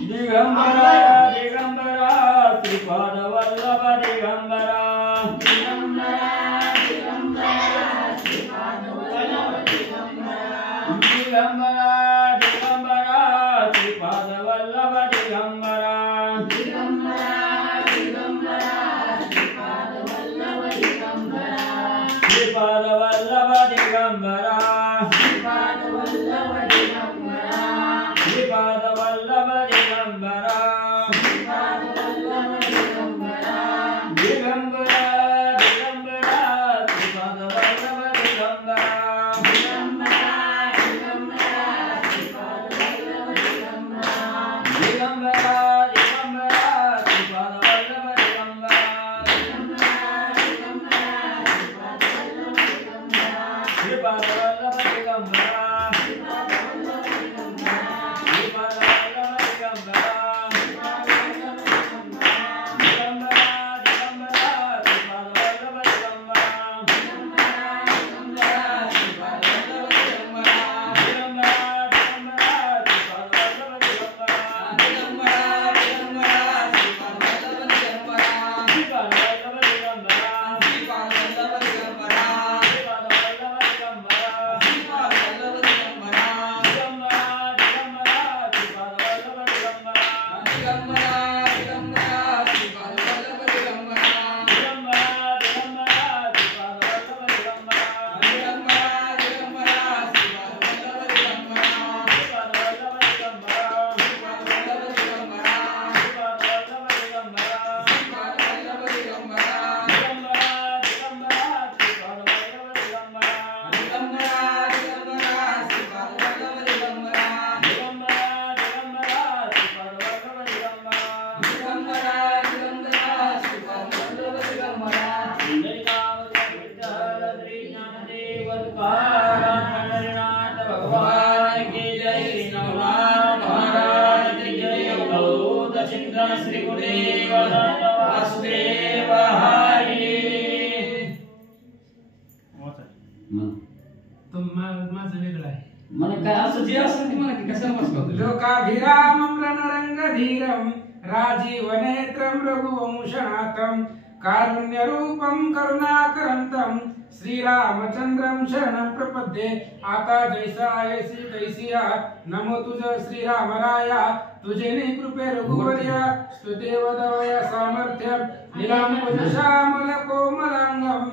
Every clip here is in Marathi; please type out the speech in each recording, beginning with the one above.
दिगंबरा दिगंबरा श्रीपाद वल्लभ दिगंबरा दिगंबरा दिगंबरा श्रीपाद वल्लभ दिगंबरा दिगंबरा दिगंबरा श्रीपाद वल्लभ दिगंबरा दिगंबरा दिगंबरा श्रीपाद वल्लभ दिगंबरा श्रीपाद वल्लभ दिगंबरा श्रीपाद वल्लभ दिगंबरा श्रीपाद वल्लभ दिगंबरा श्रीपाद वल्लभ दिगंबरा दिगंबरा दिगंबरा श्रीपाद वल्लभ दिगंबरा दिगंबरा दिगंबरा श्रीपाद वल्लभ दिगंबरा दिगंबरा दिगंबरा श्रीपाद वल्लभ दिगंबरा दिगंबरा दिगंबरा श्रीपाद वल्लभ दिगंबरा श्रीपाद वल्लभ दिगंबरा श्री गुरुदेव वासुदेव हरी माझं वेगळं आहे मला काय असं जे असं ते मला कशाला बसवतो लोकाभिरामं रणरंगधीरं राजीवनेत्रं रघुवंशनाथं कारुण्यरूपं करुणाकरंतं श्रीरामचंद्रं शरणं प्रपद्ये आता जैसा ऐसी तैसिया नमो तुझ श्रीरामराया तुझे कृपे रघुवर्या स्तुतेव दवय सामर्थ्य नीलांबुज श्यामल कोमलांगं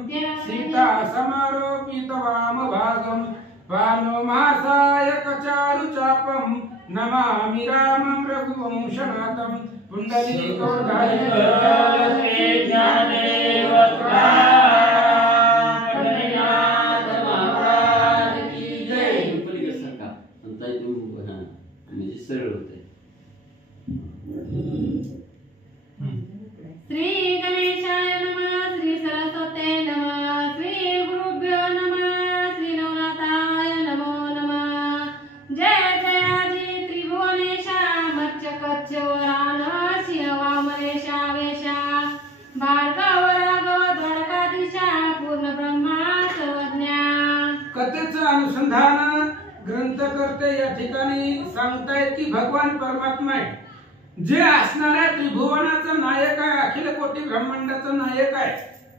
सीता समारोपित वामभागं पानो महासायक चारु चापं नमामि रामं रघुवंशनाथं पुंडलीकोधारी ज्ञानदेव सरळ होते श्री गणेशाय नमः श्री सरस्वते नमः श्री गुरुभ्यो नमः श्री नवनाथाय नमो नमः जय जयाजी त्रिभुवनेशा मच्चकच्चवरान सिंह वामनेशा वेशा भार्गव राघव द्वारकाधीशा पूर्ण ब्रह्मा सर्वज्ञा कथेचं अनुसंधान ग्रंथकर्ते या ठिकाणी सांगतायत की भगवान परमात्मा आहे जे असणाऱ्या त्रिभुवनाचा नायक आहे अखिल कोटी ब्रह्मांडाचा नायक आहे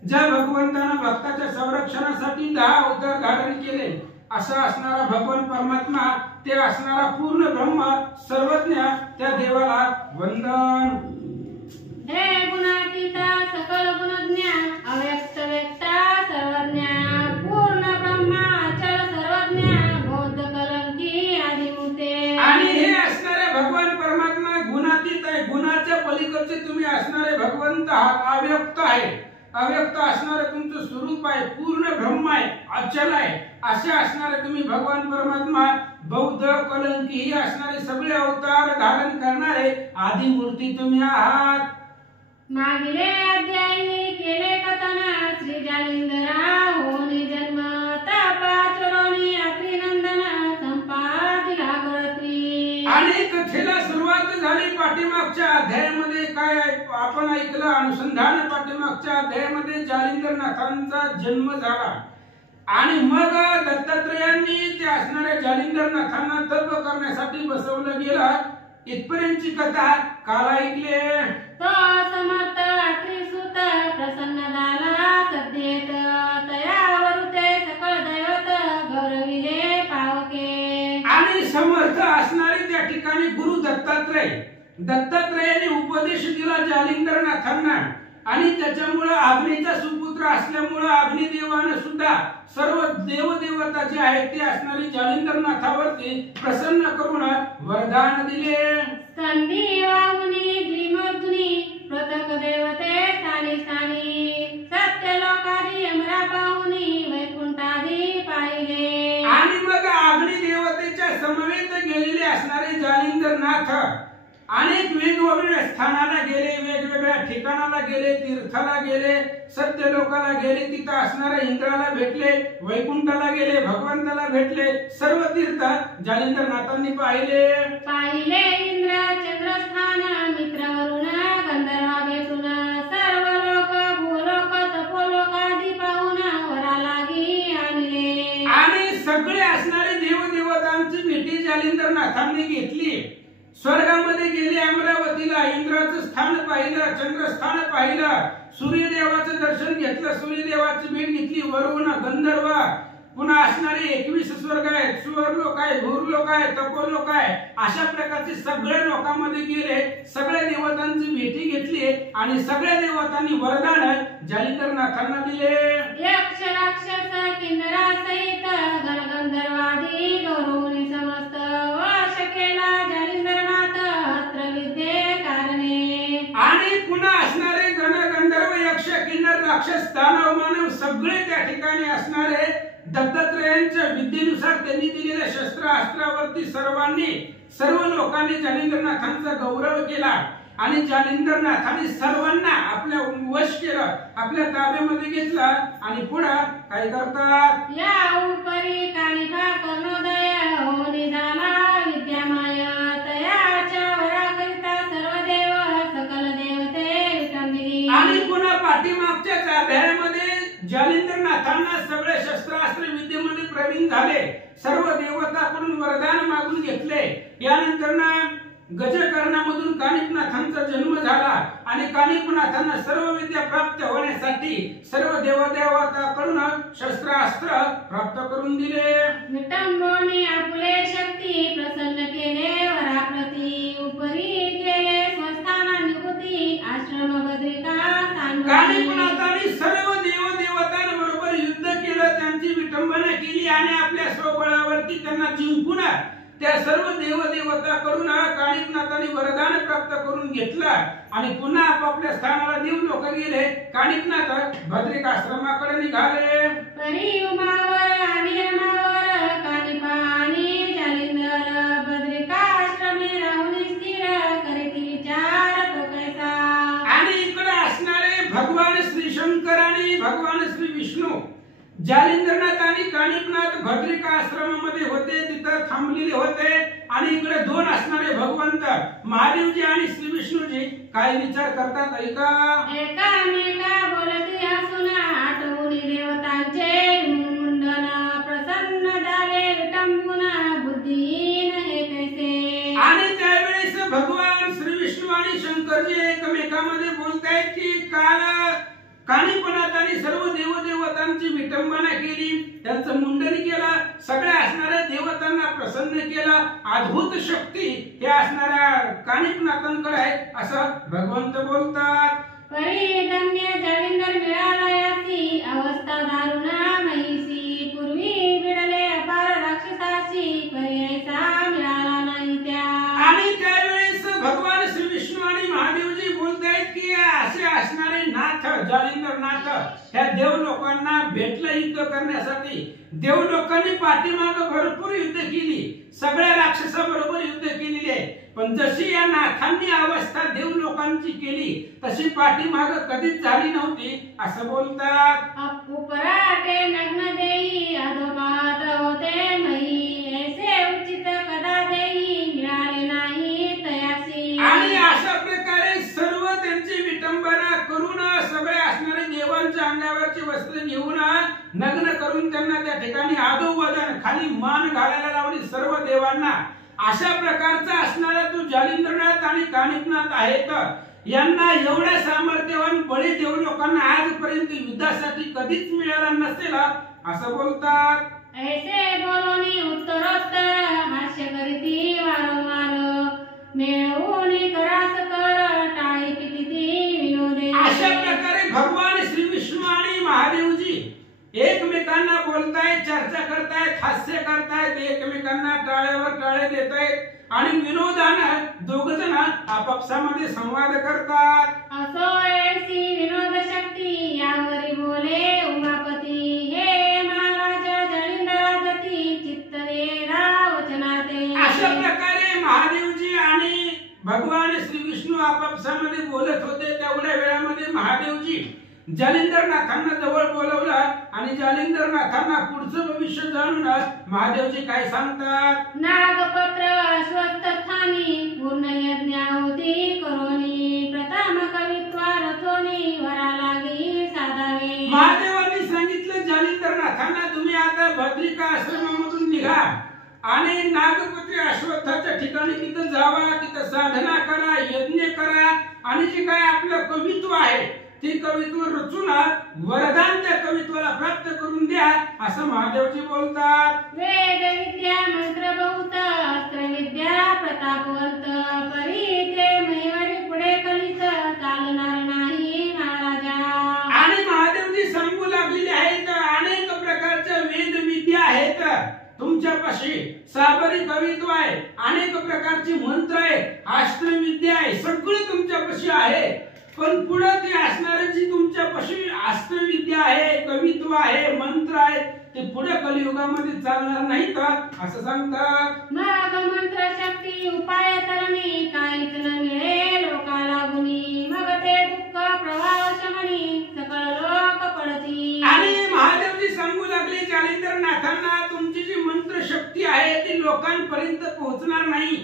ज्या भगवंताने भक्ताच्या संरक्षणासाठी 10 अवतार धारण केले असा असणारा भगवान परमात्मा ते असणारा पूर्ण ब्रह्म सर्वज्ञ त्या देवाला वंदन हे गुणातीता सकल गुणज्ञ अव्यक्त व्यक्ता सर्वज्ञ पूर्ण ब्रह्मा अचल सर्वज्ञ बौद्ध कलंकी आदिमूर्ते आणि हे असणारे भगवान परमात्मा गुणातीत आहे गुणाच्या पलीकडचे तुम्ही असणारे भगवंत अव्यक्त आहे अव्यक्त असणारे तुमचं स्वरूप आहे पूर्ण ब्रह्म आहे अचल आहे असे असणारे तुम्ही भगवान परमात्मा बौद्ध कलंकी ही असणारे सगळे अवतार धारण करणारे आदिमूर्ती तुम्ही आहात मागिले अध्यायी केले कथन श्री जालिंदरा होनी जन्म तपाचरोनी अत्रिनंदन संपादिला गळत्री आणि कथेला सुरुवात झाली पाठीमागच्या अध्यायामध्ये काय आपण ऐकलं अनुसंधान पाठीमागच्या अध्यायामध्ये जालिंदरनाथांचा जन्म झाला आणि मग दत्तात्रेयांनी ते असणाऱ्या जालिंदरनाथांना तप करण्यासाठी बसवलं गेलं इथपर्यंतची कथा काल ऐकले. तो समर्थ त्रिसुत प्रसन्न झाला सद्येत तयावर ते सकळ दैवत गौरविले पावके. आणि समर्थ असणारे त्या ठिकाणी गुरु दत्तात्रयाने उपदेश दिला जालिंदरनाथांना. आणि त्याच्यामुळे अग्नीचा सुपुत्र असल्यामुळे अग्निदेवाने सुद्धा सर्व देवदेवता जे आहेत ते असणारी जालिंदरनाथावरती प्रसन्न करून वरदान दिले. स्कंदी वामुनी द्विमूर्ती पृथक देवते स्थानी स्थानी सत्य लोकादी अमरा पाहुनी वैकुंठादी पाहिले. आणि मग अग्निदेवतेच्या समवेत गेलेले असणारे जालिंदरनाथ अनेक वेगवेगळ्या स्थानाला गेले, वेगवेगळ्या ठिकाणाला गेले, तीर्थाला गेले, सत्य लोकाला गेले, तिथं असणाऱ्या इंद्राला भेटले, वैकुंठाला गेले, भगवंताला भेटले. सर्व तीर्थ जालिंदरनाथांनी पाहिले. इंद्र चंद्रस्थान मित्र वरुण गंधर्व भेटून सर्व लोक भूलोक तपोलोकादी पाहून वरा लागी आणले. आणि सगळे असणारे देवदेवतांची भेटी जालिंदरनाथांनी घेतली. स्वर्गामध्ये गेले, अमरावतीला इंद्राचं स्थान पाहिलं, चंद्रस्थान पाहिलं, सूर्यदेवाचं दर्शन घेतलं, सूर्यदेवाची भेट घेतली. वरुण गंधर्व पुन्हा असणारे 21 स्वर्ग आहेत, सुवर्लोक आहे, भूर्लोक आहे, तपोलोक आहे. अशा प्रकारचे सगळे लोकांमध्ये गेले, सगळ्या देवतांची भेटी घेतली आणि सगळ्या देवतांनी वरदान जालिंदरनाथांना दिले. यक्ष राक्षस किन्नरा सहित गणगंधर्वादी गौरवनी समस्त वश केला जालिंदरनाथ अत्र विद्ये कारणे. आणि पुन्हा असणारे गण गंधर्व यक्ष किन्नर राक्षस दानव मानव सगळे त्या ठिकाणी असणारे दत्तात्रयांच्या विद्येनुसार त्यांनी दिलेल्या शस्त्र अस्त्रावरती सर्व लोकांनी जालिंदरनाथांचा गौरव केला. आणि जालिंदरनाथांनी सर्वांना आपल्या वश केलं, आपल्या ताब्यामध्ये घेतला. आणि पुढे काय करतात, या उपरी कानिका कर्णोदय होनी झाला विद्यामय तयाच्या वराकरिता सर्व देव सकल देवते विटंबिली. आणि पुन्हा पाठीमागच्या अध्यायामध्ये जालिंदरनाथांना सगळे शस्त्रास्त्र विद्येमध्ये प्रवीण झाले, सर्व देवताकडून वरदान मागून घेतले. यानंतर ना गजकर्णामधून कानिपनाथांचा जन्म झाला आणि कानिपनाथांना सर्व विद्या प्राप्त होण्यासाठी सर्व देवदेवताकडून शस्त्रास्त्र प्राप्त करून दिले. विटंबोनी आपुले शक्ती प्रसन्न केले वराप्रती उपरी गेले स्वस्थाना निवृत्ती आश्रम बद्रिका सांगली. कानिपनाथांनी सर्व देवदेवतांबरोबर युद्ध केलं, त्यांची विटंबना केली आणि आपल्या स्वबळावरती त्यांना जिंकून त्या सर्व देवदेवताकडून कानिपनाथांनी वरदान प्राप्त करून घेतलं. आणि पुन्हा आपापल्या स्थानाला देव लोक गेले. कानिपनाथ बद्रिकाश्रमाकडे निघाले. परी उमावर आणि रमावर कानिपानी जालिंदर बद्रिकाश्रमी राहून स्थिर करीती विचार तो कैसा. आणि इकडे असणारे भगवान श्री शंकर आणि भगवान श्री विष्णू जालिंदरनाथ आणि कानिपनाथ बद्रिका आश्रमामध्ये होते, तिथं थांबलेले होते. आणि इकडे दोन असणारे भगवंत महादेवजी आणि श्री विष्णूजी काय विचार करतात ऐका. एकामेका बोलती हसून आठवून देवतांचे मुंडन प्रसन्न झाले विटंबून बुद्धीहीन हे कैसे. आणि त्यावेळेस भगवान श्री विष्णू आणि शंकरजी एकमेकांमध्ये बोलतायत की काल कानिपनाथांनी सर्व देवदेवतांची विटंबना केली, त्यांचं मुंडन केलं, सगळ्या असणाऱ्या देवतांना प्रसन्न केलं. अद्भुत शक्ती हे असणाऱ्या कानिपनाथांकडे आहे असं भगवंत बोलतात. परिधन्य जालिंदर मिळाला याची अवस्था दारुणा महिसी पूर्वी बिडले अपार राक्षसाची पर्यायचा मिळाला नाही त्या. आणि त्यावेळेस भगवान श्री विष्णू आणि महादेवजी बोलतायत की असे असणारे नाथ जालिंदरनाथ ह्या देव लोकांना भेटलं युद्ध करण्यासाठी. देव लोकांनी पाठीमाग भरपूर युद्ध केली, सगळ्या राक्षसाबरोबर युद्ध केलेले आहे. पण जशी या नाथांनी अवस्था देव लोकांची केली तशी पाठीमाग कधीच झाली नव्हती असं बोलतात. उपराटे नग्न देई अधोपात होते मही ऐसे उचित कदा देई मिळाले नाही तयासी. आणि अशा प्रकारे सर्व त्यांची विटंबना करून सगळे असणारे देवांच्या अंगावरची वस्त्र घेऊन नग्न करून त्यांना त्या ठिकाणी आदोवदन खाली मान घालायला लावली सर्व देवांना. अशा प्रकारचा असणारा तो जालिंद्रनाथ आणि कानिफनाथ आहेत. यांना एवढ्या सामर्थ्यवान बळी देव लोकांना आजपर्यंत युद्धासाठी कधीच मिळाला नसेल असं बोलतात. ऐसे बोलूनी उत्तरोत्तर हास्य करीती वारंवार मिळवून करास कर टाळी पिती विनोदे. अशा प्रकारे भगवान श्री विष्णू आणि महादेवजी एकमेकांना बोलतायत, चर्चा करतायत, हास्य करतायत, एकमेकांना टाळ्यावर टाळे देतायत आणि विनोदानं दोघ जण आपापसामध्ये संवाद करतात. असो ऐसी विनोद शक्ती यावरी बोले उमापती हे महाराजा जालिंदराजती चित्त दे वचनाते. अशा प्रकारे महादेवजी आणि भगवान श्री विष्णू आपापसामध्ये बोलत होते. तेवढ्या वेळामध्ये महादेवजी जालिंदरनाथांना जवळ बोलवलं आणि जालिंदरनाथांना पुढचं भविष्य जाणून महादेवजी काय सांगतात. नागपत्र अश्वत्थ स्थानी पूर्ण यज्ञाहुती करोनी प्रथम कवित्वा रचोनी वरा लागी साधावे. महादेवांनी सांगितलं जालिंदरनाथांना तुम्ही आता बद्रिका आश्रमामधून निघा आणि नागपत्री अश्वत्थाच्या ठिकाणी तिथं जावा, तिथं साधना करा, यज्ञ करा आणि जे काय आपलं कवित्व आहे ते कवित्व रचून वरदान त्या कवित्वाला प्राप्त करून द्या असं महादेवजी बोलतात. वेद विद्या मंत्र बहुत अस्त्र विद्या प्रतापवंत परी ते महिवरी पुढे कलीच चालणार नाही महाराजा. आणि महादेवजी सांगू लागलेले आहेत अनेक प्रकारच्या वेद विद्या आहेत तुमच्यापाशी, साबरी कवित्व आहे, अनेक प्रकारची मंत्र आहे, अस्त्रविद्या आहे, सगळं तुमच्यापाशी आहे. पण पुढे ते असणारे जी तुमच्यापाशी अस्त्रविद्या आहे, कवित्व आहे, मंत्र आहे ते पुढे कलियुगामध्ये चालणार नाही का असं सांगतात. मग मंत्र शक्ती उपाय तरणी काहीच न मिळे लोकाला गुणी मग ते दुःख प्रवाह शमनी सकळ लोक पडती. आणि महादेवजी सांगू लागले जालिंदरनाथांना तुमची जी मंत्र शक्ती आहे ती लोकांपर्यंत पोहोचणार नाही.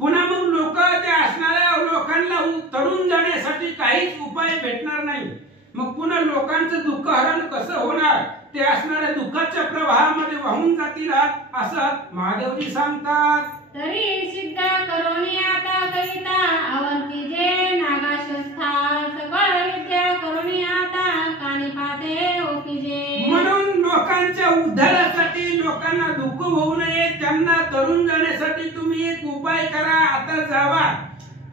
पुन्हा मग लोक ते असणाऱ्या लोकांना तरुण जाण्यासाठी काहीच उपाय भेटणार नाही. मग पुन्हा लोकांचं दुःख हरण कसं होणार, ते असणाऱ्या दुःखाच्या प्रवाहामध्ये वाहून जातील असं महादेवजी सांगतात. तरी सिद्ध करोनी आता कविता अवंती जे नागाश्वस्था सकळ विद्या करोनी आता कानिफाते ओकिजे. म्हणून लोकांच्या उद्धारासाठी, लोकांना दुःख होऊ नये, त्यांना तरुण जाण्यासाठी तुम्ही एक उपाय करा. आता जावा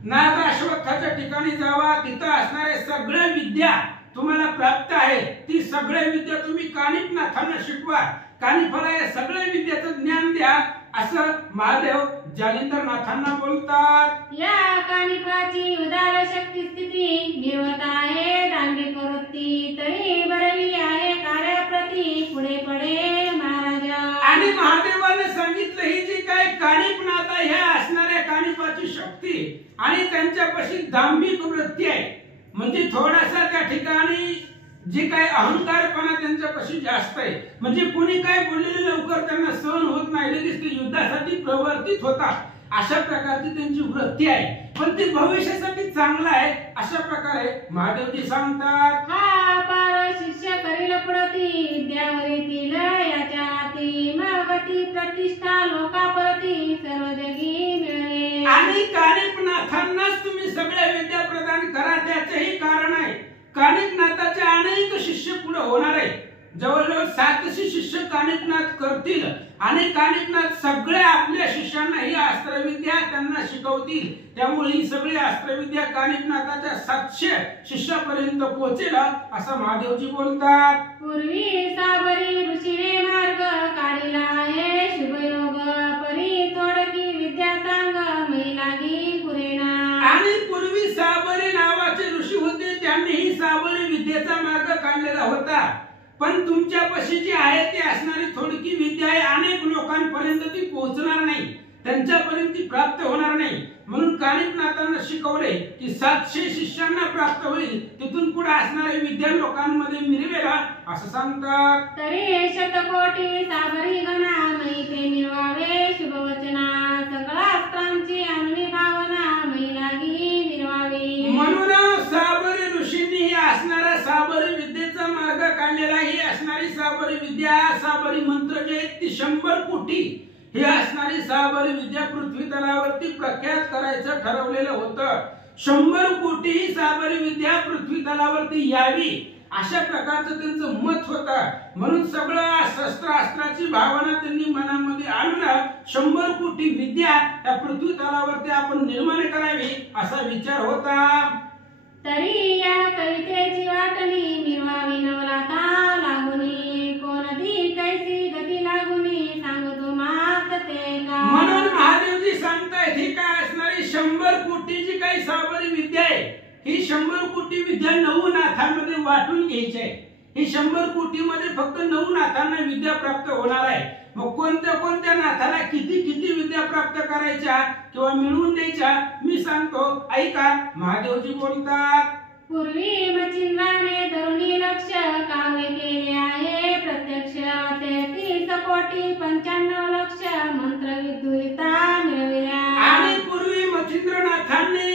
नागाश्वत्थाच्या ठिकाणी जावा, तिथं असणारे सगळ्या विद्या तुम्हाला प्राप्त आहे ती सगळ्या विद्या तुम्ही कानिफनाथांना शिकवा, कानिफाला या सगळ्या विद्याचं ज्ञान द्या असं महादेव जालिंदरनाथांना बोलतात. या कानिफाची उदार शक्ती स्थिती निर्वत आहे दांडी प्रवृत्ती तरी बरवी आहे कार्याप्रती पुढे पडे महाराजा. आणि महादेवाने सांगितलं ही जी काय कानिफनाथ आहे ह्या असणाऱ्या कानिफाची शक्ती आणि त्यांच्यापाशी दांभिक वृत्ती आहे, म्हणजे थोडासा त्या ठिकाणी जे काय अहंकारपणा त्यांच्यापाशी जास्त आहे. म्हणजे कोणी काय बोललेलं लवकर त्यांना सहन होत नाही, लगेच ते युद्धासाठी प्रवर्तित होतात. अशा प्रकारची त्यांची वृत्ती आहे, पण ते भविष्यासाठी चांगलं आहे अशा प्रकारे महादेवजी सांगतात. हा पार शिष्य करील पुढती विद्यावरीतील याच्या ती मगती प्रतिष्ठा लोकापरती सर्व जगी मिळवे. आणि कानिफनाथांनाच तुम्ही सगळ्या विद्या प्रदान करा. त्याचंही कारण आहे कानिफनाथाचे अनेक शिष्य पुढे होणार आहे. जवळजवळ 700 शिष्य कानिफनाथ करतील आणि कानिफनाथ सगळ्या आपल्या शिष्यांना ही अस्त्रविद्या त्यांना शिकवतील. त्यामुळे ही सगळी अस्त्रविद्या कानिफनाथाच्या 700 शिष्यापर्यंत पोहोचेल असं महादेवजी बोलतात. पूर्वी साबरी ऋषीने मार्ग काढिला आहे शुभयोग परी तोडकी विद्या चांग मैलागी पुरेना. आणि पूर्वी साबरी नावाचे ऋषी होते, त्यांनी ही साबरी विद्येचा मार्ग काढलेला होता. पण तुमच्यापाशी जी आहे ती असणारी थोडकी विद्या आहे, अनेक लोकांपर्यंत ती पोहोचणार नाही, त्यांच्यापर्यंत ती प्राप्त होणार नाही. म्हणून कानिफनाथांना शिकवले की 700 शिष्यांना प्राप्त होईल, तिथून पुढे असणारी विद्या लोकांमध्ये मिरवेल असं सांगतात. तरी शतकोटी साबरी गणा मैते निर्वावे शुभवचना सकळ अस्त्रांची अन्वी भावना मैलागी निर्वावी. म्हणून साबरी ऋषींनी ही असणारा साबरी विद्येचा मार्ग काढलेला. ही असणारी साबरी विद्या, साबरी मंत्र जे आहेत ती 100 कोटी ही असणारी साबरी विद्या पृथ्वी तलावरती प्रख्यात करायचं ठरवलेलं होतं. 100 कोटी ही साबरी विद्या पृथ्वी तलावरती यावी अशा प्रकारचं त्यांचं मत होतं. म्हणून सगळं शस्त्रास्त्राची भावना त्यांनी मनामध्ये आणून 100 कोटी विद्या या पृथ्वी तलावरती आपण निर्माण करावी असा विचार होता. तरी या कवितेची वाटणी मिरवावी नवलाता लागुनी कोणती कैसी गती लागुनी सांगतो मात ते का. म्हणून महादेवजी सांगतायत ही काय असणारी 100 कोटीची काही साबरी विद्या आहे. ही 100 कोटी विद्या 9 नाथांमध्ये वाटून घ्यायची आहे. ही 100 कोटी मध्ये फक्त 9 नाथांना विद्या प्राप्त होणार आहे. मग कोणत्या कोणत्या नाथाला किती किती विद्या प्राप्त करायच्या किंवा मिळवून द्यायच्या मी सांगतो ऐका. महादेवजी बोलतात, पूर्वी मच्छिंद्राने तरुणी लक्ष काव्य केले आहे प्रत्यक्ष 33 कोटी 95 लक्ष मंत्र विद्युता मिळविल्या. आणि पूर्वी मच्छिंद्रनाथांनी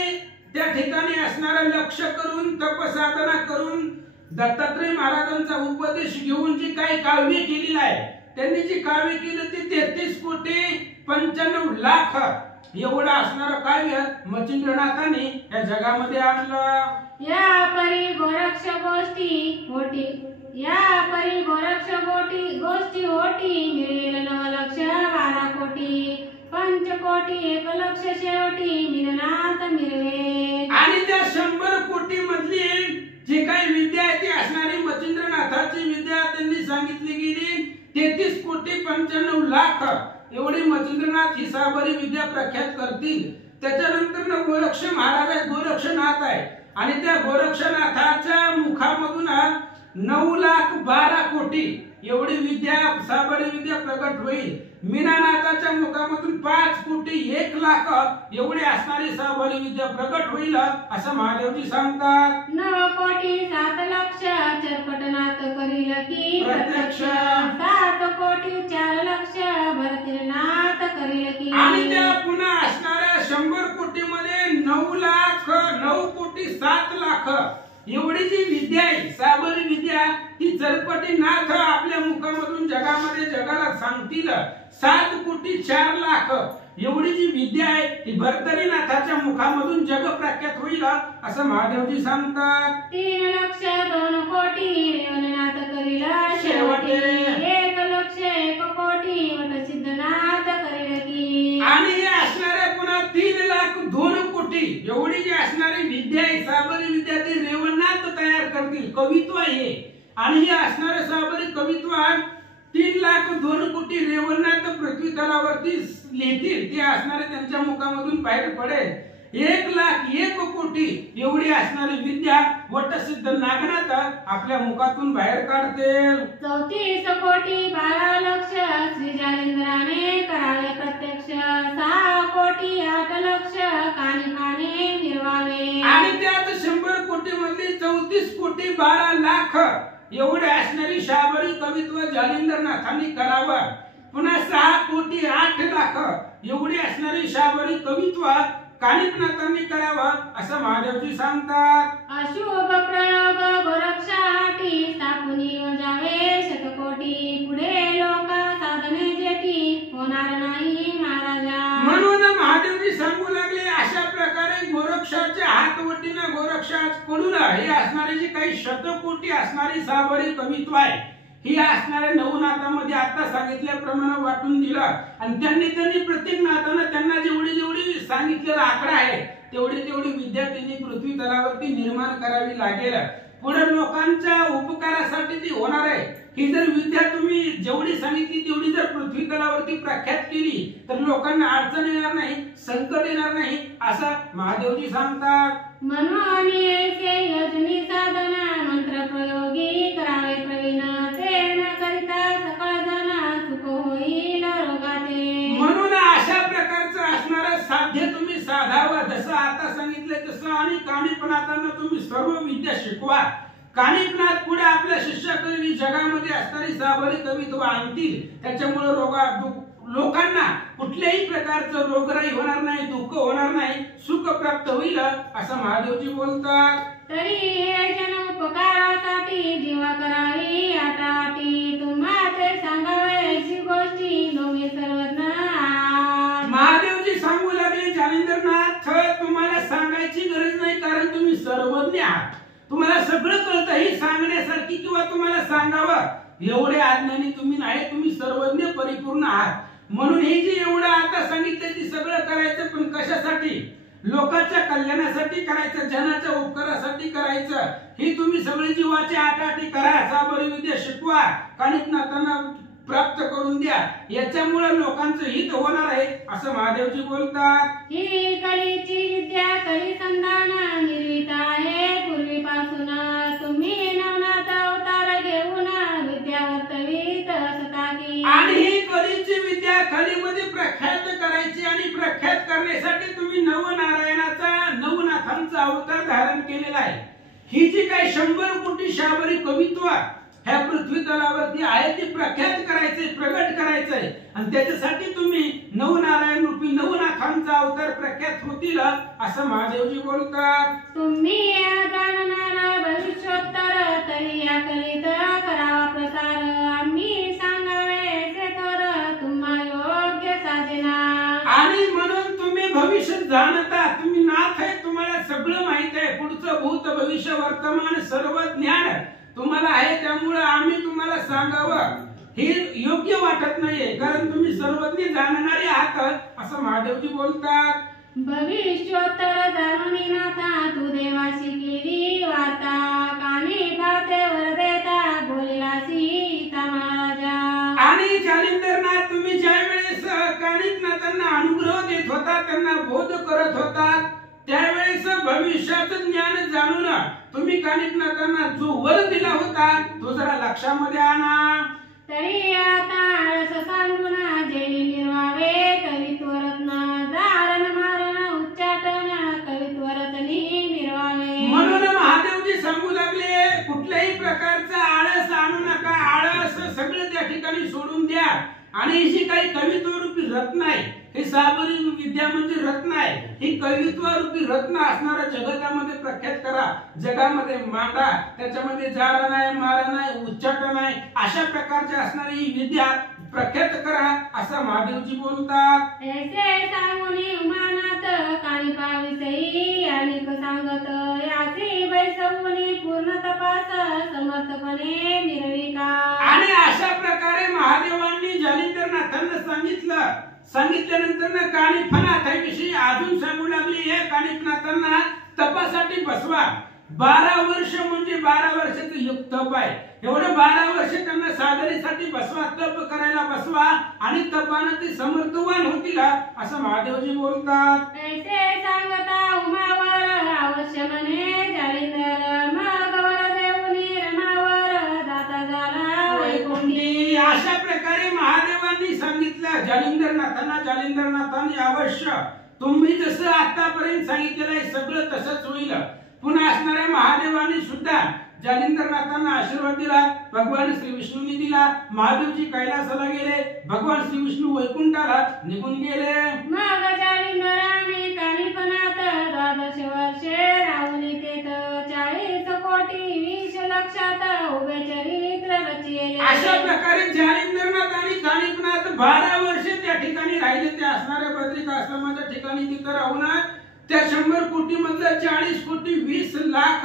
त्या ठिकाणी असणारं लक्ष करून तपसाधना करून दत्तात्रय महाराजांचा उपदेश घेऊन जी काही काव्य केलेली आहे त्यांनी जी काव्य केलं ते 33 कोटी 95 लाख एवढं असणारं काव्य मच्छिंद्रनाथांनी या जगामध्ये आणलं. या परी गोरक्ष गोष्टी होती मिळेल 9 लक्ष 12 कोटी 5 कोटी 1 लक्ष शेवटी मिलनात मिळवे. आणि त्या 100 कोटी मधली जी काही विद्या आहे ती असणारी मच्छिंद्रनाथाची विद्या त्यांनी सांगितली गेली 33 कोटी 95 लाख एवढी मच्छिंद्रनाथ ही साबरी विद्या प्रख्यात करतील. त्याच्यानंतर गोरक्ष महाराज आहे, गोरक्षनाथ आहे आणि त्या गोरक्षनाथाच्या मुखामधून 9,12 कोटी एवढी विद्या साबरी विद्या प्रकट होईल. मीनानाथाच्या मुखामधून 5 कोटी 1 लाख एवढी असणारी साबरी विद्या प्रकट होईल असं महादेवजी सांगतात. 9 कोटी 7 लक्ष चरपटनाथ करील की प्रत्यक्ष 7 कोटी 4 लक्ष भरतीनाथ करील की. आणि त्या पुन्हा असणाऱ्या 100 कोटी मध्ये 9 कोटी 7 लाख एवढी जी विद्या आहे साबरी विद्या ती चरपटीनाथ आपल्या मुखामधून जगामध्ये जगाला सांगतील. 7 कोटी 4 लाख एवढी जी विद्या आहे ती भरतरीनाथाच्या मुखामधून जग प्रख्यात होईल असं महादेवजी सांगतात. 3 लक्ष 2 कोटी रेवणनाथ करील शेवटी 1 लक्ष 1 कोटी वटसिद्धनाथ करील की. आणि हे असणारे पुन्हा 3 लाख 2 कोटी एवढी जी असणारी विद्या आहे साबरी विद्या ती रेवणनाथ तयार करतील. कवित्व आहे आणि हे असणारे साबरी कवित्व 3 लाख 2 कोटी रेवणनाथ पृथ्वी तलावरती लिहितील. ते असणारे त्यांच्या मुखामधून बाहेर पडेल. 1 लाख 1 कोटी एवढी असणारी विद्या वटसिद्ध नागनाथ आपल्या मुखातून बाहेर काढतील. 34 कोटी 12 लक्ष श्री जालिंद्राने करावे प्रत्यक्ष 6 कोटी 8 लक्ष कानी कानी निर्वावे. आणि त्यात 100 कोटी मधली 34 कोटी 12 लाख एवढे असणारी साबरी कवित्व जालिंद्रनाथांनी करावं. पुन्हा 6 कोटी 8 लाख एवढी असणारी साबरी कवित्व कानिपनाथांनी करावं असं महादेवजी सांगतात. अशुभ प्रयोग गोरक्षाटी स्थापुनी जावे 100 कोटी पुढे लोक साधने जेटी होणार नाही महाराजा. म्हणून महादेवजी सांगू लागले अशा प्रकारे गोरक्षाच्या हातवटीनं गोरक्षाकडून हे असणारी जी काही 100 कोटी असणारी साबरी कवित्व आहे ही असणाऱ्या 9 नाथांमध्ये आता सांगितल्याप्रमाणे वाटून दिलं. आणि त्यांनी प्रत्येक नाथानं त्यांना जेवढी जेवढी सांगितलेला आकडा आहे तेवढी विद्या त्यांनी पृथ्वी तलावरती निर्माण करावी लागेल. पुढे लोकांच्या उपकारासाठी ती होणार आहे. ही जर विद्या तुम्ही जेवढी सांगितली तेवढी जर पृथ्वी तलावरती प्रख्यात केली तर लोकांना अडचण येणार नाही, संकट येणार नाही असं महादेवजी सांगतात. म्हणून येथे योजनी साधना मंत्र प्रयोगी करावे प्रवीण ते न करिता सकळ जन सुख होईल रोगाते. म्हणून अशा प्रकारचं असणारं साध्य तुम्ही साधावं जसं आता सांगितलंय तसं. आणि कानिपनाथांना तुम्ही सर्व विद्या शिकवा. कानिपनाथ पुढे आपल्या शिष्याकरवी जगामध्ये असणारी साबरी कवित्व आणतील. त्याच्यामुळे लोकांना कुठल्याही प्रकारचं रोगराई होणार नाही, दुःख होणार नाही, सुख प्राप्त होईल असं महादेवजी बोलतात. तरी हे जन उपकारासाठी जीवा करावी आटाटी तुम्हा ते सांगावे अशी गोष्टी नोवे सर्वज्ञ तुम्हाला सगळं कळतं, ही सांगण्यासारखी किंवा तुम्हाला सांगावं एवढे अज्ञानी तुम्ही नाही, तुम्ही सर्वज्ञ परिपूर्ण आहात. म्हणून हे जे एवढं आता सांगितलं ते सगळं करायचं, पण कशासाठी? लोकांच्या कल्याणासाठी करायचं, जनाच्या उपकारासाठी करायचं. ही तुम्ही सगळी जीवाची आटाआटी करा, साबरी विद्या शिकवा, कानिकनाथांना प्राप्त करून द्या, याच्यामुळे लोकांचं हित होणार आहे असं महादेवजी बोलतात. ही कलीची विद्या कली संधान निर्मित आहे पूर्वीपासून. तुम्ही नवनाथ अवतार घेऊन विद्या वर्तवीत असता की. आणि ही कलीची विद्या कलीमध्ये प्रख्यात करायची, आणि प्रख्यात करण्यासाठी तुम्ही नवनारायणाचा नवनाथांचा अवतार धारण केलेला आहे. ही जी काही 100 कोटी शाबरी कवित्व ह्या पृथ्वी तलावरती आहे ती प्रख्यात करायचे, प्रगट करायचंय, आणि त्याच्यासाठी तुम्ही नवनारायण रूपी नवनाथांचा अवतार प्रख्यात होतील असं महादेवजी बोलतात. तुम्ही जाणणार भविष्योत्तर तरी या कलीत करावा प्रसार. आम्ही सांगावे ते थोर तुम्हा योग्य साजेना. आणि म्हणून तुम्ही भविष्य जाणता, तुम्ही नाथ आहे, तुम्हाला सगळं माहित आहे, पुढचं भूत भविष्य वर्तमान सर्व ज्ञान तुम्हाला आहे, त्यामुळे आम्ही तुम्हाला सांगावं हे योग्य वाटत नाहीये, कारण तुम्ही सर्वज्ञ जाणणारे आहात असं महादेवजी बोलतात. भविष्योत्तर जाणून नाथा तू देवाशी केली वार्ता. कानी भाते वर देता बोलिलासी इता महाराजा. आणि जालिंदरनाथ तुम्ही ज्या वेळेस कानिकनाथांना अनुग्रह देत होता, त्यांना बोध करत होता, त्यावेळेस भविष्याचं ज्ञान जाणून तुम्ही कानिकनाथांना जो वर दिला होता तो जरा लक्षामध्ये आणा. तरी आता आळस सांगून जेणी निर्वावे कवित्व रत्न. जारण मारण उच्चाटन कवित्व रत्नी निर्वावे. म्हणून महादेवजी सांगू लागले कुठल्याही प्रकारचा आळस आणू नका, आळस सगळं त्या ठिकाणी सोडून द्या, आणि ही काही कवित्व रूपी रत्न आहे, हे साबरी विद्या म्हणजे रत्न आहे, ही कवित्व रूपी रत्न असणारा जगतामध्ये प्रख्यात करा, जगामध्ये मांडा, त्याच्यामध्ये जारा नाही, मारा नाही, उच्चाटन नाही, अशा प्रकारची असणारी ही विद्या प्रख्यात करा असं महादेवजी बोलतात. ऐसे सांगुनी उमानाथ कानिपाविषयी अनेक सांगत. याची बैसवुनी पूर्ण तपास समर्थपणे निर्विका. आणि अशा प्रकारे महादेवांनी जालिंदरनाथांना सांगितल्यानंतर कानिफनाथाविषयी अजून सांगू लागली, हे कानिफनाथांना तपासाठी बसवा. 12 वर्ष म्हणजे 12 वर्षाचं युग तप आहे, एवढं 12 वर्ष त्यांना साधनेसाठी बसवा, तप करायला बसवा, आणि तपाने ते समर्थवान होतील असं महादेवजी बोलतात. ऐसे सांगता उमावर अवश्य म्हणे जालिंदर. मग वर देऊनी रमावर दाता झाला वैकुंठी. अशा प्रकारे महादेवांनी सांगितलं जालिंदरनाथांनी अवश्य तुम्ही जसं आतापर्यंत सांगितलेलं आहे सगळं तसंच होईल. पुन्हा असणाऱ्या महादेवांनी सुद्धा जालिंदरनाथांना आशीर्वाद दिला, भगवान श्री विष्णूंनी दिला. महादेवजी कैलासाला गेले, भगवान श्री विष्णू वैकुंठाला निघून गेले. मग जालिंदराने कानिपनात 12 वर्षे राहुनी तेथ 40 कोटी 20 लक्षात उभे चरित्र रचिले. अशा प्रकारे जालिंदरनाथ आणि कानिपनाथ 12 वर्षे त्या ठिकाणी राहिले. त्या असणाऱ्या बद्रिका आश्रमाच्या ठिकाणी तिथं राहून त्या 100 कोटी मधलं 40 कोटी 20 लाख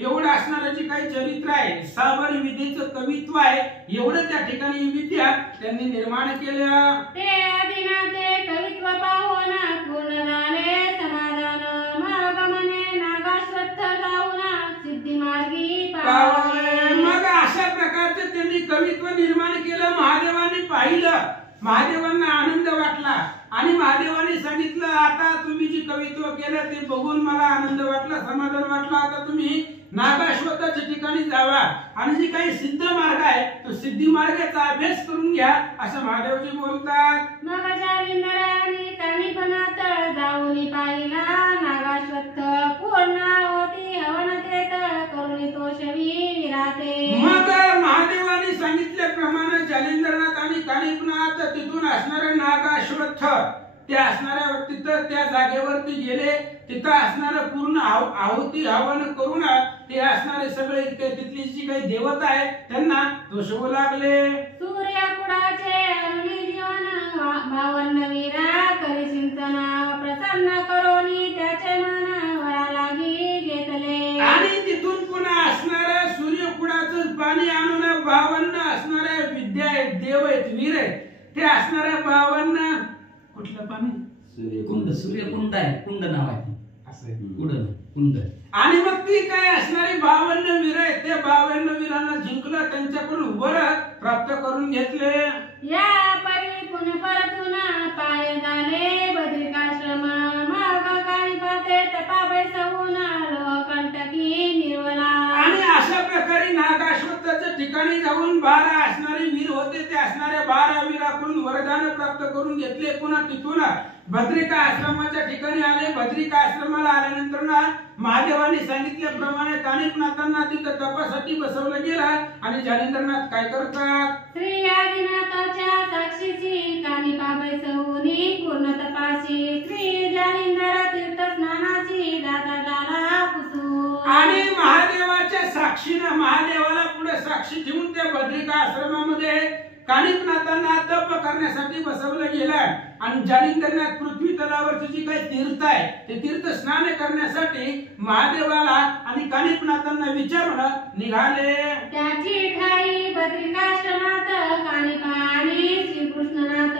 एवढं असणारं जे काही चरित्र आहे, साबरी विद्येचं कवित्व आहे, एवढं त्या ठिकाणी विद्या त्यांनी निर्माण केल्या. ते आदिनाथे कवित्व पाहून पूर्ण झाले समाधान. मग म्हणे नागाश्वत्थ जाऊन सिद्धी मार्गी पावले. मग अशा प्रकारचं त्यांनी कवित्व निर्माण केलं. महादेवांनी पाहिलं, महादेवांना आनंद वाटला, आणि महादेवांनी सांगितलं आता तुम्ही जी कवित्व केलं ते बघून मला आनंद वाटला, समाधान वाटलं, आता तुम्ही नागाश्वताच्या ठिकाणी जावा, आणि जी काही सिद्ध मार्ग आहे तो सिद्धी मार्गाचा अभ्यास करून घ्या असं महादेवजी बोलतात. मग जालिंदराने कानिपनात जाऊन पाहिला नागाश्वत्थ पूर्ण होती हवन तेथ करुणी तोषवी विराते. मग महादेवांनी सांगितल्याप्रमाणे जालिंदरनाथ आणि कानिपनाथ तिथून असणारे नागाश्वत्थ त्या असणाऱ्या तिथं त्या जागेवरती गेले. तिथं असणारं पूर्ण आहुती हवन करून ते असणारे सगळे तिथली जी काही देवता आहे त्यांना तोषवू लागले. सूर्यकुडाचे अरुणी जीवन 52 वीरा करी चिंतन प्रसन्न करोनी त्याचे मन वरा लागी घेतले. आणि तिथून पुन्हा महादेव आहेत, वीर आहेत, ते असणाऱ्या 52 कुठलं पाणी सूर्यकुंड, सूर्यकुंड आहे, कुंड नाव आहे ते. असं आहे. कुंड. आणि मग ती काय असणारी 52 वीर आहेत, त्या 52 वीरांना जिंकलं, त्यांच्याकडून वर प्राप्त करून घेतले. या परी पुणे परतून पाय झाले बद्रिकाश्रम मग काणिपाते तपा सवून लोकंटकी निर्वला. आणि अशा प्रकारे नागाश्वताच्या ठिकाणी जाऊन 12 असणारे वीर होते, ते असणाऱ्या 12 वीराकडून वरदान प्राप्त करून घेतले. पुन्हा तिथून बद्रिका आश्रमाच्या ठिकाणी आले. बद्रिका आश्रमाला आल्यानंतर ना महादेवाने सांगितल्याप्रमाणे कानिपनाथांना तिथं तपासाठी बसवलं गेलं. आणि जालिंदरनाथ काय करतात, श्री आदिनाथाच्या साक्षीची कानिपा बैसवूनी पूर्ण तपाशी श्री जालिंदर तीर्थ स्नानाची दाता झाला पुसू. आणि महादेवाच्या साक्षीनं महादेवाला पुढे साक्षी ठेवून त्या बद्रिका आश्रमामध्ये कानिपनाथांना तप करण्यासाठी बसवलं गेलं. आणि जालिंदरनाथ पृथ्वी तलावरची जी काही तीर्थ आहे ते तीर्थ स्नान करण्यासाठी महादेवाला आणि कानिपनाथांना विचारून निघाले. त्याची ठाई बद्रिकाश्रमात कानिपा आणि श्रीकृष्णनाथ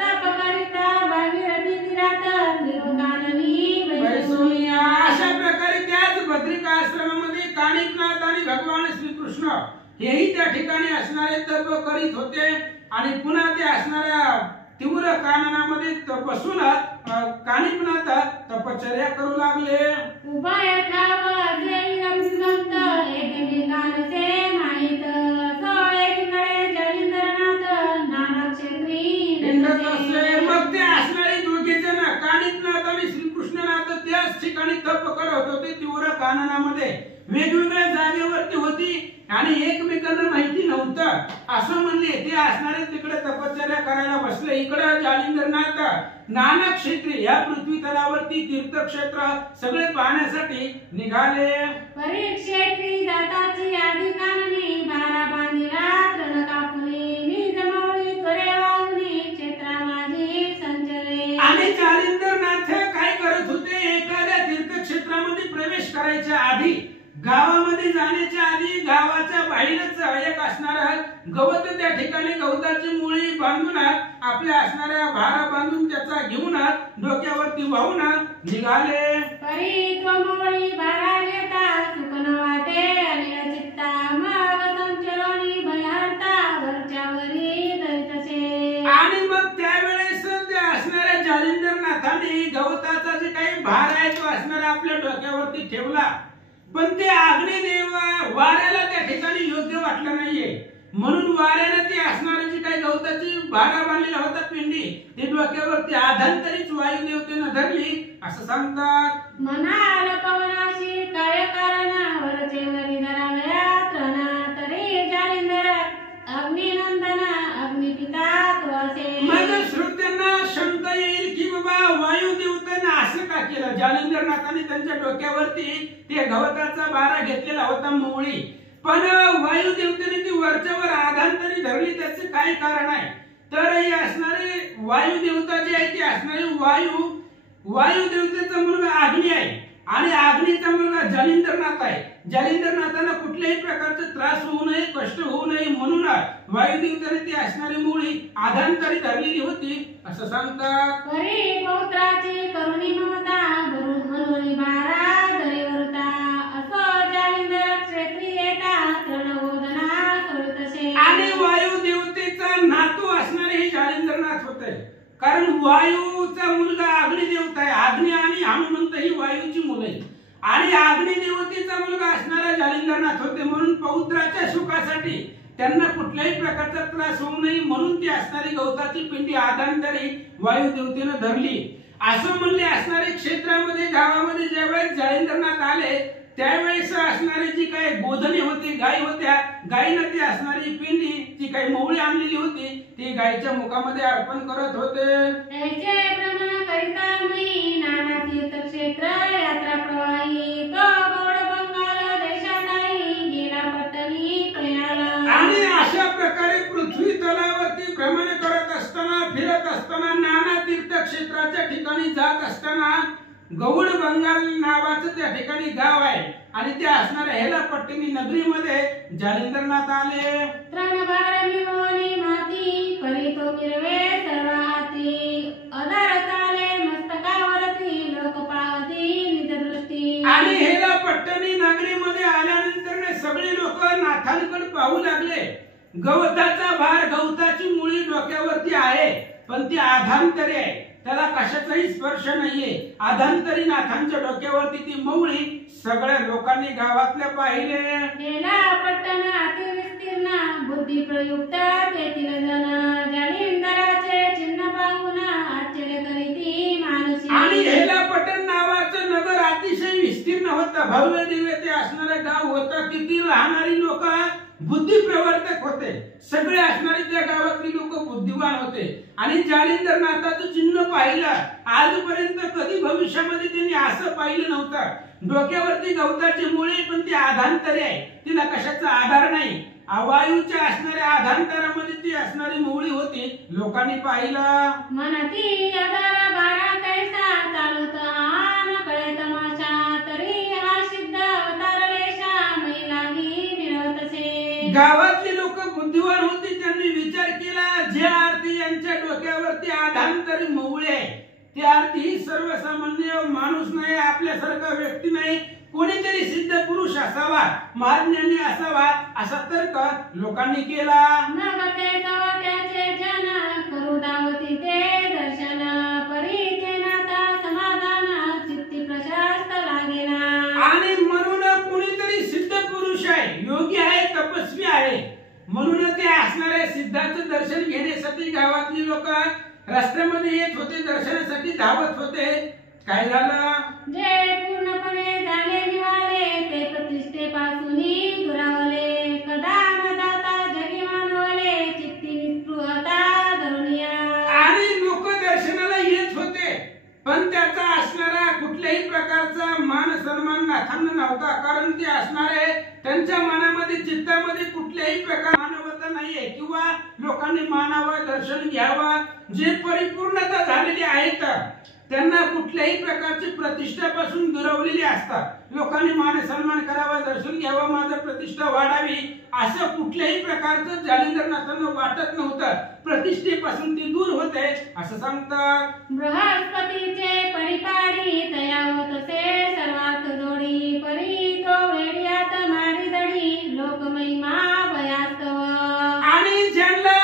तप करिता भागीरथी तीरात निरोधाननी बैसोनिया. अशा प्रकारे त्याच बद्रिका आश्रमामध्ये कानिपनाथ आणि भगवान श्रीकृष्ण हेही त्या ठिकाणी असणारे तप करीत होते. आणि पुन्हा ते असणाऱ्या तीव्र काननामध्ये बसून कानिपनाथ तपश्चर्या करू लागले. उभय ठाव जय रमसंत एकमेकांचे माहित सोळेकडे जालिंदरनाथ नाना क्षेत्री हिंडत असे. मग ते असणारे दोघे जण कानिपनाथ आणि श्रीकृष्णनाथ त्याच ठिकाणी तप करत होते. तीव्र काननामध्ये वेगवेगळ्या जागेवरती होती आणि एकमेकांना माहिती नव्हतं. असं म्हणले ते असणारे तिकडे तपश्चर्या करायला बसले. इकडे जालिंदरनाथ नाना क्षेत्री या पृथ्वी तलावरती तीर्थक्षेत्र सगळे पाहण्यासाठी निघाले. परीक्षेत्री दाताची आधी काननी बारा बांधिला तृण कापुनी निजमवळी त्वरे वाहुनी क्षेत्रा माझी संचरे. आणि जालिंदरनाथ काय करत होते, एखाद्या तीर्थक्षेत्रामध्ये प्रवेश करायच्या आधी गावामध्ये जाण्याच्या आधी गावाच्या बाहेरच एक असणारा गवत त्या ठिकाणी गवताची मुळी बांधून आपल्या असणाऱ्या भारा बांधून त्याचा घेऊन डोक्यावरती वाहून निघाले. परी त्वमवळी बारा घेता सुकन वाटे अनिल चित्ता मग संचरणी भयार्ता वरच्यावरी दैतसे. आणि मग त्यावेळेस ते असणाऱ्या जालिंदरनाथाने गवताचा जे काही भार आहे तो असणारा आपल्या डोक्यावरती ठेवला. पण ते अग्निदेव वाऱ्याला त्या ठिकाणी योग्य वाटलं नाहीये. म्हणून वाऱ्याने ते असणारी जी काही गवताची भारा बांधलेला होता पिंडी ते डोक्यावरती आधांतरीच वायुदेवतेनं धरली असं सांगतात. मनाल पवनाशी काय कारण वरचे वरी धरावया तृण तरी जालिंदर अग्निनंदन अग्निपिता त्वसे. मग श्रोत्यांना शंका येईल की बाबा वायुदेवतेनं असं का केलं. जालिंदरनाथाने त्यांच्या डोक्यावरती ते गवताचा बारा घेतलेला होता मोळी, पण वायुदेवतेने ती वरच्यावर आधांतरी धरली. त्याचे काय कारण आहे तर ही असणारी वायुदेवता जी आहे ती असणारी वायुदेवतेचा मुलगा अग्नी आहे आणि अग्नीचा मुलगा जालिंदरनाथ आहे. जालिंदरनाथांना कुठल्याही प्रकारचा त्रास होऊ नये, कष्ट होऊ नये म्हणून वायुदेवतेने ती असणारी मुळी आधांतरी धरलेली होती असं सांगतात. परी पौत्राची करुणी ममता म्हणून बारा दरीवरता असो जालिंदर क्षेत्री येता तृणगोदना सोडतसे. आणि वायुदेवतेचा नातू असणारे हे जालिंदरनाथ होते. कारण वायूचा मुलगा अग्निदेवता आहे. अग्नी आणि हनुमंत ही वायूची मुलं आहेत आणि अग्निदेवतेचा मुलगा असणारा जालिंदरनाथ होते. म्हणून पौत्राच्या सुखासाठी त्यांना कुठल्याही प्रकारचा त्रास होऊ नये म्हणून ती असणारी गवताची पिंडी आधांतरी वायुदेवतेनं धरली असं म्हणले. असणारे क्षेत्रामध्ये गावामध्ये ज्यावेळेस जालिंदरनाथ आले त्यावेळेस असणारी जी काही गोधने होती, गाय होत्या, गायीनं ती असणारी पिंडी जी काही मोवळी आणलेली होती ती गायीच्या मुखामध्ये अर्पण करत होते. त्याचे भ्रमण करिता मी नाना तीर्थक्षेत्र यात्रा प्रवाही तो गोड बंगाल देशाताई गेला पत्नी प्रयाला. आणि अशा प्रकारे पृथ्वी तलावरती भ्रमण करत असताना, फिरत असताना, नाना तीर्थक्षेत्राच्या ठिकाणी जात असताना गौड बंगाल नावाचं त्या ठिकाणी गाव आहे आणि त्या असणाऱ्या हेलापट्टिनी नगरीमध्ये जालिंदरनाथ आले. तृणभार मिळवणी माती परितो मिरवे सर्व हाती अधार चाले मस्तकावरती लोक पाहती निज दृष्टी. आणि हेलापट्टिनी नगरीमध्ये आल्यानंतर सगळे लोक नाथांकडे पाहू लागले. गवताचा भार गवताची मुळी डोक्यावरती आहे पण ती आधांतरी आहे, त्याला कशाचाही स्पर्श नाहीये. आधांतरी नाथांच्या डोक्यावरती ती मौळी सगळ्या लोकांनी गावातल्या पाहिले. हेलापट्टण अति विस्तीर्ण बुद्धी प्रयुक्त तेथील जन जालिंदराचे चिन्ह पाहून आश्चर्य करीती मानसी. आणि हेलापट्टण नावाचं नगर अतिशय विस्तीर्ण होतं, भव्य दिव्य ते असणारं गाव होतं. तिथे राहणारी लोक बुद्धी प्रवर्तक होते, सगळे असणारे त्या गावातली लोक बुद्धिवान होते. आणि जालिंदरनाथाचं चिन्ह पाहिलं आजपर्यंत कधी भविष्यामध्ये त्यांनी असं पाहिलं नव्हतं. डोक्यावरती गवताची मुळे पण ती आधांतरी आहे, तिला कशाचा आधार नाही. वायूच्या असणाऱ्या आधांतरामध्ये ती असणारी मुळी होती. लोकांनी पाहिलं मनती अधार बारा कैसा चालत आन कळे तमाशा तरी हा सिद्ध अवतारलेशा मैलागी मिळवतसे. गावातली लोक बुद्धिवान होती, त्यांनी विचार केला ज्या अर्थी यांच्या डोक्यावरती आधांतरी मौळे त्या अर्थी सर्वसामान्य माणूस नाही, आपल्यासारखा व्यक्ती नाही, कोणीतरी सिद्ध पुरुष असावा, महाज्ञानी असावा असा तर्क लोकांनी केला. नगते त्याचे जन करू दावती ते दर्शन परी ते नाता समाधान चित्ती प्रशस्त लागेना. आणि म्हणून कोणीतरी सिद्ध पुरुष आहे, योगी आहे, तपस्वी आहे, म्हणून ते असणाऱ्या सिद्धाचं दर्शन घेण्यासाठी गावातली लोक रस्त्यामध्ये येत होते, दर्शनासाठी धावत होते. काय झालं? जे पूर्णपणे झाले निवाले ते प्रतिष्ठेपासून दुरावले कदा न जाता जगी मानवले चित्ती निस्पृहता धरुनिया. आणि लोक दर्शनाला येत होते पण त्याचा असणारा कुठल्याही प्रकारचा मान सन्मान नाथांना नव्हता, कारण ते असणारे त्यांच्या मनामध्ये चित्तामध्ये कुठल्याही प्रकार मानवता नाहीये किंवा लोकांनी मानावं, दर्शन घ्यावं. जे परिपूर्णता झालेली आहेत त्यांना कुठल्याही प्रकारची प्रतिष्ठापासून दुरावलेली असतात. लोकांनी मान सन्मान करावा, दर्शन घ्यावं, माझं प्रतिष्ठा वाढावी असं कुठल्याही प्रकारचं जालिंदरनाथांना वाटत नव्हतं. प्रतिष्ठेपासून ते दूर होते असं सांगतात. बृहस्पतीचे परिपाडी तया होतसे सर्वार्थ जोडी परी तो वेड्यात मारी दडी लोक महिमा भयास्तव. आणि ज्यांना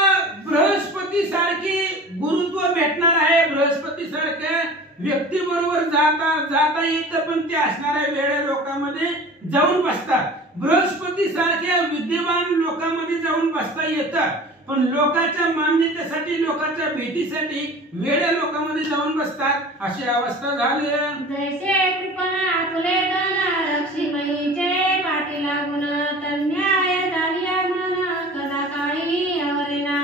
बृहस्पती सारखी गुरुत्व भेटणार आहे, बृहस्पती सारख्या व्यक्ती बरोबर जाता येतं पण ते असणाऱ्या वेड्या लोकांमध्ये जाऊन बसतात. बृहस्पती सारख्या विद्यमान लोकांमध्ये जाऊन बसता येतं पण लोकांच्या मान्यतेसाठी, लोकांच्या भीतीसाठी वेड्या लोकांमध्ये जाऊन बसतात. अशी अवस्था झाली. जैसे कृपणा आपले धन लक्ष्मीचे पाठी लागून तन्याय झालिया मन कदा काळी अवरेना.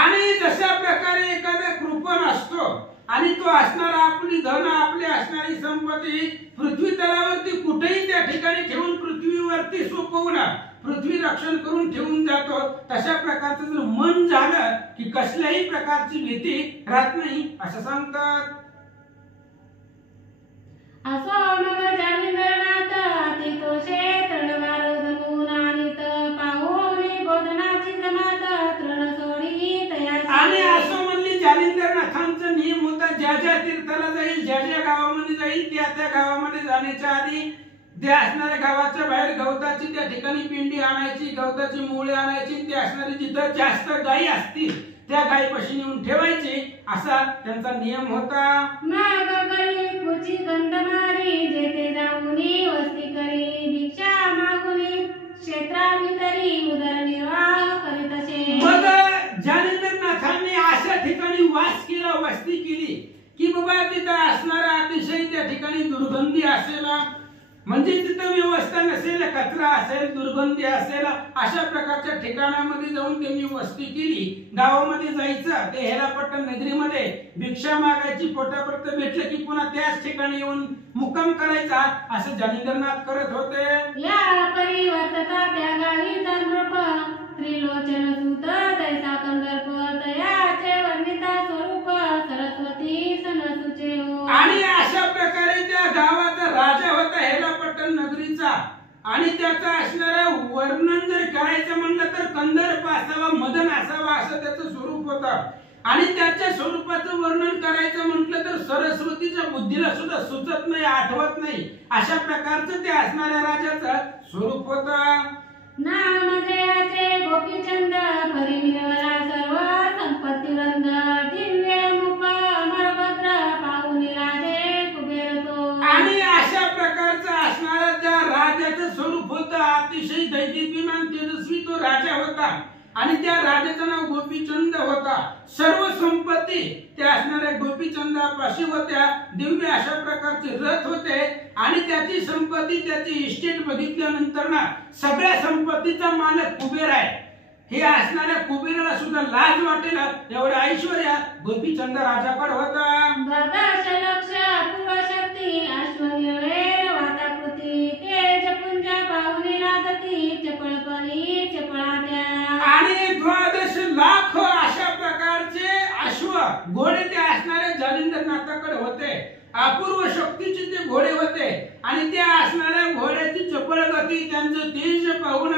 आणि जशा प्रकारे एखादा कृपण असतो आणि तो असणारा आपली धन, आपली असणारी संपत्ती पृथ्वी तलावरती कुठेही त्या ठिकाणी ठेवून पृथ्वीवरती सोपवून पृथ्वी रक्षण करून ठेवून जातो, तशा प्रकारचं जर मन झालं की कसल्याही प्रकारची भीती राहत नाही असं सांगतात. असो मग जालिंदरनाथ अतितोषे तळवार जमून आणीत पाहुनी बोधनाची जमात तृण सोडी तयार. आणि असो म्हणली जालिंदरनाथांचा नियम होता, ज्या ज्या तीर्थाला जाईल, ज्या ज्या गावामध्ये जाईल त्या त्या गावामध्ये जाण्याच्या आधी त्या असणाऱ्या गावाच्या बाहेर गवताची त्या ठिकाणी पिंडी आणायची, गवताची मुळे आणायची, ते असणारी जिथं जास्त गायी असतील त्या गायीपाशी नेऊन ठेवायची असा त्यांचा नियम होता. माग गळी कुची गंध मारी जेथे जाऊनी वस्ती करी भिक्षा मागुनी क्षेत्राभितरी उदरनिर्वाह करीत असे. मग जालिंदरनाथांनी अशा ठिकाणी वास केला, वस्ती केली की बाबा तिथं असणारा अतिशय त्या ठिकाणी दुर्गंधी असेल, म्हणजे तिथं व्यवस्था नसेल, कचरा असेल, दुर्गंधी असेल, अशा प्रकारच्या ठिकाणामध्ये जाऊन त्यांनी वस्ती केली. गावामध्ये जायचं, ते हेलापट्टण नगरीमध्ये भिक्षा मागायची, पोटापर्यंत भेटलं की पुन्हा त्याच ठिकाणी येऊन मुक्काम करायचा असं जालिंदरनाथ करत होते. या परिवर्तता त्या गावी तंद्रप त्रिलोचन सूत तैसा कंदर्प तयाचे वर्णिता स्वरूप सरस्वती सनसुचे हो. आणि अशा प्रकारे त्या आणि त्याचा असणारा वर्णन जर करायचं म्हणलं तर कंदर्प असावा, मदन असावा असं त्याचं स्वरूप होतं. आणि त्याच्या स्वरूपाचं वर्णन करायचं म्हटलं तर सरस्वतीच्या बुद्धीला सुद्धा सुचत नाही, आठवत नाही, अशा प्रकारचं ते असणाऱ्या राजाचं स्वरूप होतं. नाम जयाचे गोपीचंद परी मिळवला सर्व संपत्ती रंग दिव्य मुख अमरभद्र पाहून राजे कुबेर तो. आणि अशा प्रकारचं असणारा त्या राजाचं स्वरूप होतं. अतिशय दैदिप्यमान तेजस्वी तो राजा होता आणि त्या राजाचं नाव गोपीचंद होता. सर्व संपत्ती त्या असणाऱ्या गोपीचंदापाशी होत्या. दिव्य अशा प्रकारचे रथ होते आणि त्याची संपत्ती, त्याची इस्टेट बघितल्यानंतर ना सगळ्या संपत्तीचा मालक कुबेर आहे. हे असणाऱ्या कुबेराला सुद्धा लाज वाटेल एवढं ऐश्वर्य गोपीचंद राजाकडे होता. द्वादश लक्ष अपूर्व शक्ती ऐश्वर्य वाताकृती तेज पुंज पाहुणे राजती चपळपणी चपळात्या. आणि 12 लाख अशा प्रकारचे अश्व घोडे ते असणारे जालिंदरनाथाकडे होते. अपूर्व शक्तीचे ते घोडे होते आणि त्या असणाऱ्या घोड्याची चपळ गती, त्यांचं तेज पाहून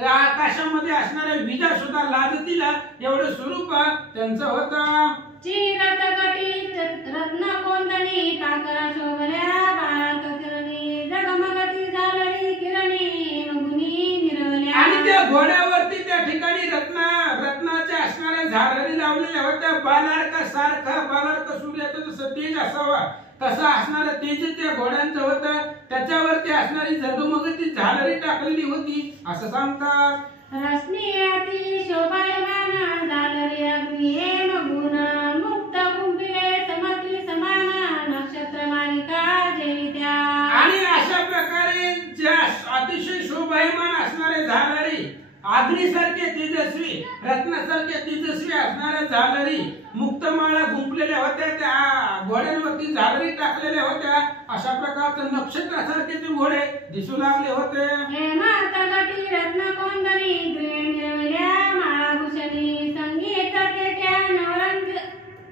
आकाशामध्ये असणाऱ्या विजा सुद्धा लाजतील एवढं स्वरूप त्यांचं होतं. चिरत गटी रत्न कोंदणी पाकरा शोभल्या बाळात किरणी जगमगती झालरी किरणी मगुनी मिरवल्या. आणि त्या घोड्यावरती त्या ठिकाणी रत्नाच्या असणाऱ्या झालरी लावलेल्या होत्या. बालार्का सारखा, बालार्क सूर्याचं जसं तेज असावा तसं असणारं तेज त्या घोड्यांचं होतं. त्याच्यावरती असणारी जगमगती झालरी टाकलेली होती असं सांगतात. रश्मी अति शोभायमान झालरी अग्नी हेम गुण मुक्त कुंभिले समती समान नक्षत्र मालिका जेवित्या. आणि अशा प्रकारे ज्या अतिशय शोभायमान असणारे झालरी, अग्नीसारखे तेजस्वी, रत्नासारखे तेजस्वी असणाऱ्या झालरी मुक्तमाळा गुंफलेल्या होत्या. त्या घोड्यांवरती झालरी टाकलेल्या होत्या. अशा प्रकारचे नक्षत्रासारखे ते घोडे दिसू लागले होते. हेमंत गटी रत्न कोंदणी ग्रे मिरवल्या माळाभूषणी संगीत तेट्या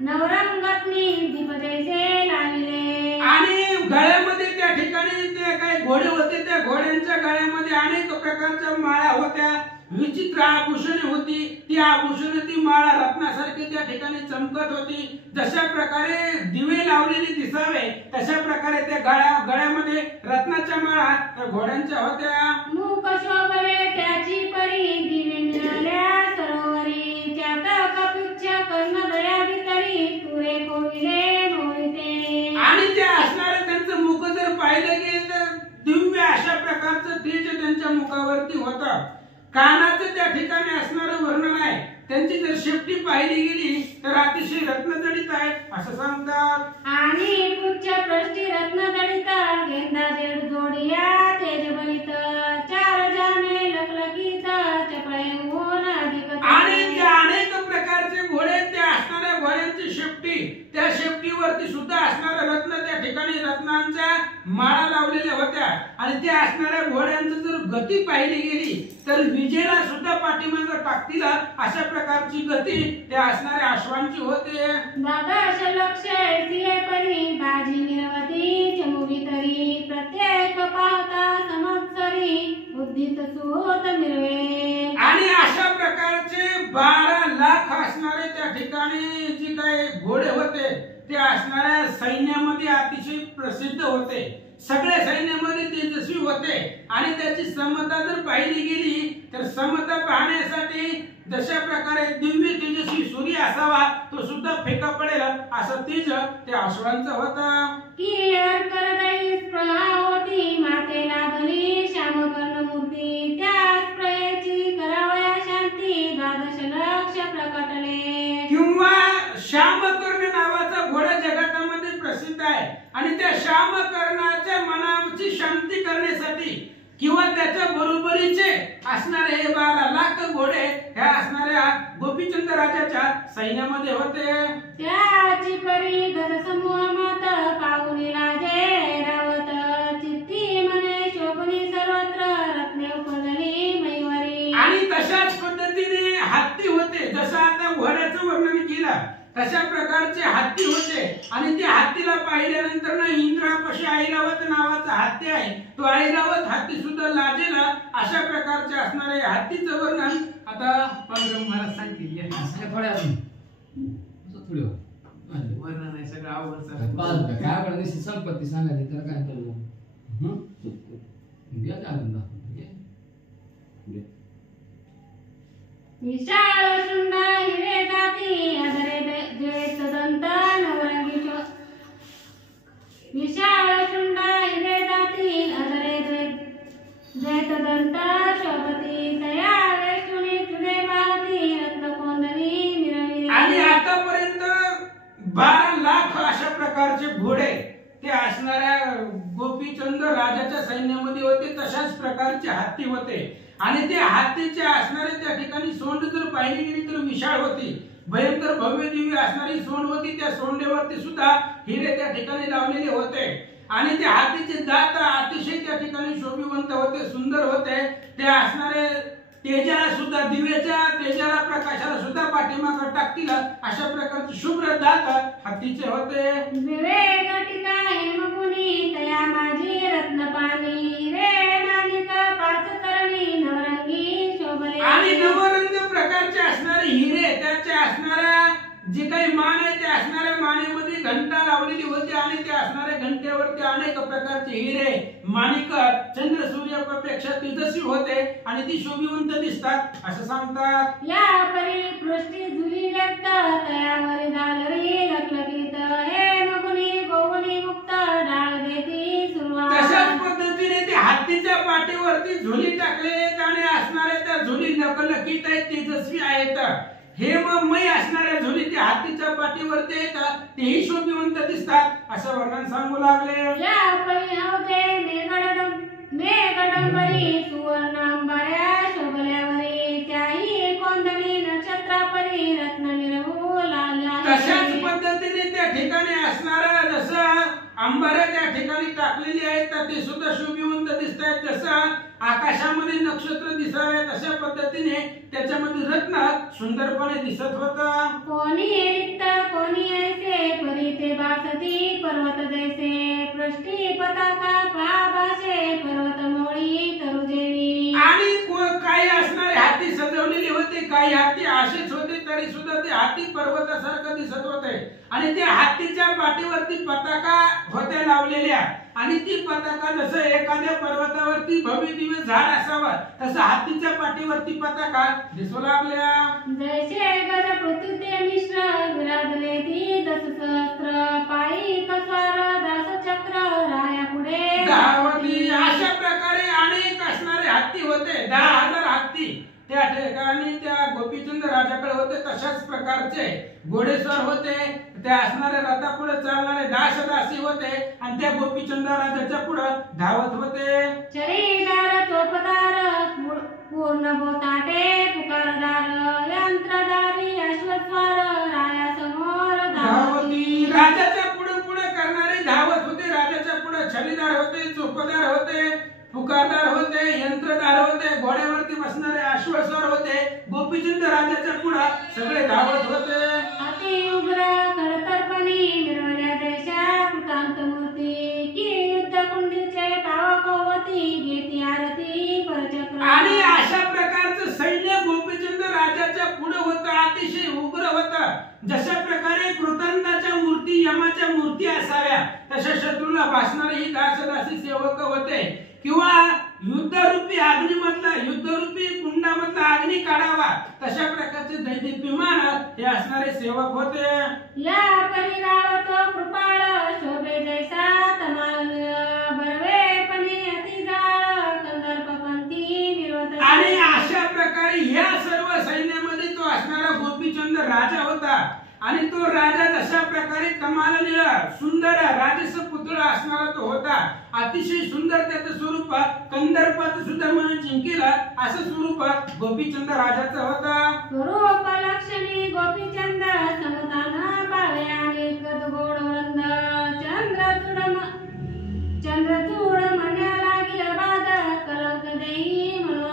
नवरंगत्नी दीप जैसे लाविले. आणि गळ्यामध्ये त्या ठिकाणी ते काही घोडे होते. त्या घोड्यांच्या गळ्यामध्ये अनेक प्रकारच्या माळा होत्या. विचित्र आभूषणे होती. ती आभूषणे, ती माळा रत्नासारखी त्या ठिकाणी चमकत होती. जशा प्रकारे दिवे लावलेले दिसावे तशा प्रकारे त्या गळ्यामध्ये रत्नाच्या माळा त्या घोड्यांच्या होत्या. मुख शोभले त्याची परी दिवे मिळाल्या सरोवरी त्यात कपिच्छ कर्ण दया भितरी तुरे कोविले मोहिते. आणि ते असणारे त्यांचं मुख जर पाहिलं गेलं तर दिव्य अशा प्रकारचं तेज त्यांच्या मुखावरती होतं. कानाचं त्या ठिकाणी असणारं वर्णन आहे. त्यांची जर शेपटी पाहिली गेली तर अतिशय रत्नजडित आहे असं सांगतात. आणि पुच्छ पृष्ठी रत्नजडित गेंदा जेड जोडिया तेज बलित चार जामे लखलखित चपळे होऊन अधिक. आणि त्या अनेक प्रकारचे घोडे, त्या असणाऱ्या घोड्यांची शेपटी, त्या शेपटीवरती सुद्धा असणाऱ्या रत्न, त्या ठिकाणी रत्नांच्या माळा लावलेल्या होत्या. आणि त्या असणाऱ्या घोड्यांची जर गती पाहिली गेली तर विजेला सुद्धा पाठीमागे टाकतील अशा प्रकारची गती त्या असणाऱ्या अश्वांची होते. द्वादश लक्ष ऐसिये परी बाजी मिरवती चमुगी तरी प्रत्येक पाहता संवत्सरी बुद्धीत सुहोत मिरवे. आणि अशा प्रकारचे 12 लाख असणारे त्या ठिकाणी जी काही घोडे होते ते असणाऱ्या सैन्यामध्ये अतिशय प्रसिद्ध होते. सगळ्या सैन्यामध्ये तेजस्वी होते. आणि त्याची समता जर पाहिली गेली तर समता पाहण्यासाठी जशा प्रकारे दिव्य तेजस्वी सूर्य असावा तो सुद्धा फेका पडेल असं तेज त्या अश्वांचं होतं. की करदई स्पृहा होती मातेला भली श्याम कर्ण मूर्ती त्या स्पृहेची करावया शांती द्वादश लक्ष प्रकटले. किंवा श्यामकर्ण नावाचा घोडा जगामध्ये प्रसिद्ध आहे. आणि त्या श्यामकर्णाच्या मनाची शांती करण्यासाठी किंवा त्याच्या बरोबरीचे असणारे हे 12 लाख घोडे ह्या असणाऱ्या गोपीचंद राजाच्या सैन्यामध्ये होते. त्याची परी गज समूह मत पाहुनी राजे रावत चित्ती मने शोभनी सर्वत्र रत्ने उपजली मैवरी. आणि तशाच पद्धतीने हत्ती होते. जसं आता घोड्याचं वर्णन केलं तशा प्रकारचे हत्ती होते आणि त्या हत्तीला पाहिल्यानंतर ना इंद्रापाशी ऐरावत नावाचा हत्ती आहे, तो ऐरावत हत्ती सुद्धा लाजेला अशा प्रकारचे असणारे हत्तीचं वर्णन आता पांडुरंग महाराज सांगतील. असं थोड्या अजून असं थोडी वर्णन आहे सगळं आवडतं. काय आपण निश्चित संपत्ती सांगायची तर काय करू घ्या चालून दाखव. विशाळ शुंड हिरे जाती आदरे द्वैत दंत नवरंगी विशाळ शुंड हिरे जाती आदरे द्वैत दंत शोभती तया वेष्टुनी तुझे पाहती रत्नकोंदणी मिरवी. आणि आतापर्यंत 12 लाख अशा प्रकारचे घोडे ते असणाऱ्या गोपीचंद राजाच्या सैन्यामध्ये होते. तशाच प्रकारचे हत्ती होते आणि त्या हत्तीचे असणारे त्या ठिकाणी सोंड जर पाहिली गेली तर विशाळ होती, भयंकर भव्य दिव्य असणारी सोंड होती. त्या सोंडेवरती सुद्धा हिरे त्या ठिकाणी लावलेले होते आणि त्या हत्तीचे दात अतिशय त्या ठिकाणी शोभिवंत होते, सुंदर होते. ते असणारे तेजाला सुद्धा दिव्याच्या तेजाला प्रकाशाला सुद्धा पाठीमागे टाकतील अशा प्रकारचे शुभ्र दात हत्तीचे होते. विवेक टीका हेमकुनी तया माझी रत्नपाणी रे माणिक पाच तरणी नवरंगी शोभले. आणि नवरंग प्रकारचे असणारे हिरे त्याचे असणाऱ्या जे काही मान आहे त्या असणाऱ्या मानेमध्ये घंटा लावलेली होती आणि त्या असणाऱ्या घंटेवरती अनेक प्रकारचे हिरे माणिक चंद्र सूर्यापेक्षा तेजस्वी होते आणि ती शोभिवंत दिसतात असं सांगतात. या परी पृष्ठी झुली व्यक्त तयावरी झालरी लखलखीत हे मगुनी गोवनी मुक्त डाळ देती सुरुवात. तशाच पद्धतीने ते हत्तीच्या पाठीवरती झुली टाकलेले आहेत आणि असणाऱ्या त्या झुली लखलखीत आहेत, तेजस्वी आहेत. हेममय असणाऱ्या झुली त्या हत्तीच्या पाठीवरती येतात, तेही शोभिवंत दिसतात असं वर्णन सांगू लागले. या परी हवते मेघडंबरी सुवर्णांबऱ्या शोभल्यावरी त्याही कोंदणी नक्षत्रापरी रत्न मिरवू लागला. तशाच पद्धतीने त्या ठिकाणी असणारा जसं अंबाऱ्या त्या ठिकाणी टाकलेली आहेत ते सुद्धा शोभिवंत दिसत आहेत. जसं आकाशामध्ये नक्षत्र दिसावेत अशा पद्धतीने त्याच्यामध्ये रत्न सुंदरपणे दिसत होता. कोणी रिक्त कोणी ऐसे परी ते बासती पर्वत जैसे पृष्ठी पताका पाभासे पर्वत मोळी तरुजेवी. आणि काही असणारे हाती सजवलेले होते, काही हाती असेच होते, तरी सुद्धा ते हाती पर्वतासारखं दिसत होते आणि त्या हातीच्या पाठीवरती पताका होत्या लावलेल्या आणि ती पताका जसं एखाद्या पर्वतावरती भव्य दिव्य झाड असावं तसं हातीच्या पाठीवरती पताका दिसू लागल्या. जैसे गज पृथ्वी मिश्र विराजले ती दस सहस्त्र पायी कसवार दास चक्र राया पुढे धावती. अशा प्रकारे अनेक असणारे हत्ती होते, 10,000 हत्ती त्या ठिकाणी त्या गोपीचंद राजाकडे होते. तशाच प्रकारचे घोडेस्वार होते, त्या असणाऱ्या रथापुढे चालणारे दासी होते आणि त्या गोपीचंद राजाच्या पुढे धावत होते. शरीरार चोपदार पूर्ण बोताटे पुकारदार यंत्रधारी अश्वस्वार राया समोर धावती. राजाच्या पुढे पुढे करणारे धावत होते. राजाच्या पुढे छडीदार होते, चोपदार होते, पुकारदार होते, यंत्रधार होते, घोड्यावरती बसणारे अश्वस्वार होते. गोपीचंद राजाच्या पुढे सगळे धावत होते. अति उग्र खरतरपणी मिरवल्या देशा कृतांत मूर्ती की युद्ध कुंडीचे पावकोवती घेती आरती परचक्र. आणि अशा प्रकारचं सैन्य गोपीचंद राजाच्या पुढे होतं, अतिशय उग्र होतं. जशा प्रकारे कृतांताच्या मूर्ती यमाच्या मूर्ती असाव्या तशा शत्रूला भासणारे ही दासदासी सेवक होते किंवा युद्धरूपी अग्निमधला युद्धरूपी कुंडामधला अग्नी काढावा तशा प्रकारचे दैदिप्यमान हे असणारे सेवक होते. या परिरावत कृपाळ शोभे जैसा तमाल बरवेपणे अति जाळ कंदर्पपंथी विरोध. आणि अशा प्रकारे या सर्व सैन्यामध्ये तो असणारा गोपीचंद राजा होता आणि तो राजा जशा प्रकारे कमालनीय सुंदर राजस पुतळा असणारा तो होता. अतिशय सुंदर त्याचं स्वरूप कंदर्पाचं सुद्धा मन जिंकेला असं स्वरूप गोपीचंद राजाचं होता. स्वरूप लक्षणी गोपीचंद समताना पावे आणि गदगोड वृंद चंद्रचूड म्हणण्या लागी अबाध कलंक देई म्हणून.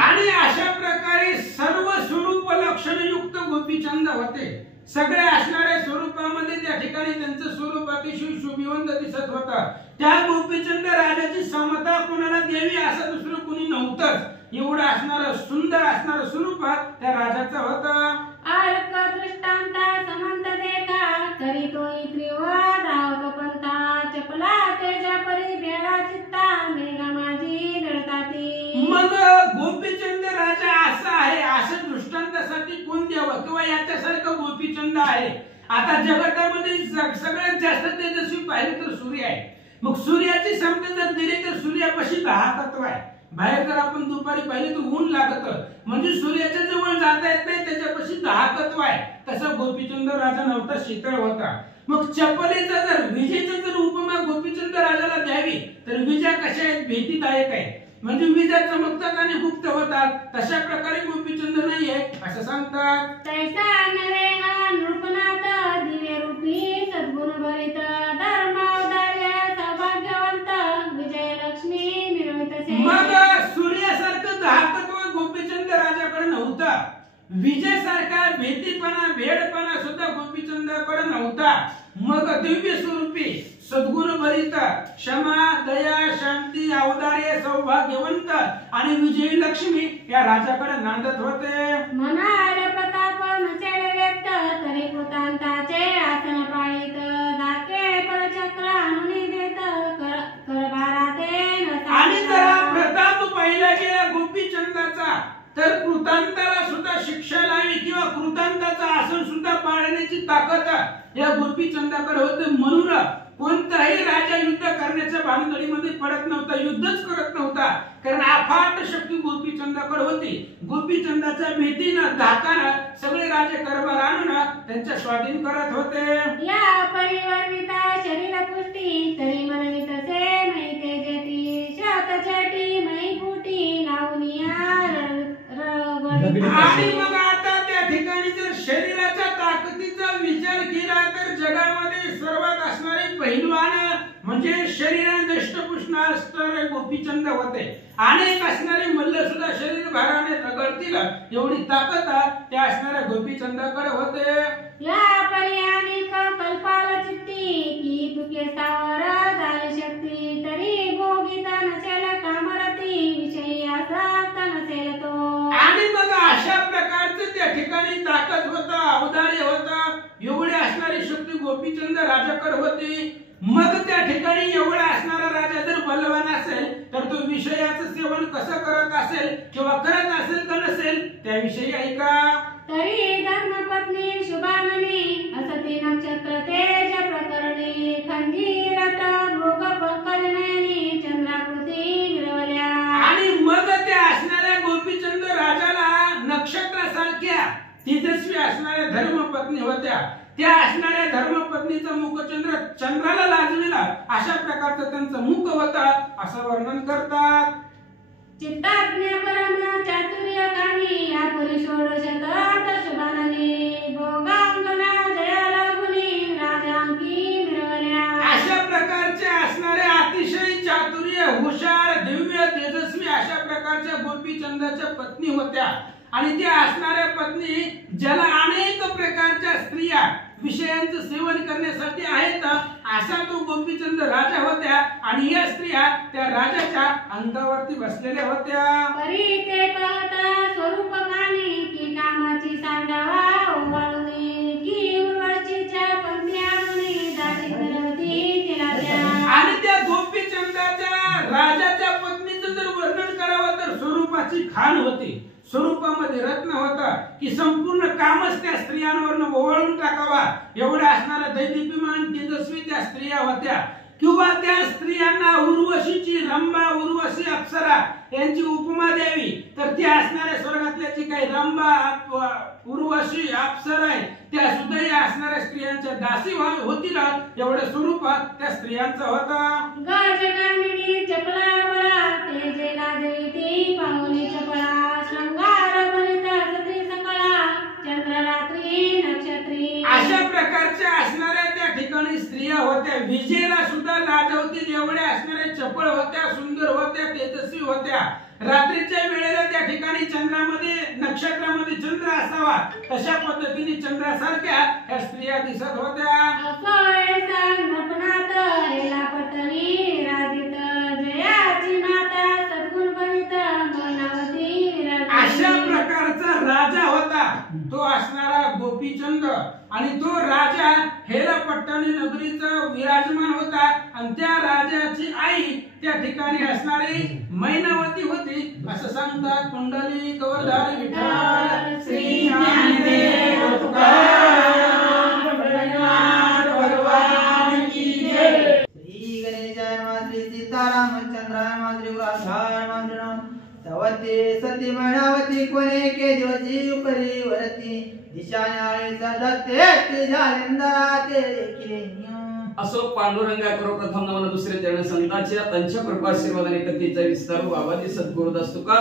आणि अशा प्रकारे सर्व स्वरूप लक्षणयुक्त गोपीचंद होते. सगळ्या असणाऱ्या स्वरूपामध्ये त्या ठिकाणी त्यांचं स्वरूप अतिशय शोभिवंत दिसत होतं. त्या गोपीचंद राजाची समता कोणाला द्यावी असं दुसरं कोणी नव्हतंच. एवढं असणारं सुंदर असणारं स्वरूप त्या राजाचं होतं. अर्क दृष्टांता समंत देखा तरी तोही त्रिवद धावक पंथा चपला तेजा परी भेडा चित्ता मेघा माझी दळताती. मग गोपीचंद राजा असा आहे असं दृष्टांतासाठी कोण द्यावं किंवा याच्यासारखं गोपीचंद आहे. आता जगतामध्ये सगळ्यात जास्त तेजस्वी पाहिले तर सूर्य आहे. मग सूर्याची समजा जर दिली तर सूर्यापाशी 10 तत्व आहे. बाहेर जर आपण दुपारी पाहिले तर ऊन लागत म्हणजे सूर्याच्या जवळ जाता येत नाही, त्याच्यापाशी 10 तत्व आहे. तसा गोपीचंद राजा नव्हता, शीतळ होता. मग चपलेचा जर विजेचा जर उपमा गोपीचंद राजाला द्यावी तर विजा कशा आहेत, भीतीदायक आहे. म्हणजे विजा चमकतात आणि गुप्त होतात. तशा प्रकारे गोपीचंद नाहीये असं सांगतात. तैसा नवे हा नृपनाथ दिव्य रूपी सद्गुण भरित धर्म औदार्य सौभाग्यवंत विजय लक्ष्मी मिळवितसे. मग सूर्यासारखं 10 तत्व गोपीचंद राजाकडे नव्हतं. विजयासारखा भीतीपणा भेडपणा सुद्धा गोपीचंदाकडे नव्हता. मग दिव्य स्वरूपी सद्गुण भरित क्षमा दया शांती औदार्य सौभाग्यवंत आणि विजयी लक्ष्मी या राजाकडे नांदत होते. मनार प्रताप नसेल व्यक्त तरी कृतांताचे आसन पाळीत दाके परचक्र आणून देत करभाराते आणि जरा प्रताप पाहिला गेला गोपीचंदाचा तर कृतांताला सुद्धा शिक्षा लावी किंवा कृतांताचा आसन सुद्धा पाळण्याची ताकद या गोपीचंदाकडे होते. म्हणून कोणताही राजा युद्ध करण्याच्या भानगडीमध्ये पडत नव्हता, युद्धच करत नव्हता. कारण अफाट शक्ती गोपीचंदाकडे होती. गोपीचंदाच्या भीतीनं धाकानं सगळे राजे कारभार आणून त्यांच्या स्वाधीन करत होते. या परिवर्तिता शरीर पुष्टी तरी मनवितसे मै तेजती शत चटी मै फुटी लावनिया आणि मग आता त्या ठिकाणी जर शरीराच्या ताकदीचा विचार केला तर जगामध्ये सर्वात असणारे पहिलवान म्हणजे शरीराने दष्टपुष्ट असणारे गोपीचंद होते. अनेक असणारे मल्ल सुद्धा शरीर भाराने रगडतील एवढी ताकद त्या असणाऱ्या गोपीचंदाकडे होते. या पर्यानिक कल्पाल चित्ती की तुके सावर झाली शक्ती तरी भोगिता नसेल कामरती विषयी आसक्त नसेल तो. आणि मग अशा प्रकारचं त्या ठिकाणी ताकद होता, औदार्य होता, एवढी असणारी शक्ती गोपीचंद राजाकडे होती. मग त्या ठिकाणी एवढा असणारा राजा जर बलवान असेल तर तो विषयाचं सेवन कसं करत असेल किंवा करत असेल का नसेल त्याविषयी ऐका. तरी धर्मपत्नी शुभाननी असती नक्षत्र तेज प्रकरणी खंजीरत मृग पंकजनयनी चंद्राकृती मिळवल्या. आणि मग त्या असणाऱ्या गोपीचंद राजाला नक्षत्रासारख्या तेजस्वी असणाऱ्या धर्मपत्नी होत्या. त्या असणाऱ्या धर्मपत्नीचा मुखचंद्र चंद्राला लाजविला अशा प्रकारचं त्यांचं मुख होतं असं वर्णन करतात. चित्ताज्ञ परम चातुर्य कामी या पुरी षोडशतात शुभाननी भोगांगना जयाला गुणी राजांकी मिळवल्या. अशा प्रकारचे असणारे अतिशय चातुर्य हुशार दिव्य तेजस्वी अशा प्रकारच्या गोपीचंदाच्या पत्नी होत्या. आणि त्या असणाऱ्या पत्नी ज्याला अनेक प्रकारच्या स्त्रिया विषयांचं सेवन करण्यासाठी आहेत असा तो गोपीचंद राजा होत्या. आणि या स्त्रिया त्या राजाच्या अंगावरती बसलेल्या होत्या. परी ते पाहता स्वरूप कानी की कामाची सांडावा ओवाळुनी की उर्वशीच्या पंक्ती आणुनी दाटी करवती तिला द्या. आणि त्या गोपीचंदाच्या राजाच्या पत्नीचं जर वर्णन करावं तर स्वरूपाची खान होती. स्वरूपामध्ये रत्न होता की संपूर्ण कामच त्या स्त्रियांवर ओवाळून टाकावा एवढ्या असणाऱ्या दैदिप्यमान तेजस्वी त्या स्त्रिया होत्या. किंवा त्या स्त्रियांना उर्वशीची रंभा उर्वशी अप्सरा यांची उपमा द्यावी तर त्या असणाऱ्या स्वर्गातल्या जी काही रंभा उर्वशी अप्सरा आहे त्या सुद्धा या असणाऱ्या स्त्रियांच्या दासी होतील एवढं स्वरूप त्या स्त्रियांचं होतं. गजगामिनी चपला बळा तेजे लाजविती पाहुणी चपळा शृंगार बलिता सती सकळा चंद्र रात्री नक्षत्री. अशा प्रकारच्या असणाऱ्या त्या ठिकाणी स्त्रिया होत्या. विजेला सुद्धा लाजवतील एवढ्या असणाऱ्या चपळ होत्या, सुंदर होत्या, तेजस्वी होत्या. रात्रीच्या वेळेला त्या ठिकाणी चंद्रामध्ये नक्षत्रामध्ये चंद्र असावा तशा पद्धतीने चंद्रासारख्या ह्या स्त्रिया दिसत होत्या. असोय संगपनात हेलापटणी राजित जयाची माता सद्गुण बनित मैनावती विराजित. अशा प्रकारचा राजा होता तो असणारा गोपीचंद आणि तो राजा हेलापट्टणी नगरीचा विराजमान होता आणि त्या राजाची आई त्या ठिकाणी असणारी मैनावती होती असं सांगतात. कुंडली कवरधारी विठ्ठल श्री ज्ञानदेव तुकाराम पंढरीनाथ भगवान की जय. श्री गणेशाय नमः. श्री सीतारामचंद्राय नमः. श्री गुराधाय नमः. सवती सती मैनावती कोणे के दिवसी उपरी वरती दिशाने आळीचा धत्ते ते झालेंदरा ते देखिले असो पांडुरंगा करो प्रथम नवन दुसरे चरण संतांच्या त्यांच्या कृपाशीर्वादाने कथेचा विस्तार बाबाजी सद्गुरुदास तुका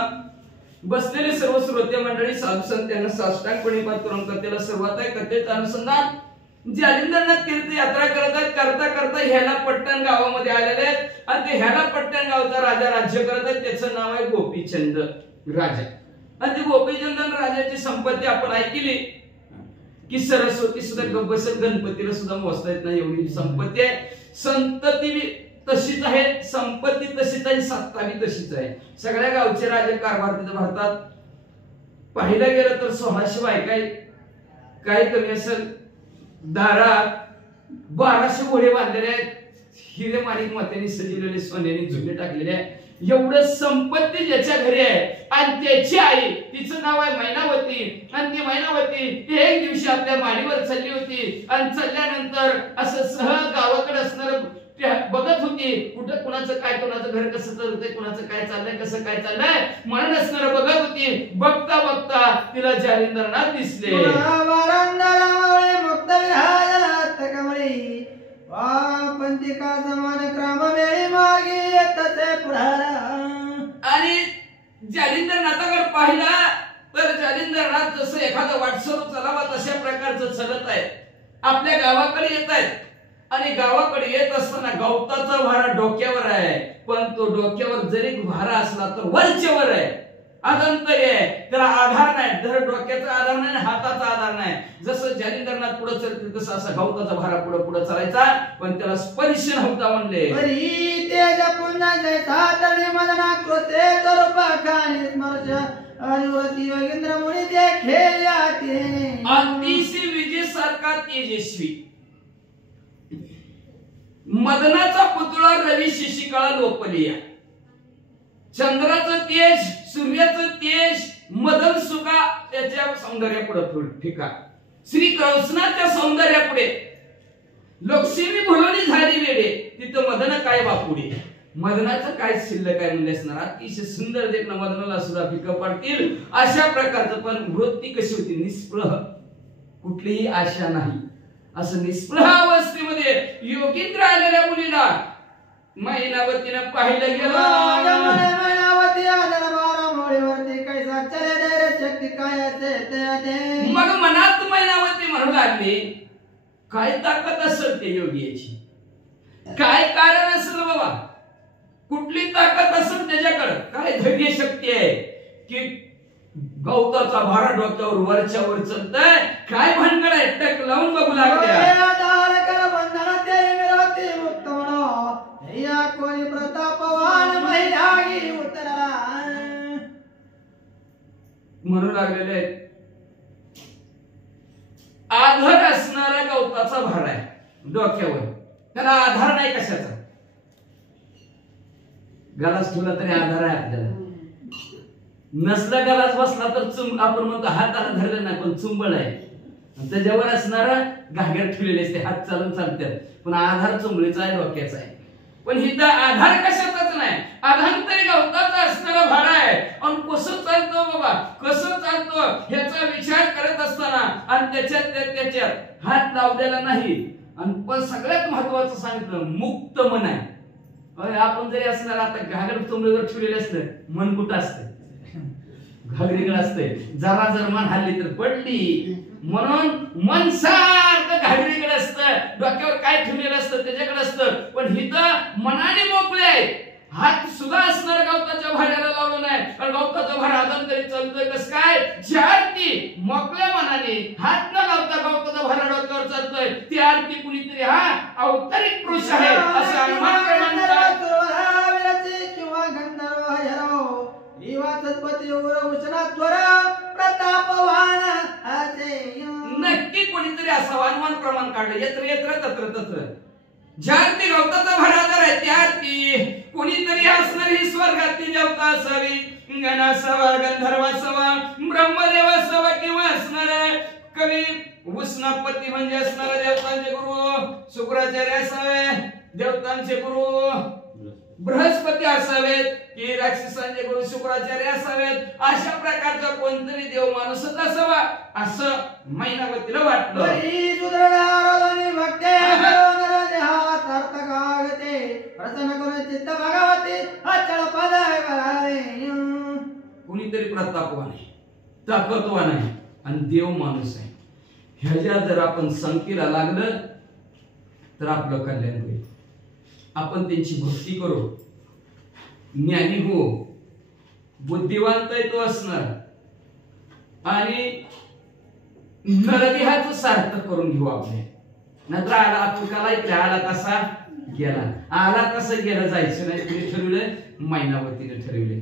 बसलेले सर्व श्रोते मंडळी साधू संत त्यांना साष्टांगपणे पाठ करून कथेला सुरुवात आहे. कथेचं अनुसंधान जालिंदरनाथ तीर्थ यात्रा करता करता ह्याला पट्टण गावामध्ये आलेले आहेत आणि ते ह्याला पट्टण गावचा राजा राज्य करत आहेत. त्याचं नाव आहे गोपीचंद राजा. आणि ते गोपीचंद राजाची संपत्ती आपण ऐकली की सरस्वती सुद्धा बसत गणपतीला सुद्धा मोजता येत नाही एवढी संपत्ती आहे. संतती तशीच आहे, संपत्ती तशीच आहे, सत्ता बी तशीच आहे. सगळ्या गावचे राजे कारभार तिथे भरतात. पाहिलं गेलं तर 1600 बायका काय कमी असेल. दारात 1200 घोडे बांधलेले आहेत. हिरे माणिक मात्याने सजवलेले सोन्याने झुले टाकलेले आहे. एवढं संपत्ती ज्याच्या घरी आहे आणि त्याची आई तिचं नाव आहे मैनावती आणि ती मैनावती एक दिवशी आपल्या माडीवर चालली होती आणि चालल्यानंतर असं सहज गावाकडे असणार बघत होती. कुठं कुणाचं काय, कुणाचं घर कसं चालतंय, कुणाचं काय चाललंय, कसं काय चाललंय म्हणून असणार बघत होती. बघता बघता तिला जालिंदरनाथ दिसले. पंथिका समान क्रम वेळी मागे येतसे पुढारा. आणि जालिंदरनाथाकडे पाहिला तर जालिंदरनाथ जसं एखादा वाटसरू चलावा तशा प्रकारचं चलत आहे. आपल्या गावाकडे येत आहेत आणि गावाकडे येत असताना गवताचा भारा डोक्यावर आहे. पण तो डोक्यावर जरी भारा असला तर वरच्यावर आहे, अदंतरी आहे. त्याला आधार नाही, धड डोक्याचा आधार नाही, हाताचा आधार नाही. जसं जालिंदरनाथ पुढे चलतील तसं असा गवताचा भारा पुढे पुढे चालायचा पण त्याला स्पर्श नव्हता म्हणले. परी तेज पुन्हा जैसा तने मदना कृते तरुपाखाने स्मर्श अनुरती योगेंद्र मुनी देखे याते. अतिशय विजेसारखा तेजस्वी मदनाचा पुतळा रवी शिशिकाळा लोपलिया. चंद्राचं तेज, सूर्याचं तेज, मदन सुका त्याच्या सौंदर्यापुढे फिका. श्री कृष्णाच्या सौंदर्यापुढे लक्ष्मी भुलवणी झाली वेडे तिथं मदन काय बापुडे. मदनाचं काय शिल्लक आहे म्हणजे असणार. अतिशय सुंदर देखणं मदनाला सुद्धा फिकं पडतील अशा प्रकारचं. पण वृत्ती कशी होती, निस्पृह, कुठलीही आशा नाही असं निस्पृह अवस्थेमध्ये योगींद्र आलेल्या मुलीला मैनावतीनं पाहिलं गेलं. मैनावती आदर बारा मोडीवरती कैसा चले रे शक्ती काय असते. मग मनात मैनावती म्हणू लागली काय ताकद असेल ते योगीची, काय कारण असेल बाबा, कुठली ताकद असेल त्याच्याकडे, काय धैर्य शक्ती आहे की गवताचा भारा डोक्यावर वरच्या वर चलतय. काय भानगड आहे, टक लावून बघू लागल्या. कोणी प्रतापवान महिलागी उतरला म्हणू लागलेले आहेत. आधार असणारा गवताचा भार आहे डोक्यावर, त्याला आधार नाही कशाचा. गलास ठेवला तरी आधार आहे आपल्याला. नसला गलास बसला तर आपण म्हणतो हाताला धरलं नाही पण चुंबळ आहे. त्याच्यावर असणारा घागर ठेवलेले असते, हात चालून चालतात पण आधार चुंबळीचा आहे, डोक्याचा आहे. पण हिथं आधार कशाचाच नाही, आधांतरी गवताचा असणारा भार आहे. आणि कसं चालतो बाबा, कसं चालतो ह्याचा विचार करत असताना आणि त्याच्यात हात लावलेला नाही. आणि पण सगळ्यात महत्वाचं सांगितलं मुक्त मन आहे. आपण जरी असणार आता घागर चुंबळीवर ठेवलेले असलं मन कुठं असतं, घागरीकडे असते. जरा जर मन हल्ली तर पडली. म्हणून मन सारखं घागरीकडे असतं, डोक्यावर काय ठेवलेलं असतं त्याच्याकडे असतं. पण हिथं मनाने मोकळे आहे. हात सुद्धा असणार गवताच्या भाड्याला बृहस्पती उष्णा त्वर प्रतापवान असे नक्की कोणीतरी असावं. अनुमान प्रमाण काढलं. यत्र यत्र तत्र तत्र. ज्यार्थी गवताचा भराधार आहे त्यार्थी कोणीतरी असणारी ही स्वर्गातली देवता असावी. गण असावा, गंधर्व असावा, ब्रह्मदेव असावा किंवा असणार कवी उष्णपती म्हणजे असणारा देवतांचे गुरु शुक्राचार्य असावे, देवतांचे गुरु बृहस्पती असावेत की राक्षसांचे गुरु शुक्राचार्य असावेत. अशा प्रकारचा कोणतरी देव माणूसच असावा असं मैनावतीला वाटलं. कुणीतरी प्रतापवान आहे, ताकदवान आहे आणि देव माणूस आहे. ह्याच्या जर आपण संगतीला लागलं तर आपलं कल्याण होईल. आपण त्यांची भक्ती करू, ज्ञानी हो, बुद्धिवंत तो असणार आणि नरदेहाचं सार्थक करून घेऊ आपले. नंतर आला आपण काला इकडे आला तसा गेला, आला तसं गेलं जायचं नाही. तिने ठरवलं, मैनावतीने ठरवले.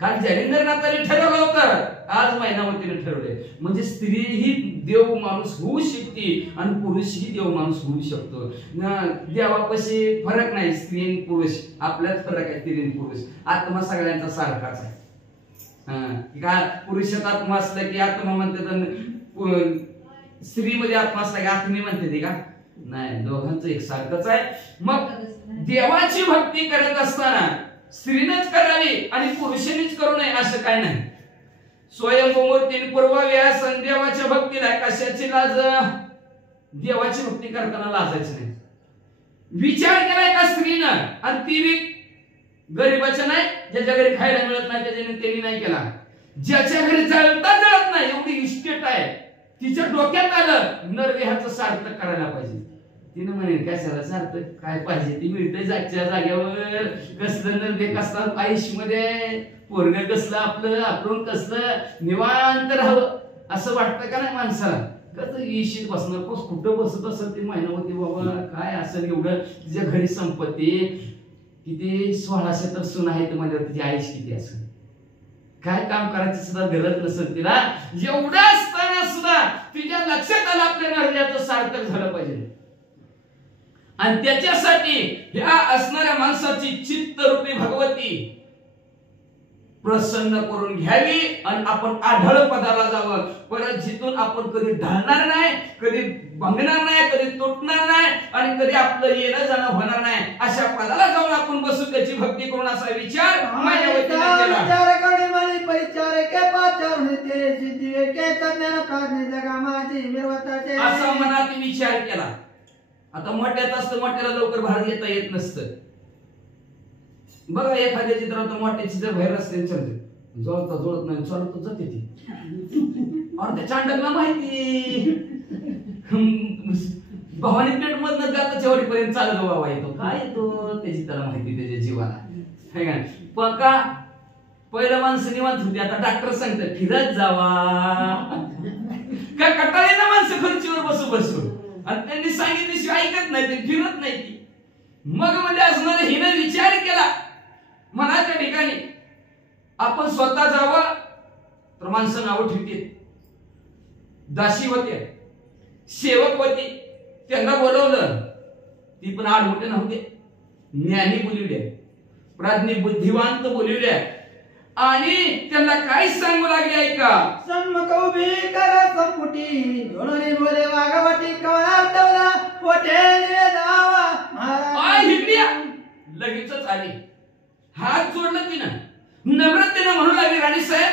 काल जालिंदरनाथाने ठरवलं होतं, आज मैनावतीने ठरवले. म्हणजे स्त्री ही देव माणूस होऊ शकते आणि पुरुष ही देव माणूस होऊ शकतो. देवापाशी फरक नाही स्त्री आणि पुरुष, आपल्यात फरक आहे स्त्री आणि पुरुष. आत्मा सगळ्यांचा सारखाच आहे. का पुरुषात आत्मा असला की आत्मा म्हणते, स्त्रीमध्ये आत्मा असला की आत्मी म्हणते ते का नाही, दोघांचं एक सारखंच आहे. मग देवाची भक्ती करत असताना स्त्रीनच करावी आणि पुरुषांनीच करू नये असं काय नाही. स्वयंभूमूर्तीन पूर्वव्यास देवाच्या भक्तीला कशाची लाज? देवाची भक्ती करताना लाजायचं नाही. विचार केलाय का स्त्रीनं आणि ती गरीबाच्या नाही, ज्याच्या घरी खायला मिळत नाही त्याच्याने त्यांनी नाही केला. ज्याच्या घरी जळता जळत नाही एवढी इस्टेट आहे, तिच्या डोक्यात आलं नरदेहाचं सार्थक करायला पाहिजे. तिने म्हणे कशाला सार्थक काय पाहिजे, ती मिळते जागच्या जाग्यावर. कसलं नरदेह कसलं आयुष्यमध्ये, पोरग कसलं आपलं, आपण कसलं निवांत राहावं असं वाटतं का नाही माणसाला? कसं इशित बसणार, कुठं बसत असेल ती मैनावती बाबा, काय असेल एवढं तिच्या घरी संपत्ती किती 1600 तर सून आहेत म्हणजे तिची आयुष किती असेल, काय काम करायचं सुद्धा गरज नसेल तिला. एवढं असताना सुद्धा तिच्या लक्षात आलं आपल्या नरदेहाचं सार्थक झालं पाहिजे आणि त्याच्यासाठी ह्या असणाऱ्या माणसाची चित्तरूपी भगवती प्रसन्न करून घ्यावी आणि आपण आढळ पदाला जावं. परत जिथून आपण कधी ढळणार नाही, कधी भंगणार नाही, कधी तुटणार नाही आणि कधी आपलं येणं जाणं होणार नाही अशा पदाला जाऊन आपण बसू, त्याची भक्ती करून असा विचार मायावतीने केला. असा मनात विचार केला. आता मोठ्यात असतं, मोठ्याला लवकर बाहेर येता येत नसतं. बघा एखाद्या चित्रात मोठ्याची जर बाहेर असते चालते, जोडत नाही चालत जाते ती. अर्ध्या चांडकला माहिती भवानी पेठ मधनं जाता शेवटीपर्यंत चालत बाबा येतो, काय येतो त्याची त्याला माहिती, त्याच्या जीवाला. पण का पहिलं माणसं निवांत होती, आता डॉक्टर सांगतात फिरत जावा. का कटाळी ना माणसं खुर्चीवर बसू बसू आणि त्यांनी सांगितल्याशिवाय ऐकत नाही, ते फिरत नाही ती. मग म्हणजे असणार हिने विचार केला मनाच्या ठिकाणी आपण स्वतः जावं तर माणसं नावं ठेवतील. दासी होते, सेवक होती, त्यांना बोलवलं, ती पण आडमोठे नव्हते, ज्ञानी बोलवले, प्राज्ञी बुद्धिवांत बोलवले आणि त्यांना काय सांगू लागले ऐका. सम्मुख उभी करा संपुटी दोन्ही बोले वागावटी कवळा पोटे दावा लगेचच आली, हात जोडलं तिनं, नम्रतेनं म्हणू लागली, राणी साहेब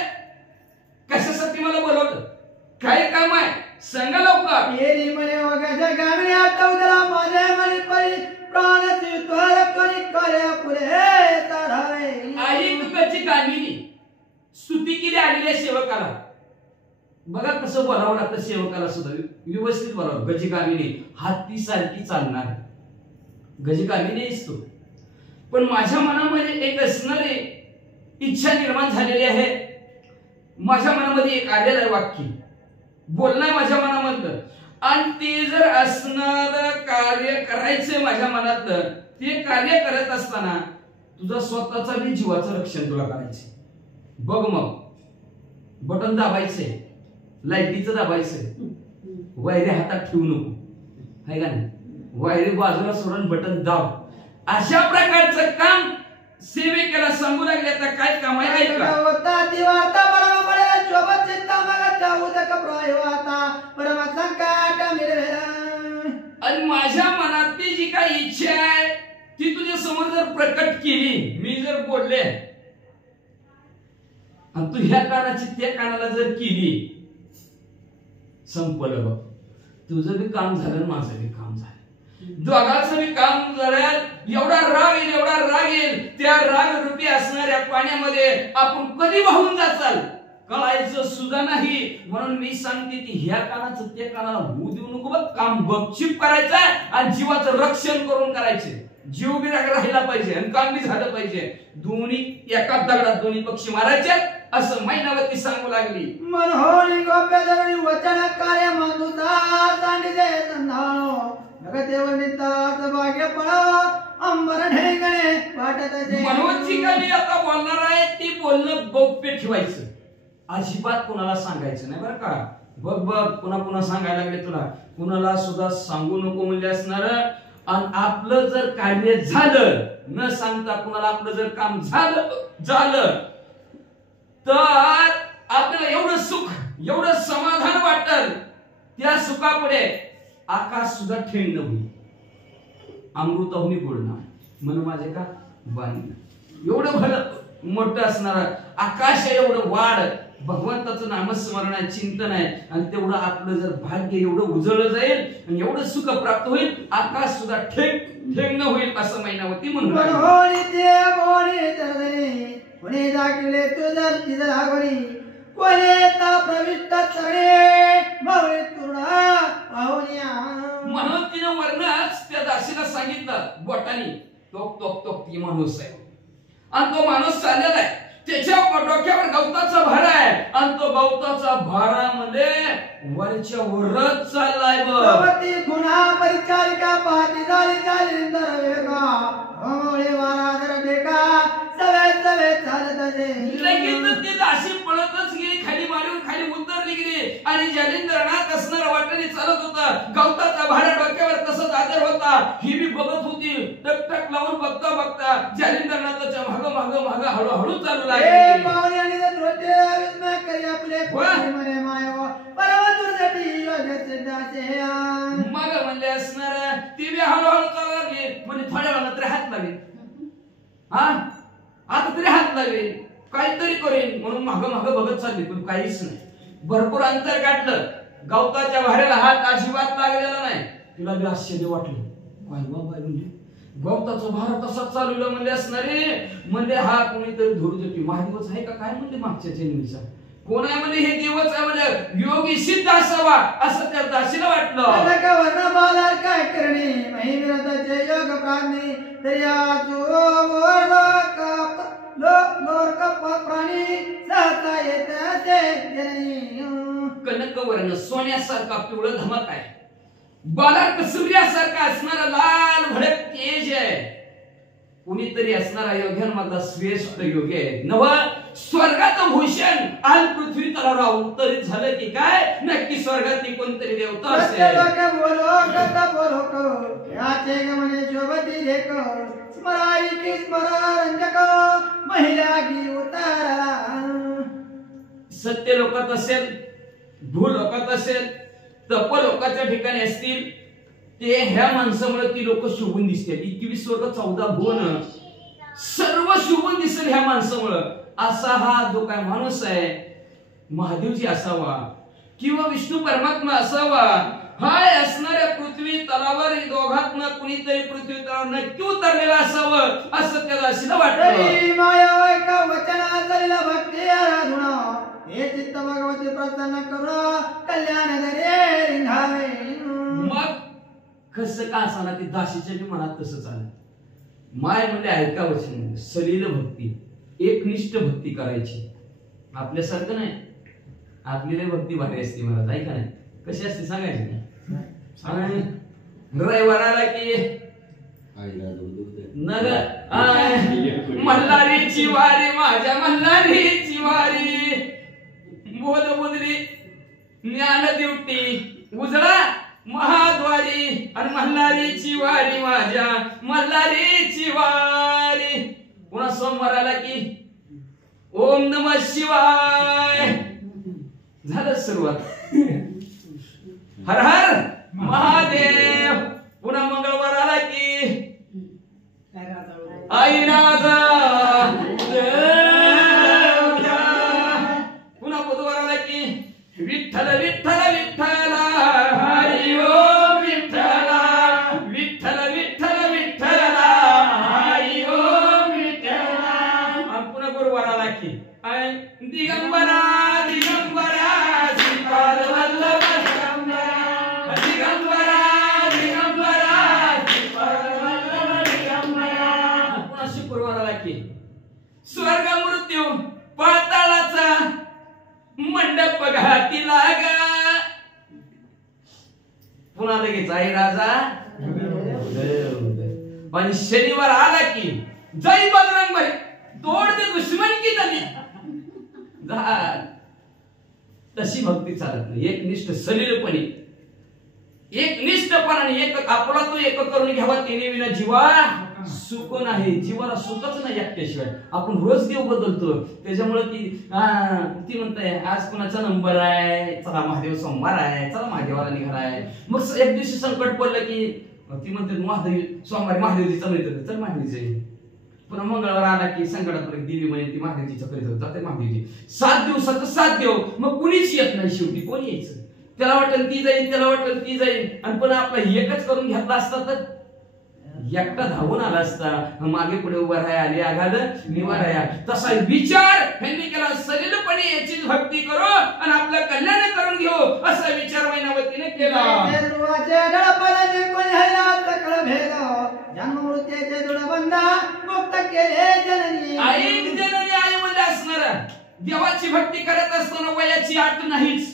कशासाठी मला बोलवलं, काय काम आहे सांगा लवकर. येरी मने वगाच्या गावी आठवला माझे मने परी प्राणाची त्वर करी करे पुरे चढावे. आई गची कामिनी स्तुती केली आलेल्या सेवकाला. बघा कसं बोलावं लागतं सेवकाला सुद्धा, व्यवस्थित बोलावं. गजी कामिनी हाती सारखी चालणार, गजी कामिनी असतो. पण माझ्या मनामध्ये एक असणारी इच्छा निर्माण झालेली आहे, माझ्या मनामध्ये एक आलेलं आहे वाक्य, बोलणं माझ्या मनामधलं आणि ते जर असणार कार्य करायचंय माझ्या मनातलं, ते कार्य करत असताना तुझा स्वतःचा बी जीवाचं रक्षण तुला करायचं. बघ मग बटन दाबायचंय, लाईटीचं दाबायचंय, वायरी हातात ठेवू नको आहे का नाही, वायरी बाजूला सोडून बटन दाब. अशा प्रकारचं काम सेविकेला सांगू लागले. आता काय काम आहे ऐका. आणि माझ्या मनातली जी काही इच्छा आहे ती तुझ्या समोर जर प्रकट केली, मी जर बोलले आणि तू ह्या कानाची त्या कानाला जर केली, संपलं बघ. तुझं बी काम झालं, माझं बी काम झालं, दोघांचं बी काम झालं. एवढा राग येईल, एवढा राग येईल, त्या राग रूपी असणाऱ्या पाण्यामध्ये आपण कधी वाहून जाचाल कळायचं सुद्धा नाही. म्हणून मी सांगते की ह्या कानाचं त्या कानाला होऊ देऊ नको बघ. काम गपचिप करायचं आणि जीवाचं रक्षण करून करायचे. जीव बी राहिला पाहिजे आणि काम बी झालं पाहिजे. दोन्ही एका दगडात दोन्ही पक्षी मारायचे असं मैनावती सांगू लागली. मनहोनी गोप्य दगडी वचन कार्य मांडुता सांडिले संधानो नगदेवनिताच भाग्य पळ अंबर ढेंगणे वाटत जे. मनोजी मी आता बोलणार आहे ती बोलणं गौप्य ठेवायचं, अजिबात कोणाला सांगायचं नाही बरं का. बघ बघ पुन्हा पुन्हा सांगायला लागले तुला, कुणाला सुद्धा सांगू नको म्हणजे असणार. आणि आपलं जर कार्य झालं न सांगता कुणाला आपलं जर काम झालं तर आपल्याला एवढं सुख एवढं समाधान वाटल, त्या सुखापुढे आकाश सुद्धा ठेंगणं होईल, अमृताहुनी बोलणार म्हणून माझे का बाणी एवढं भलं मोठं असणार आकाश एवढं वाढ भगवंताचं नामस्मरण आहे, चिंतन आहे. आणि तेवढं आपलं जर भाग्य एवढं उजळलं जाईल आणि एवढं सुख प्राप्त होईल, आकाश सुद्धा ठेंगणं होईल असं मैनावती म्हणून. कोणी दाखविले तुझर तिजर आगोनी कोणी ता प्रविष्ट चरणे मौळे तुरडा पाहुनिया. म्हणून तिनं वरनच त्या दासीला सांगितलं बोटानी टोक टोक टोक ती माणूस आहे आणि तो माणूस चाललेला आहे, त्याच्या डोक्यावर गवताचा भार आहे आणि तो गवताचा भारामध्ये वरच्या वरच चाललाय. भगवती गुणा परिचारिका पाहती झाली झाली दरवेगा अमोळे वारादर देखा सवे सवे चालत जे. लगेच ती दासी पळतच गेली, खाली मारून खाली उतरली गेली आणि जालिंदरनाथ असणारा वाटेने चालत होता. गवताचा भारा डोक्यावर तसंच आदर होता. ही बी बघत होती, टक टक लावून बघता बघता जालिंदरनाथाच्या माग माग माग हळूहळू चालू लागली. पावणे आणि दरोटे विस्मय करी आपले मने मायो परवतुरसाठी योग्य सिद्धाचे. मग म्हणले असणार ती बी हळूहळू चालू लागली. म्हणजे थोड्या वेळानं तरी हात लागेल, हा आता तरी हात लागेल, काहीतरी करेन म्हणून माग माग बघत चालली, पण काहीच नाही. भरपूर अंतर काढलं, गवताच्या भाऱ्याला हात अजिबात लागलेला नाही. तिला बी आश्चर्य वाटलं, काय बाबा म्हणजे गवताचा भार तसाच चालवला म्हणजे असणारे. म्हणजे हा कोणीतरी धुरजटी महादेवच आहे का काय म्हणजे मागच्या जन्मीचा कोण आहे म्हणजे हे देवच आहे म्हणजे योगी सिद्ध असावा असं त्या दासीला वाटलं. काय करणे महिविरताचे योग प्राणी प्राणी सहता येते. कनकवर्ण सोन्यासारखा पिवळं धमक आहे, बालक सूर्यासारखा असणारा लाल भडक तेज आहे. कुणीतरी असणारा योग्यांमधला श्रेष्ठ योगी आहे नव. स्वर्गाचं भूषण आज पृथ्वी तलावर अवतरित झालं की काय नक्की स्वर्गातली कोणतरी देवता असेल. सत्य लोकात असेल, भू लोकात असेल, तप लोकांच्या ठिकाणी असतील, ते ह्या माणसामुळे ती लोक शोभून दिसतील. 21 वर्ग 14 भुवन सर्व शोभून दिसेल ह्या माणसामुळे. असा हा जो काय माणूस आहे महादेवजी असावा किंवा विष्णू परमात्मा असावा. हाय असणाऱ्या पृथ्वी तलावर दोघातनं कुणीतरी पृथ्वी तलावर नक्की उतरलेला असावं असं त्या दासीला वाटलं. हे चित्त भगवती प्रसन्न करू कल्याण धरे रिंघावे. मग कसं का असणार ती दासीच्या बी मनात तसंच आलं. माय म्हणजे ऐका वचन म्हणजे सलील भक्ती, एकनिष्ठ भक्ती करायची. आपल्यासारखं नाही, आपली लय भक्ती भारी असते महाराज ऐका नाही. कशी असते सांगायची नाही. रविवार आला की नग मल्हारीची वारी माझ्या मल्हारीची वारी ज्ञान दिवटी उजळा महाद्वारी आणि मल्हारीची वारी माझ्या मल्हारीची वारी. पुन्हा सोमवार आला की ओम नमः शिवाय झालं सुरुवात. हर हर महादेव. पुन्हा मंगळवार आला की आई राजा. पुन्हा बुधवार आला की विठ्ठल विठ्ठल विठ्ठला हरी ओम विठ्ठला विठ्ठल विठ्ठल विठ्ठला हरी ओम विठ्ठला. आणि पुन्हा गुरुवार आला की दिगंबरा दिगंबरा श्रीपाद वल्लभ दिगंबरा दिगंबरा दिगंबरा श्रीपाद वल्लभ दिगंबरा. पुन्हा शुक्रवार आला की स्वर्ग मृत्यू पाताळाचा मंडप घाती लागा. पुन्हा लगेच आई राजा. पण शनिवार आला की जय बजरंग भाई तोड दे दुश्मन की तली. तशी भक्ती चालत नाही. एकनिष्ठ सलीलपणे एकनिष्ठपणाने एक आपला तो एक करून घ्यावा तिने विना जीवा सुख नाही. जीवाला सुखच नाही एकट्याशिवाय. आपण रोज देव बदलतो त्याच्यामुळे ती म्हणताय आज कुणाचा नंबर आहे चला महादेव सोमवार आहे चला महादेवाला निघालाय. मग एक दिवशी संकट पडलं की ती म्हणते महादेव सोमवारी महादेवजीचा मिळत चल महादेवजी. पुन्हा मंगळवार आला की संकटात देवी म्हणे ती महादेवजीच्या करीत जाते महादेवजी. 7 दिवसाचं 7 देव मग कुणीच येत नाही. शेवटी कोण यायचं. त्याला वाटेल ती जाईल त्याला वाटेल ती जाईल आणि पुन्हा आपला एकच करून घेतला असता तर एकटा धावून आला असता. मागे पुढे उभा राहा आली आघाड निवाराया. तसा विचार ह्यांनी केला. सलीलपणे याचीच भक्ती करू आणि आपलं कल्याण करून घेऊ असा विचार मैनावतीने केला. आई जननी आई मध्ये असणार देवाची भक्ती करत असताना वयाची अट नाहीच.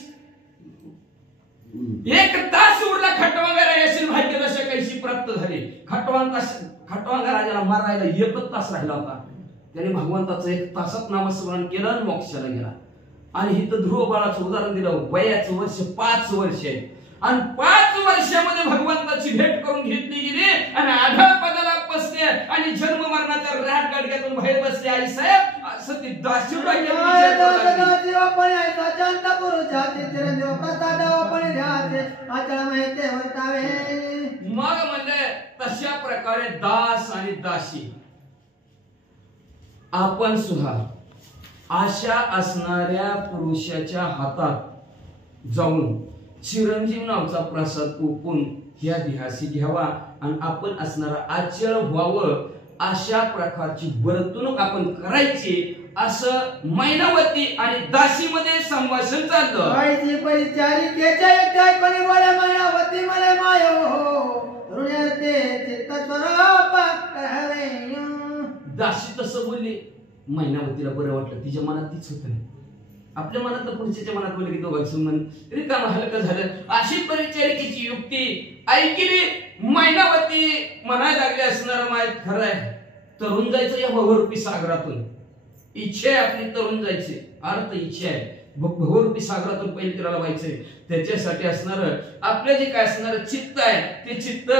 1 तास उरला खटवांगा यशील भाग्य दशा कैशी प्राप्त झाली. खटवांगा राजाला मारायला 1 तास राहिला होता. त्याने भगवंताचं 1 तासात नामस्मरण केलं आणि मोक्षाला गेला. आणि इथं ध्रुव बाळाचं उदाहरण दिलं. वयाचं वर्ष 5 वर्ष आहे आणि 5 वर्षामध्ये भगवंताची भेट करून घेतली गेली आणि आढळ पदाला बसले आणि जन्म मरणाच्या राट गाडग्यातून बाहेर बसले. आई साहेब असं ती मग म्हणले तशा प्रकारे दास आणि दासी आपण सुद्धा आशा असणाऱ्या पुरुषाच्या हातात जाऊन चिरंजीव नावचा प्रसाद ओपून ह्या देहासी घ्यावा आणि आपण असणारा आचळ व्हावं अशा प्रकारची वर्तणूक आपण करायची असं मैनावती आणि दासीमध्ये संभाषण चाललं. दासी तसं बोलली. मैनावतीला बरं वाटलं. तिच्या मनात तीच होत नाही. आपल्या मनात तर पुरुषाच्या मनात बोलले की दोघांचं मन रिकाम हलकं झालं. अशी परिचारिकेची युक्ती ऐकली. मैनावती म्हणायला लागली असणार माहित खरं आहे तरुण जायचं या भवरूपी सागरातून. इच्छा आहे आपली तरुण जायची. अर्थ इच्छा आहे भवरूपी सागरातून पहिले तीराला व्हायचंय. त्याच्यासाठी असणार आपलं जे काय असणार चित्त आहे ते चित्त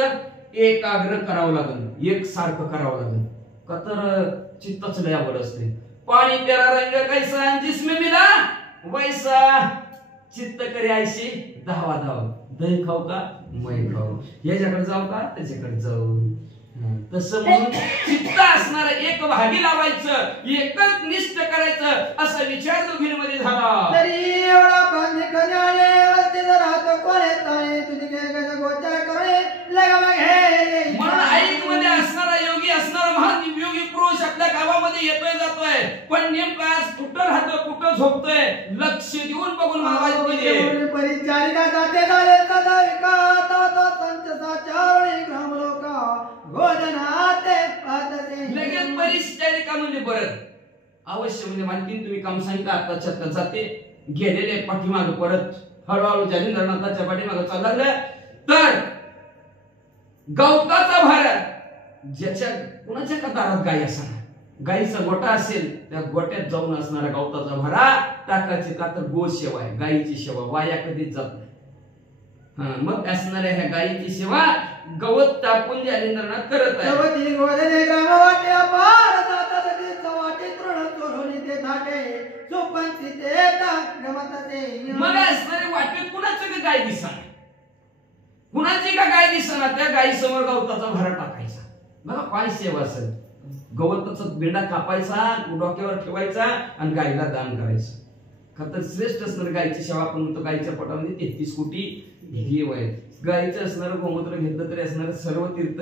एकाग्र करावं लागेल. एक सारखं करावं लागेल. का तर चित्तच लय आवड असते. पाणी तेरा रंग कैसा जिसमें मिला वैसा चित्त करे ऐशी धावा धाव. दही खाऊ का मै खाऊ. याच्याकडे जाऊ का त्याच्याकडे जाऊ. तसं म्हणून चित्त असणार एक भागी लावायचं एकच निष्ठ करायचं असा विचार दोघींमध्ये झाला. म्हणून ऐक मध्ये असणारा योगी असणारा महान योगी पुरुष आपल्या गावामध्ये येतोय जातोय पण नेमका आज कुठं राहतो कुठं झोपतोय लक्ष देऊन बघून मागायला पाहिजे. परिचारिका जाते झाले सदा लगेच परिचारिका म्हणजे बरं अवश्य म्हणजे आणखीन तुम्ही काम सांगितलं आताच्या जाते गेलेले पाठीमाग परत हळूहळू जालिंदरनाथाच्या पाठीमाग चाललं तर गवताचा भार ज्याच्या कुणाच्या का दारात गाय असणार गाईचा गोठा असेल त्या गोट्यात जाऊन असणारा गवताचा भरा टाकायचे, का तर गो सेवा आहे, गायीची सेवा, वाया कधीच जात नाही. मग असणाऱ्या ह्या गायीची सेवा गवत टाकून जालिंद्रनाथ करत आहे. तवती गोदने ग्रामवाटे अपार जातात ते चवाटे तृण चोरून ते धाटे चोपंची ते गमतते. मग असणारे वाटेत कुणाचं का गाय दिसणार, कुणाची का गाय दिसणार, त्या गायी समोर गवताचा भरा टाकायचा. बघा काय सेवा असेल. गवताचा बेंडा कापायचा, डोक्यावर ठेवायचा आणि गायीला दान करायचं. खरं तर श्रेष्ठ असणार गायीची सेवा. आपण म्हणतो गायीच्या पोटामध्ये 33 कोटी जीव आहेत. गायीचं असणारं गोमूत्र घेतलं तरी असणारं सर्व तीर्थ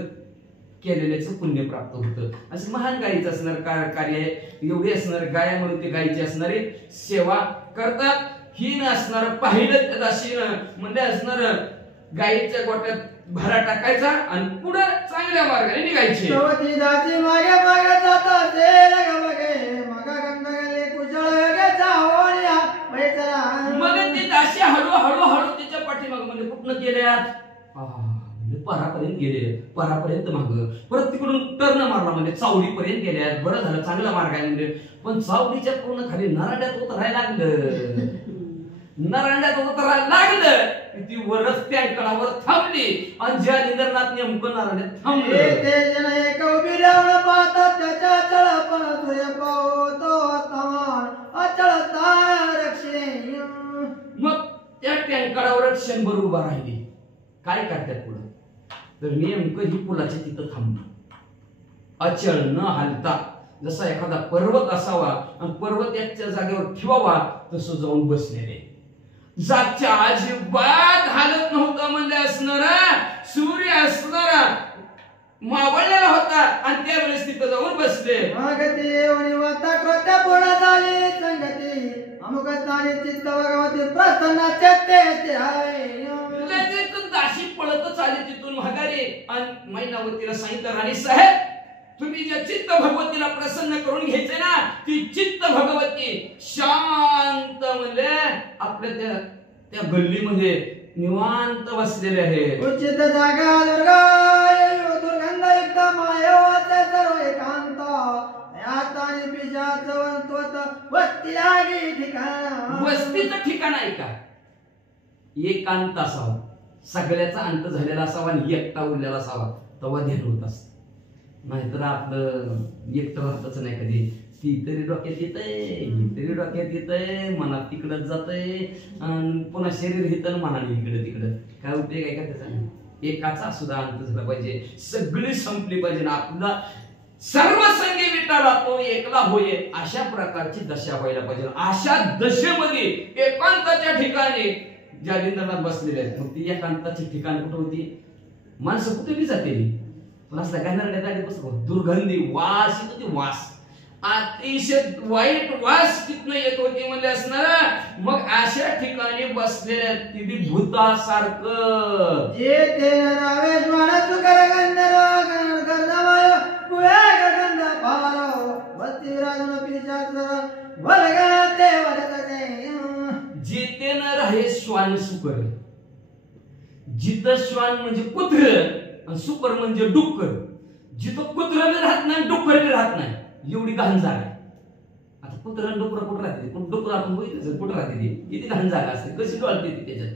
केलेल्याचं पुण्य प्राप्त होतं. असं महान गायीचं असणारं कार्य आहे. एवढी असणार गाय म्हणून ते गायीची असणारी सेवा करतात. ही असणार पाहिलं दाशीनं म्हणजे असणार गायीच्या गोट्यात भरा टाकायचा आणि पुढे चांगल्या मार्गाने निघायचे. तवती दासी मागे मागे जातात ते लग बगे मगा गंधगले कुशळ वेगेचा होण्या बैतरा. मग ती दासी हळू तिच्या पाठीमाग म्हणजे कुठनं गेल्यात, म्हणजे परापर्यंत गेले, परापर्यंत माग परत तिकडून टर्न मारला म्हणजे चावडीपर्यंत गेल्यात. बरं झालं, चांगला मार्ग आहे म्हणजे. पण चावडीच्या पूर्ण खाली नरांड्यात उतरायला लागलं, नरांड्यात उतरायला लागलं ती वरच त्या कडावर थांबली आणि जालिंद्रनाथ नेमकं नरांड्यात थांबले. ते जन एक उभी लावून पाहतात त्याच्या चळपण सूर्य पावतो तमान अचळ तार रक्षणे. मग त्या टँकरावर क्षणभर उभा राहिली. काय करतात पुढे, तर नेमकं ही पुलाच्या तिथं थांबली, अचळ न हालता. जसा एखादा पर्वत असावा आणि पर्वत याच्या जागेवर ठेवावा तसं जाऊन बसलेले. जागच्या अजिबात हालत नव्हता म्हणजे असणारा सूर्य असणारा मावळलेला होता आणि त्यावेळेस तिथं जाऊन बसले. मागती आणि वाता कृत्य पूर्ण झाली संगती अमुक स्थानी चित्त भगवती प्रसन्न चेते आहे. लगेच दाशी पळतच आली तिथून माघारी आणि मैनावतीला सांगितलं, राणी साहेब तुम्ही ज्या चित्त भगवतीला प्रसन्न करून घ्यायचे ना, ती चित्त भगवती शांत म्हणजे आपल्या त्या गल्लीमध्ये निवांत बसलेले आहे. उचित जागा दुर्गा दुर्गंध एकदम मायवते सर्व एकांत यातानी पिशाच वंतवत वस्ती लागी ठिकाण. वस्तीचं ठिकाण आहे का, एकांत असावा, सगळ्याचा अंत झालेला असावा आणि एकटा उरलेला असावा, तेव्हा ध्यान होत असत. नाहीतर आपलं एकटं राहतच नाही कधी. ती तरी डोक्यात येतंय, ही तरी डोक्यात येतंय, मनात तिकडच जातंय आणि पुन्हा शरीर हितं मनाने इकडे तिकडं. काय उपयोग आहे का त्याचा. एकाचा सुद्धा अंत झाला पाहिजे, सगळी संपली पाहिजे. आपला सर्व संगी विटाला तो एकला होय, अशा प्रकारची दशा व्हायला पाहिजे. अशा दशेमध्ये एकांताच्या ठिकाणी जालिंद्रनाथ बसलेले आहेत. मग ती एकांताची ठिकाण कुठं होती, माणसं कुठे बी जाते पण असं गाण्यात आली बसतो, दुर्गंधी वास येत होती, वास अतिशय वाईट वास तिथनं येत होती म्हणजे असणार. मग अशा ठिकाणी बसलेल्या तिथे भूतासारखं जे ते रावेश मानस कर गंधर्व गर्दमय पुळे गंध पारो वस्ती राजन पिशाच वरगते वरगते. जितेंद्र हे श्वान सुकर. जित श्वान म्हणजे कुत्र आणि सुकर म्हणजे डुक्कर. जिथं कुत्र बी राहत नाही डुक्कर बी राहत नाही, एवढी घाण जागा आहे. आता कुत्र आणि डुक्कर कुठं राहते, पण डुक्कर आपण बघितलं कुठं राहते ती, किती घाण जागा असते, कशी डोळते ती त्याच्यात.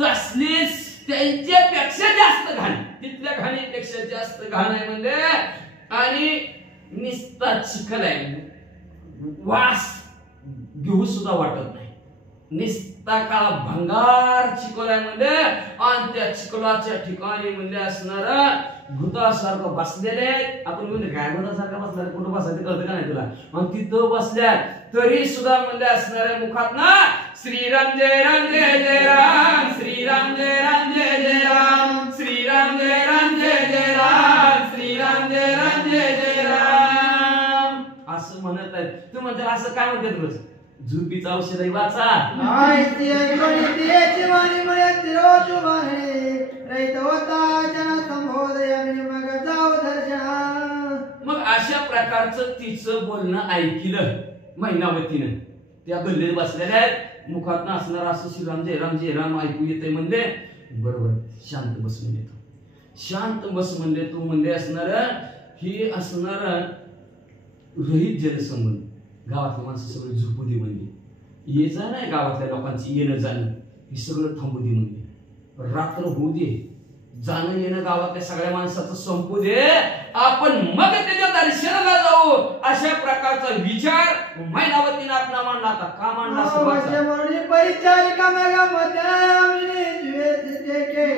तसलीच त्यांच्यापेक्षा जास्त घाण, तिथल्या घाणीपेक्षा जास्त घाण आहे म्हणजे. आणि निस्ता चिखल आहे, वास घेऊ सुद्धा वाटत नाही. निस्ता काळा भंगार चिखल आहे म्हणजे. आणि त्या चिखलाच्या ठिकाणी म्हणजे असणारा भूतासारखं बसलेले. आपण म्हणजे काय भूतासारखं बसणार, कुठं बसायचं कळतं का नाही तुला. आणि तिथं बसल्या तरी सुद्धा म्हणजे असणाऱ्या मुखात ना श्रीराम जय राम जय जय राम, श्रीराम जय राम जय जय राम, श्रीराम जय राम जय जय राम, श्रीराम जय राम जय जय राम असं म्हणत आहेत. तू म्हणता असं काय म्हणतात रोज, झुपीचं औषध वाचा. आयती ऐकणी त्याची वाणी मुळे तिरोचु वाहणे रहित होता जन संबोधयाने मग जाऊ दर्शना. मग अशा प्रकारचं तिचं बोलणं ऐकलं मैनावतीनं. त्या गल्लीत बसलेल्या आहेत, मुखात असणार असं श्रीराम जय राम जय राम ऐकू येते म्हणले. बरोबर, शांत बस म्हणले तू, शांत बस म्हणले तू. म्हणजे असणार ही असणार रहित जनसंबंध, गावातली माणसं सगळं झोपू दे म्हणजे, ये जा नाही गावातल्या लोकांची येणं जाणं हे सगळं थांबू दे म्हणजे, रात्र होऊ दे, जाणं येणं गावातल्या सगळ्या माणसाचं संपू दे, आपण मग त्याच्या दर्शनाला जाऊ, अशा प्रकारचा विचार मैनावतीने आपला मांडला. आता का मांडला? परिचारिका मेगा मध्यामिनी जुएत देखे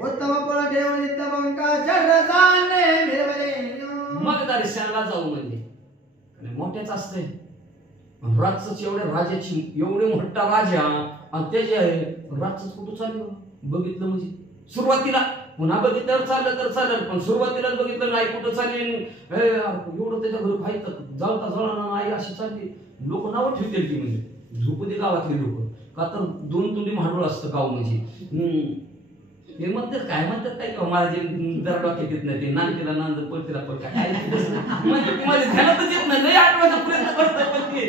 उत्तम फळ ठेवून तमंका चरसाने मिळवले. मग दर्शनाला जाऊ म्हणजे मोठ्याच असते. राजच एवढ्या राजाची, एवढे मोठा राजा आणि त्याचे आहे राजच कुठं चालू बघितलं म्हणजे सुरुवातीला, पुन्हा बघितल्यावर चाललं तर चालेल, पण सुरुवातीलाच बघितलं नाही कुठं चालेल, एवढं त्याच्या घरी फायदा जळता जळणार नाही अशी चालली. लोक नावं ठेवतील की म्हणजे झोपू दे गावातले लोक, का तर 2 तुंडी भांडवल असतं गाव म्हणजे. हे म्हणतात काय म्हणतात काय किंवा मला जे जरा डोक्यात येत नाही ते नांदीला नांद पळतीला पळ काय म्हणजे तुम्हाला ध्यानातच येत नाही, लय आठवायचा प्रयत्न करतात पण ते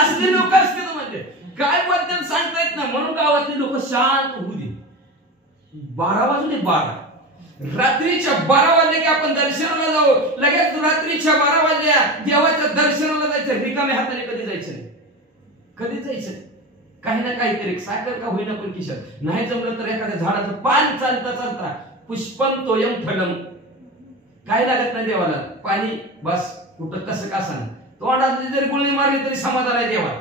असले लोक असते म्हणजे काय बद्दल सांगता येत नाही. म्हणून गावातले लोक शांत होऊ दे. 12 वाजले 12, रात्रीच्या 12 वाजले की आपण दर्शनाला जाऊ. लगेच रात्रीच्या 12 वाजल्या देवाच्या दर्शनाला जायचं, रिकाम्या हाताने कधी जायचं नाही, कधी जायचं काही ना काहीतरी साखर का होईना पण किशात, नाही जमलं तर एखाद्या झाडाचं पान चालता चालता पुष्पम तोयम फलम, काय लागत नाही देवाला, पाणी बस, कुठं कसं का सांग, तोंडातली जरी गुळणी मारली तरी समाधान आहे देवाला.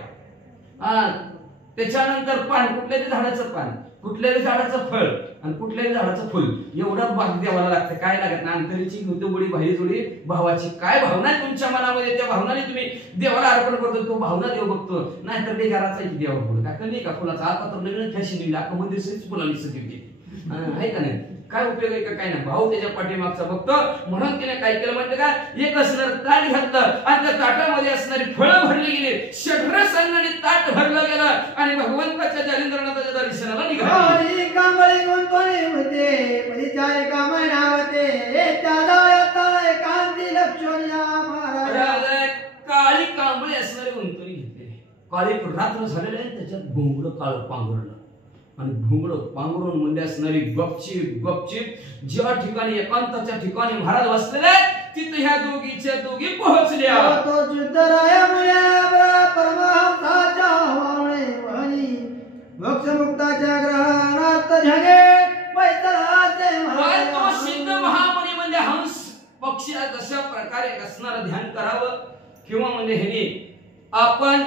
त्याच्यानंतर पान, कुठल्याही झाडाचं पान, कुठल्याही झाडाचं फळ आणि कुठल्याही झाडाचं फुल, एवढं भाग देवाला लागतं, काय लागत नाही. अंतरीची गुतगुडी भाई जोडी भावाची काय भावना आहे तुमच्या मनामध्ये, त्या भावनाने तुम्ही देवाला अर्पण करतो, तो भावना देव बघतो. नाहीतर बेगाराचा की देवा पुढे काय कमी का फुलाचा, आता तर नवीन फॅशन येईल, आता मंदिर सगळीच फुलांनी सजवली आहे का नाही, काय उपयोग आहे का काय नाही. भाऊ त्याच्या पाठीमागचा बघतो. म्हणून तिने काय केलं म्हणते का, एक असणार ताट घातलं आणि त्या ताटामध्ये असणारी फळं भरली गेली, षड्रस अन्नाने ताट भरलं गेलं आणि भगवंताच्या जालिंद्रनाथाच्या दर्शनाला निघाले. कांबळी गुंतोणी होते परिचारिका मैनावते त्याला कांती लक्ष्मणिया महाराज. काळी कांबळी असणारे गुंतोणी घेतलेले, काळी रात्र झालेले आहे, त्याच्यात घोंगडं काळं पांघरलं आणि घोंगडं पांघरून मध्ये असणारी गपचीप गपचीप ज्या ठिकाणी एकांताच्या ठिकाणी महाराज बसलेले तिथे ह्या दोघी पोहोचल्या. तो जुद्धराया मुल्या परमहंसाच्या हवाने वाणी मोक्षमुक्ताच्या ग्रहणार्थ झाले बैतलाचे महाराज. तो सिद्ध महामुनी म्हणजे हंस पक्षी जशा प्रकारे असणारं ध्यान करावं किंवा म्हणजे ह्याने आपण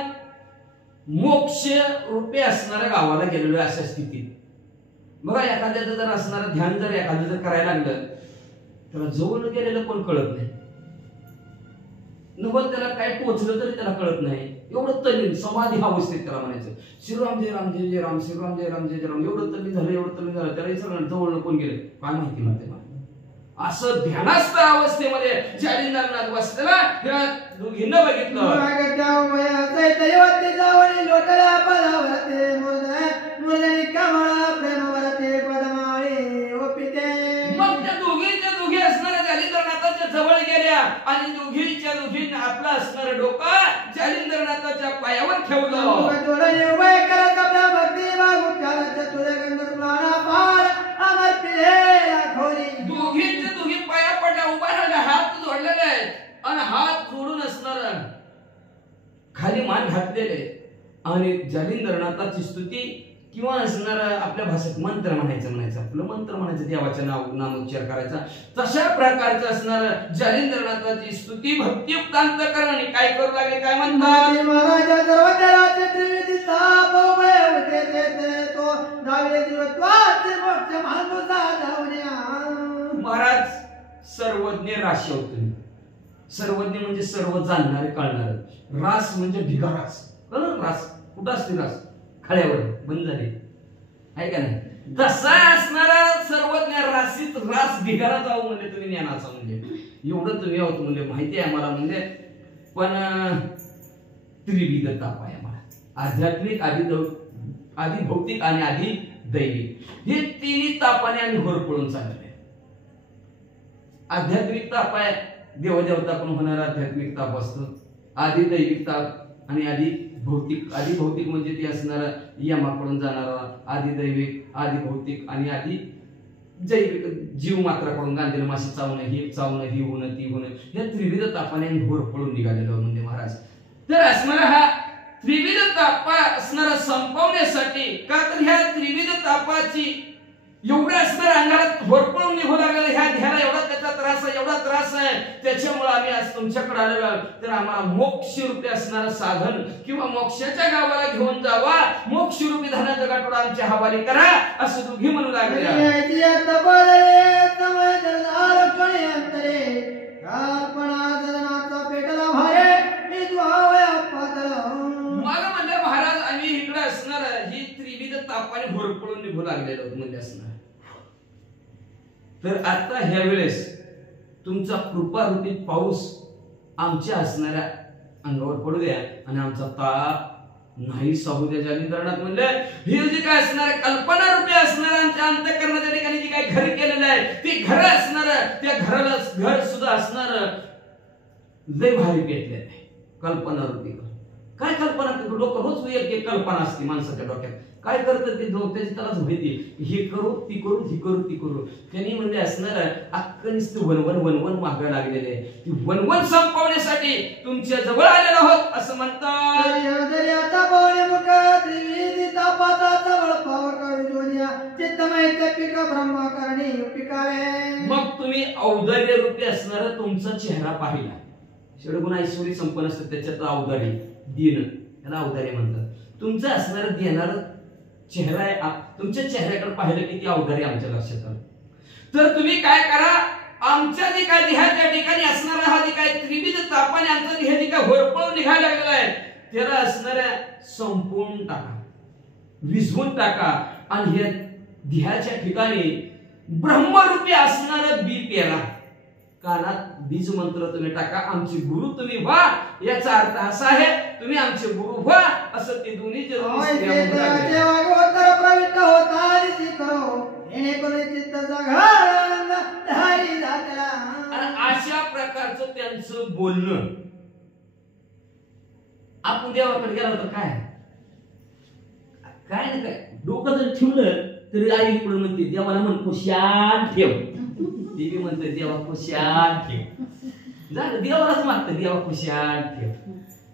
मोक्ष रूपे असणाऱ्या गावाला गेलेलो अशा स्थितीत बघा. एखाद्याचं जर असणारं ध्यान जर एखादं जर करायला लागलं त्याला जवळ गेलेलं पण कळत नाही, नवल त्याला काय पोहोचलं तरी त्याला कळत नाही. एवढं तल्लीन समाधी अवस्थेत त्याला म्हणायचं श्रीराम जय राम जय जय राम, श्रीराम जय राम जय जय राम, एवढं तल्लीन झालं एवढं तल्लीन झालं. त्याला सगळं जवळ कोण गेले काय माहिती म्हणते. असं ध्यानस्थ अवस्थेमध्ये जालिंदरनाथ बसलेला त्या दोघींना बघितलं. मग त्या दोघी असणाऱ्या जालिंदरनाथाच्या जवळ गेल्या आणि दोघींनी आपलं असणारं डोकं जालिंदरनाथाच्या पायावर ठेवलं. दोघी पाया पडल्या, उभा राहिल्या, हात जोडलेले आहेत आणि हात जोडून असणार खाली मान घातलेले आणि जालिंदरनाथाची स्तुती किंवा असणार आपल्या भाषेत मंत्र म्हणायचं आपलं मंत्र म्हणायचं, देवाचं नामोच्चार करायचा. तशा प्रकारचं असणार जालिंदरनाथाची स्तुती भक्तियुक्त अंतःकरणाने काय करू लागले, काय म्हणतात. महाराज सर्वज्ञ राशी होते. सर्वज्ञ म्हणजे सर्व जाणणारे कळणारे, रास म्हणजे भिगारास. रास कुठं असते, रास खळ्यावर बंद झाली आहे का नाही. तसा असणारा सर्वज्ञ राशीत रास भिगारा जाऊ म्हणजे तुम्ही ज्ञानाचा म्हणजे एवढं तुम्ही आहोत म्हणजे माहिती आहे आम्हाला म्हणजे. पण त्रिविध ताप आहे आम्हाला, आध्यात्मिक आधी भौतिक आणि आधी दैविक, हे तिन्ही तापाने आम्ही होर पळून चाललेले. आध्यात्मिक ताप आहे, देवदेवता पण होणारा आध्यात्मिक ताप असतो. आधी दैविक ताप आणि आधी भौतिक म्हणजे ती असणारा यमाकडून जाणारा आधी दैविक, आधी भौतिक आणि आधी जैविक जीव मात्राकडून गांधीला माशी चावणं, हे चावणं, ही होणं, ती होणं, या त्रिविध तापाने घोर पळून निघालेलो म्हणजे महाराज. तर असणारा हा त्रिविध तापा असणारा संपवण्यासाठी, का तर ह्या त्रिविध तापाची एवढं असणाऱ्या अंगाला होरपळून निघू लागलेलं, ह्या ध्याला एवढा त्याचा त्रास आहे, एवढा त्रास आहे, त्याच्यामुळे आम्ही आज तुमच्याकडे आलेलो. तर आम्हाला मोक्ष रूपी असणारं साधन किंवा मोक्षाच्या गावाला घेऊन जावा, मोक्ष रूपी धनाचं गाठोडा आमच्या हवाली करा, असं दोघी म्हणू लागले. मला म्हणलं महाराज आम्ही इकडे असणार ही त्रिविध तापाने भोरपळून निघू लागलेलो म्हणजे असणार. तर आता ह्या वेळेस तुमचा कृपारूपी पाऊस आमच्या असणाऱ्या अंगावर पडू द्या आणि आमचा ताप नाही साहू द्या. जालिंदरनाथ म्हणले हे जे काय असणार कल्पना रूपी असणार आमच्या अंतःकरणाच्या ठिकाणी जे काय घर केलेलं आहे ते घर असणार, त्या घराला घर सुद्धा असणार लय भारी पेटले आहे कल्पना रूपी. काय कल्पना, लोक रोज एक कल्पना असते माणसाच्या डोक्यात, काय करतं ते त्याची त्यालाच माहिती, हे करू ती करू, ही करू ती करू. त्यांनी म्हणजे असणार अक्कनिस्त वनवन वनवन मागे लागलेले, ती वनवन संपवण्यासाठी तुमच्या जवळ आलेलो आहोत असं म्हणतात. मग तुम्ही औदार्य रूपी असणार तुमचा चेहरा पाहिला, षडगुण ऐश्वर्य संपन्न असतं त्याच्यात औदार्य दिन, त्याला औदार्य म्हणतात. तुमचं असणार देणार चेहरा आहे, तुमच्या चेहऱ्याकडे पाहिलं की ती औदार्य आमच्या लक्षात आलं. तर तुम्ही काय करा, आमच्या जे काय देहाच्या ठिकाणी असणारा हा जे काय त्रिविध तापाने आमचा देह जे काय होरपळून निघायला लागलेला आहे त्याला असणाऱ्या संपवून टाका, विझवून टाका आणि हे देहाच्या ठिकाणी ब्रह्मरूपी असणारा बी पेरा, कानात बीज मंत्र तुम्ही टाका, आमचे गुरु तुम्ही व्हा. याचा अर्थ असा आहे तुम्ही आमचे गुरु व्हा असं ते दोन्ही अशा प्रकारचं त्यांचं बोलणं. आपण देवाकडे गेला तर काय काय नाही, काय डोकं जर ठेवलं तरी आई इकडून म्हणते देवाला म्हण खुशाल ठेव, देवी म्हणते देवा खुशाल ठेव, झालं देवालाच मागतं देवा खुशाल ठेव.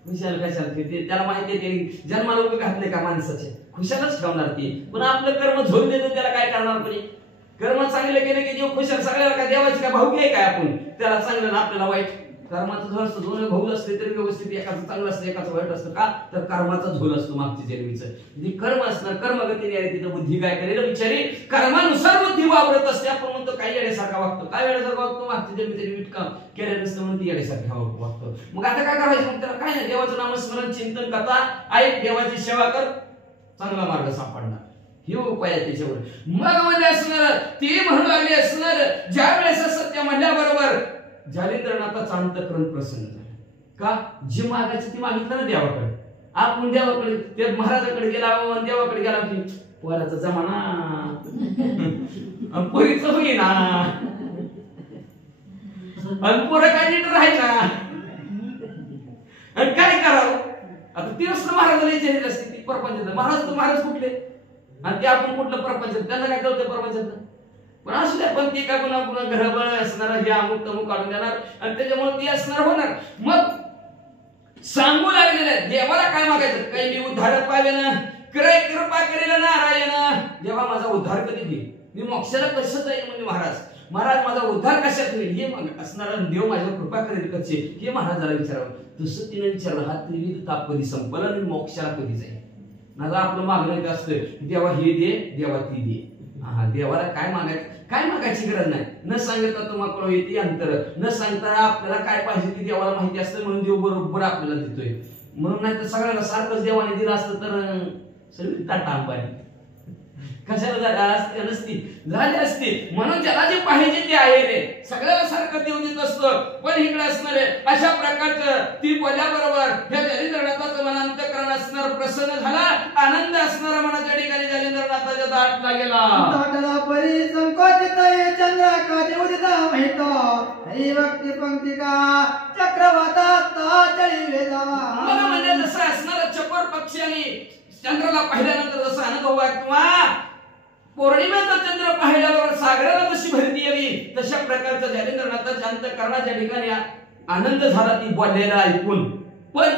खुशाल कशाला ठेवते, त्याला माहिती आहे जन्माला उभे घातले का माणसाचे खुशालच ठेवणार ती. पण आपलं कर्म झोल देतो त्याला काय करणार, कोणी कर्म चांगले केले की देव खुशाल. सगळ्याला काय देवाची काय भाऊ आहे काय आपण, त्याला चांगलं ना आपल्याला वाईट. कर्माचा झोल असतो, दोन भाऊ असते तरी व्यवस्थित एकाचं चांगलं असतं एकाचं वाईट असतं, का तर कर्माचा झोल असतो मागच्या जन्मीचं. जे कर्म असणार कर्मगतीने आहे तिथं बुद्धी काय करेल बिचारी कर्मानुसार बुद्धी वावरत असते. आपण म्हणतो काही येण्यासारखा वागतो, काय वेळेसारखा वागतो, मागच्या जन्मी तरी वीट काम केलं नसतं म्हणून ती येण्यासारखा वागतो. मग आता काय करायचं, मग त्याला काय नाही, देवाचं नामस्मरण चिंतन कथा ऐक, देवाची सेवा कर, चांगला मार्ग सापडणार, हे उपाय आहे त्याच्यावर. मग म्हणजे असणार ते म्हणू लागले असणार ज्या वेळेस सत्य म्हणल्याबरोबर जालिंदरनाथाचं अंतःकरण प्रसन्न झालं. का जी मागायचं ती मागितलं ना देवाकडे. आपण देवाकडे ते महाराजाकडे गेला, देवाकडे गेला की पोराचा जमाना पोरीचं होईना आणि पोरं काय नीट राहायला आणि काय करावं. आता तेच महाराजाला विचारले असते ती प्रपंच, महाराज तर महाराज कुठले आणि ते आपण कुठलं प्रपंच, त्यांना काय कळतं प्रपंचात. पण असू द्या, पण ते काय पुन्हा पुन्हा घरबळ असणार, हे अमुक तमुक काढून देणार आणि त्याच्यामुळे ती असणार होणार. मग सांगू लागलेलं देवाला काय मागायचं, काही मी उद्धार पावे ना, क्रय कृपा करेल नारायण. देवा माझा उद्धार कधी होईल, मी मोक्षाला कसं जाईल म्हणजे महाराज, महाराज माझा उद्धार कशात होईल हे मग असणारा देव माझ्यावर कृपा करेल कसे हे महाराजाला विचारावं. तसं तिने विचारलं हा त्रिविध ताप कधी संपला आणि मोक्षाला कधी जाईल. माझं आपलं मागणं असतं देवा हे दे, देवा ती दे. हा देवाला काय मागायचं, काय मागायची गरज नाही. न सांगितलं तुम्हाला येते अंतर, न सांगता आपल्याला काय पाहिजे ते देवाला माहिती असतं म्हणून देव बरोबर आपल्याला देतोय. म्हणून नाही तर सगळ्याला सारखंच देवाने दिलं असतं तर सगळी ताटा अंबानी कशाला झाली असती. म्हणून ज्याला जे पाहिजे ते आहे रे, सगळ्याला सारखं देऊ देत असतं. पण इकडे असणारे अशा प्रकारचं ती बोलल्याबरोबर या जालिंदरनाथाचं मन अंतःकरण असणार प्रसन्न झाला, आनंद असणारा मनाच्या ठिकाणी जालिंदरनाथाच्या दाटला गेला. दाटला परी संकोचित चंद्राकाशी उदिता माहित हरी भक्ती पंक्तिका चक्रवातात चळी वेदावा. मला म्हणजे जसं असणार चकोर पक्षाने चंद्राला पाहिल्यानंतर जसा अनुभव आहे किंवा पौर्णिमेचा चंद्र पाहिल्यावर सागराला जशी भरती यावी तशा प्रकारचा जालिंद्रनाथाच्या अंतःकरणाच्या ठिकाणी आनंद झाला ती बोललेला ऐकून. पण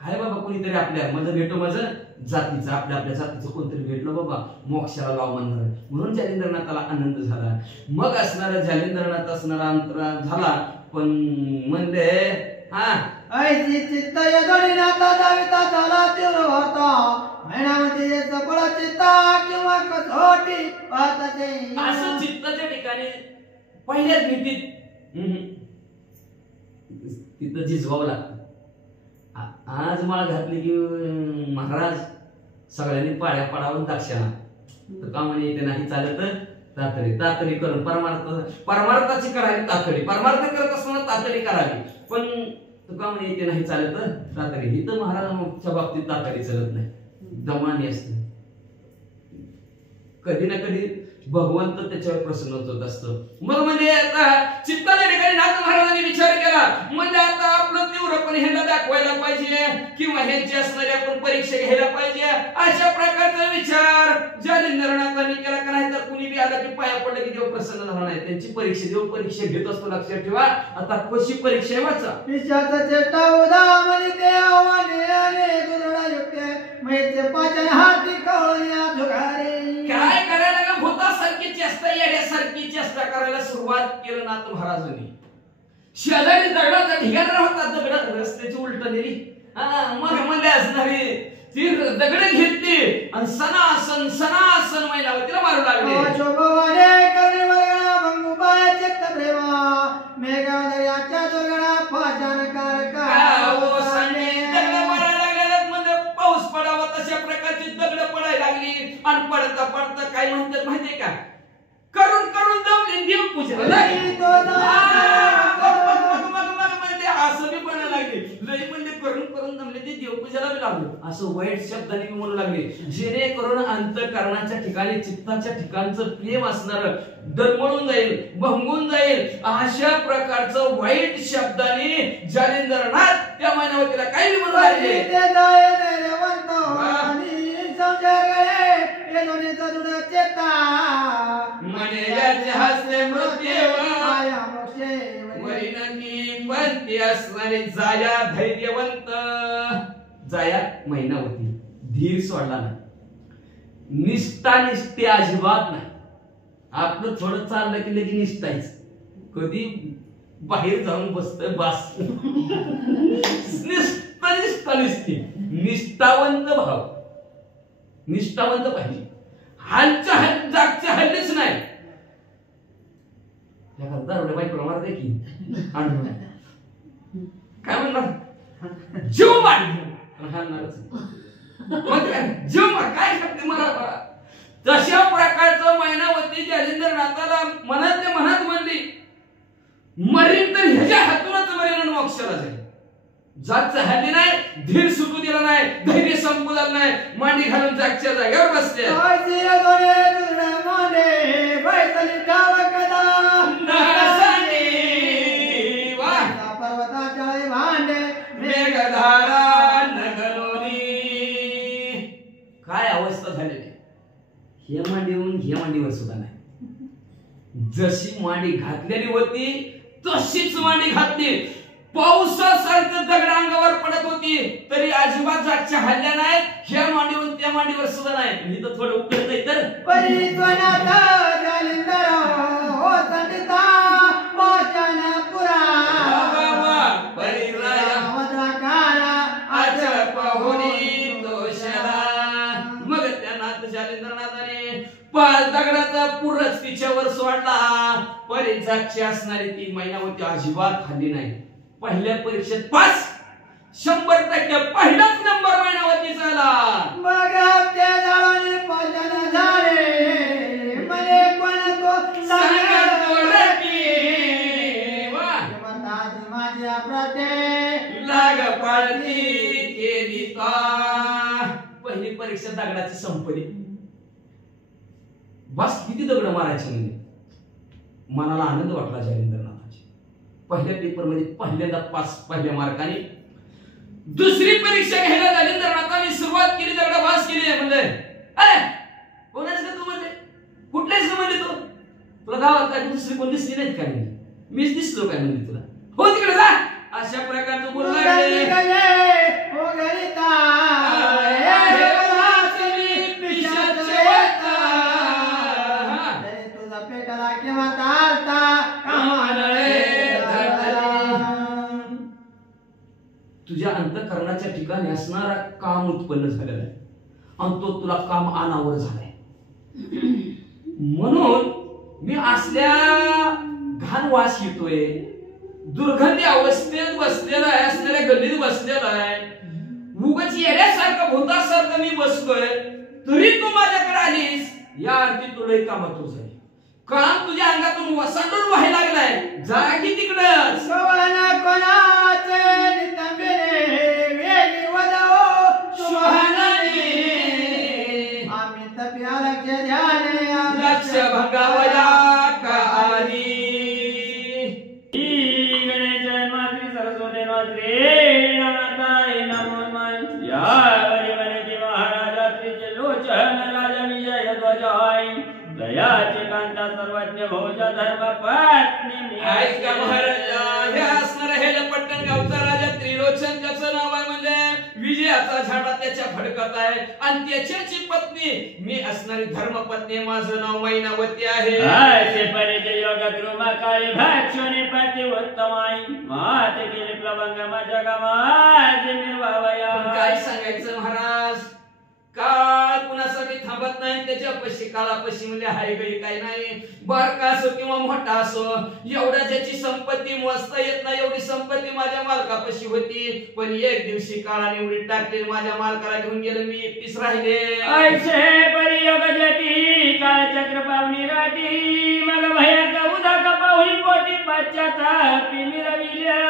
हाय बाबा कोणीतरी आपल्या माझं भेटो माझं जातीचं आपल्या जातीचं कोणतरी भेटलं बाबा मोक्षाला लाव म्हणणार म्हणून जालिंद्रनाथाला आनंद झाला. मग असणारा जालिंद्रनाथ असणारा अंतरा झाला. पण म्हणले ऐसी चित्त यदोनी नाता दाविता झाला तीव्र होता महिनामध्ये सबळ चित्ता किंवा कसोटी वाताचे असं चित्ताच्या ठिकाणी पहिल्याच भेटीत तिथं झिजवावं लागतं. आज माळ घातली की महाराज सगळ्यांनी पाड्या पडावून दाक्षाना तर का म्हणे इथे नाही चालत तातडी करून परमार्थाची करावी तातडी परमार्थ करत असताना तातडी करावी. पण तुका म्हणे इथे नाही चालत तातडी ही तर महाराजांच्या बाबतीत तातडी चालत नाही दमानी असते. कधी ना कधी भगवंत त्याच्यावर प्रसन्न होत असतो. मग म्हणजे आता चित्ताच्या ठिकाणी नाथ महाराजांनी विचार केला म्हणजे आता आपलं तीव्रपणे ह्याला दाखवायला पाहिजे किंवा ह्यांची असणारी आपण परीक्षा घ्यायला पाहिजे अशा प्रकारचा विचार जालिंद्रनाथांनी केला. का नाही तर कुणी बी आला की पाया पडलं की देव प्रसन्न झाला नाही. त्यांची परीक्षा देव परीक्षा घेत असतो लक्षात ठेवा. आता कशी परीक्षा आहे वाचा विषाचा चेष्टा उदा म्हणे ते आव्हाने आले गुरुडा युक्ते मैत्रे पाचन हाती कवळ्या जुगारे काय करायला का भूतासारखी चेष्टा येड्यासारखी चेष्टा करायला सुरुवात केलं नाथ महाराजांनी. शेजारी दगडाचा ढिगारा होता दगड रस्त्याची उलटलेली मग म्हणले असणारी ती दगड घेतली आणि सनासन सनासन मैनावतीला मारू लागले. शोभवाने करणे वगळा भंगुबाय चित्त प्रेमा मेघादर्याच्या दुर्गणा पाचन कारका दगड पडायला लागले म्हणजे पाऊस पडावा तशा प्रकारची दगड पडायला लागली आणि पडता पडता काय म्हणतात माहितीये का करून करून दमले देव पूजा असं बी म्हणायला लागले लई म्हणजे करून करून दमले ते देवपूजाला बी लागलो असं वाईट शब्दाने मी म्हणू लागले. जेणेकरून अंतःकरणाच्या ठिकाणी चित्ताच्या ठिकाणचं प्रेम असणार दरमळून जाईल भंगून जाईल अशा प्रकारचं वाईट शब्दाने जालिंद्रनाथ त्या मैनावतीला काही बी म्हणू लागले. जाया धैर्यवंत जाया मैनावती धीर सोडला नाही निष्ठा निष्ठे अजिबात नाही. आपलं थोडं चाललं की लगेच निष्ठायच कधी बाहेर जाऊन बसत बस निष्ठा निष्ठा निष्ठी निष्ठावंत भाव निष्ठावंत पाहिजे. हालच्या हाल जागच्या हल्लीच नाही. दारोडे बायकोला मारत आहे की काय म्हणणार जीव मार जीव मार काय करते मला तशा प्रकारचं मैनावती जालिंद्रनाथाला मनातल्या मनात म्हणली मरीन तर ह्याच्या हातूनच मरीन आणि मोक्षाला जाईल. जात हल्ली नाही धीर सुटू दिला नाही धैर्य संपू झालं नाही मांडी घालून जागच्या जागेवर बसते. काय अवस्था झालेली हे मांडीवरून हे मांडीवर सुद्धा नाही. जशी मांडी घातलेली होती तशीच मांडी घातली. पावसासारखं दगड अंगावर पडत होती तरी अजिबात जागच्या हल्ल्या नाहीत. ह्या मांडीवर त्या मांडीवर सुद्धा नाही. मी तर थोडं उकळत नाही तर मग त्या नाथ जालिंद्रनाथाने पाच दगडाचा पुरच तिच्यावर सोडला. परीक्षाची असणारी ती मैनावती अजिबात खाल्ली नाही. पहिल्या परीक्षेत पास 100% पहिलाच नंबर मैनावती झाला. मग त्या झाडाने पाचन झाले मले कोण तो सांगत ओळखी माझ्या प्रते लाग पाळती केली का. पहिली परीक्षा दगडाची संपली. बस किती दगड मारायचे म्हणजे मनाला आनंद वाटला जालिंद्रनाथाची. पहिल्या पेपर मध्ये पहिल्यांदा पास पहिल्या मार्काने. दुसरी परीक्षा घ्यायला जालिंद्रनाथांनी सुरुवात केली दगड पास केली. म्हणजे अरे कोणाच का तू म्हणले कोण दिसली नाहीत काय म्हणजे मीच दिसलो काय म्हणजे तुला हो तिकडे जा अशा प्रकारचं बोलू लागले हो गणिता तुझा पेटाला केव्हा चालता तुझ्या अंतःकरणाच्या ठिकाणी असणारा काम उत्पन्न झालेला आहे आणि तो तुला काम अनावर झालाय म्हणून मी असल्या घाण वास येतोय दुर्गंधी अवस्थेत बसलेला आहे असलेल्या गल्लीत बसलेला आहे उगाच येण्यासारखं भूतासारखं मी बसतोय तरी तू माझ्याकडे आलीस या अर्थी तुला कामात झाली काम तुझ्या अंगातून वसांडून व्हायला लागलाय जा की तिकडं सवना कोणाचे नितंबिरे वेली वदाओ सुहानानी आम्ही तप्या लक्ष ध्याने लक्ष भंगावया का आली गणेश मात्री सरस्वती मात्री नमताय नमो नमः या वरी वनती महाराजा त्रिचे लोचन राजा विजय ध्वजाय दयाचे कांता सर्वज्ञ भोज धर्म पत्नी ऐका महाराजा हे असणार हे पट्टण गावचा राजा त्रिलोचन त्याचं नाव आहे म्हणजे विजयाचा झाडा त्याच्या फडकत आहे आणि त्याच्याची पत्नी मी असणारी धर्मपत्नी माझं नाव मैनावती आहे असे परिचय योग द्रुमा काळी भाक्षोनी पती उत्तमाई माते गेले प्लवंग माझ्या गावात निर्वावया काय सांगायचं महाराज काळ कुणासाठी थांबत नाही त्याच्यापाशी काळापाशी म्हणजे हाय गई काय नाही बारका असो किंवा मोठा असो एवढ्या ज्याची संपत्ती मोजता येत नाही एवढी संपत्ती माझ्या मालकापाशी होती पण एक दिवशी काळाने उडी टाकली माझ्या मालकाला घेऊन गेलं मी एकटीच राहिले ऐसे परियोग जती काळ चक्र पावनी राठी मग भयाचा उदाक पाहुली पोटी पश्चातापी मिरविल्या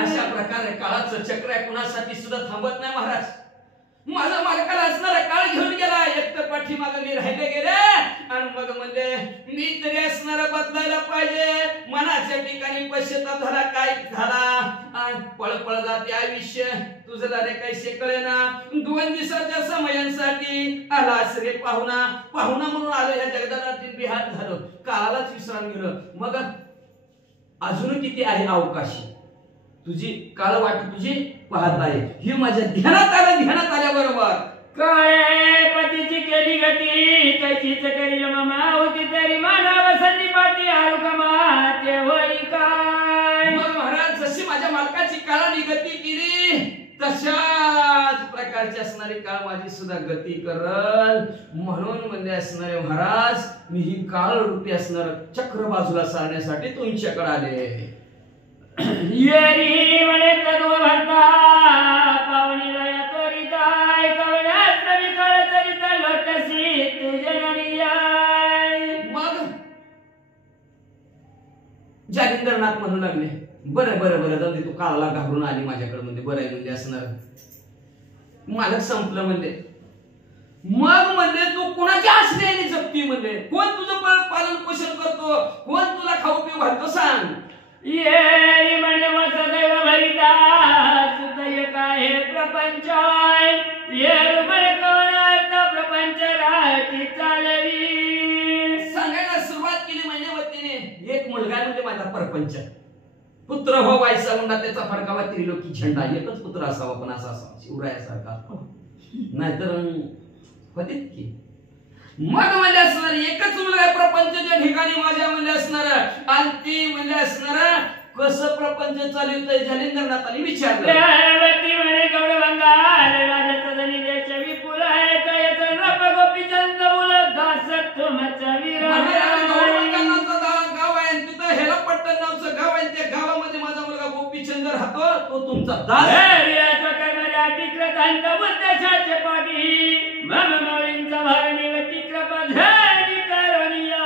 अशा प्रकारे काळाचं चक्र आहे कुणासाठी सुद्धा थांबत नाही महाराज माझा मालकाला असणारा काळ घेऊन गेला एकटं पाठीमाग मी राहिले गेले आणि मग म्हणजे मी तरी असणारा बदलायला पाहिजे मनाच्या ठिकाणी पश्चाताप झाला काय झाला पळपळ जाते आयुष्य तुझं झाले काही कळेना 2 दिवसाच्या समयांसाठी आलास रे पाहुणा पाहुणा म्हणून आलो ह्या जगदानातील बिहार झालं काळालाच विश्राम गेलं मग अजून किती आहे अवकाशी तुझी काळ वाट तुझी पाहत आहे ही माझ्या ध्यानात आल्याबरोबर काळे पतीची केली गती तशीच करील मामा होती तरी मानव संदीपाती आरुकमा ते होई काय मग महाराज जशी माझ्या मालकाची काळाने गती केली तशाच प्रकारची असणारी काळ माझी सुद्धा गती करल म्हणून म्हणजे असणारे महाराज मी ही काळ रूपी असणार चक्र बाजूला सारण्यासाठी तुमच्याकडे आले येरी म्हणे तनु भरता पावनी लया त्वरिताय कवनात विकाळ चरित लोटसी तुझे नरियाय मग जालिंदरनाथ म्हणू लागले बरं जाऊ दे तू काळाला घाबरून आली माझ्याकडे म्हणजे बरं आहे म्हणजे असणार मालक संपलं म्हणजे मग म्हणजे तू कोणाच्या आश्रयाने जगती म्हणजे कोण तुझं पालन पोषण करतो कोण तुला खाऊ पिऊ घालतो सांग येरी म्हणे वसदैव भरिता सुतय काय प्रपंच येर म्हणे कवनात प्रपंच राहती चालवी सांगायला सुरुवात केली महिन्यावतीने एक मुलगा म्हणजे माझा परपंच पुत्र हो व्हायचा मुंडा त्याचा फडकावा त्रिलोकी झेंडा एकच पुत्र असावा पण असा शिवरायासारखा नाहीतर होतीत की मग म्हणजे असणार एकच मुलगा प्रपंचाच्या ठिकाणी माझ्या म्हणजे असणार आणि ती म्हणजे असणार कसं प्रपंच चालवतंय जालिंदरनाथाने विचारलं म्हणे गौड बंगाल राजाचा जनी देश विपुल आहे तयाचा नप गोपीचंद मुल दासत्व मचा वीर गाव आहे तिथं हेला पट्टण नावचं गाव आहे त्या गावामध्ये माझा मुलगा गोपीचंद राहतो तो तुमचा दास तिक्रतांत उद्देशाचे पाठी मम मौलींचा भरणी व तिक्रपा झाली करोनिया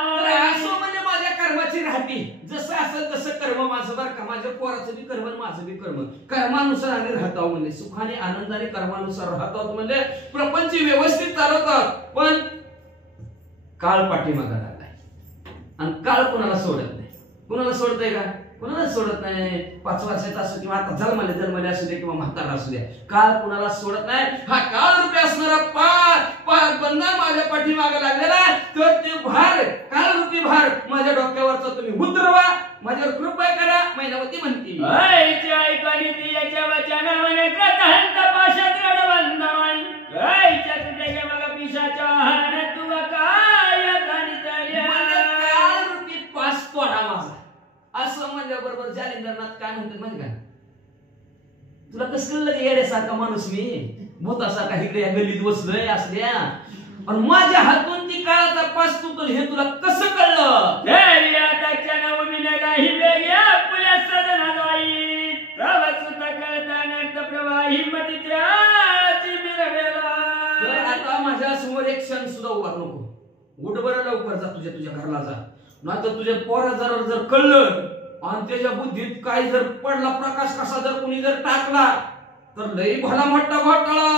असो म्हणजे माझ्या कर्माची राहती जसं असेल तसं कर्म माझं बरं का माझ्या पोराचं बी कर्म माझं बी कर्म कर्मानुसार आम्ही राहतो म्हणजे सुखाने आनंदाने कर्मानुसार राहतो म्हणजे प्रपंच व्यवस्थित चालवतात पण काळ पाठीमागा लागलाय आणि काळ कोणाला सोडत नाही कोणाला सोडतंय का कोणाला सोडत नाही 5 वर्षाचा असो किंवा आता जन्मले असू दे किंवा म्हातारा असू द्या काळ कोणाला सोडत नाही हा काळ रूपी असणारा पार बंधन माझ्या पाठीमागे लागलेला तर ते भार काळ रूपी भार माझ्या डोक्यावरचा तुम्ही उतरवा बरोबर जालिंदरनाथ काय म्हणतात माहिती का, तुला कसं कळलं येड्यासारखा माणूस मी मोतासारखा इकडे या गल्लीत बसलोय असल्या, पण माझ्या हातून ती काळाचा पास तुटल हे तुला कसं कळलं? तर आता माझ्या समोर एक क्षण सुद्धा उभा नको, उठ बरं लवकर जा तुझ्या घरला जा, नाहीतर तुझ्या पोरा जर कळलं आणि त्याच्या बुद्धीत काय जर पडला प्रकाश कसा जर कुणी जर टाकला तर लई भला मोठा घोटाळा.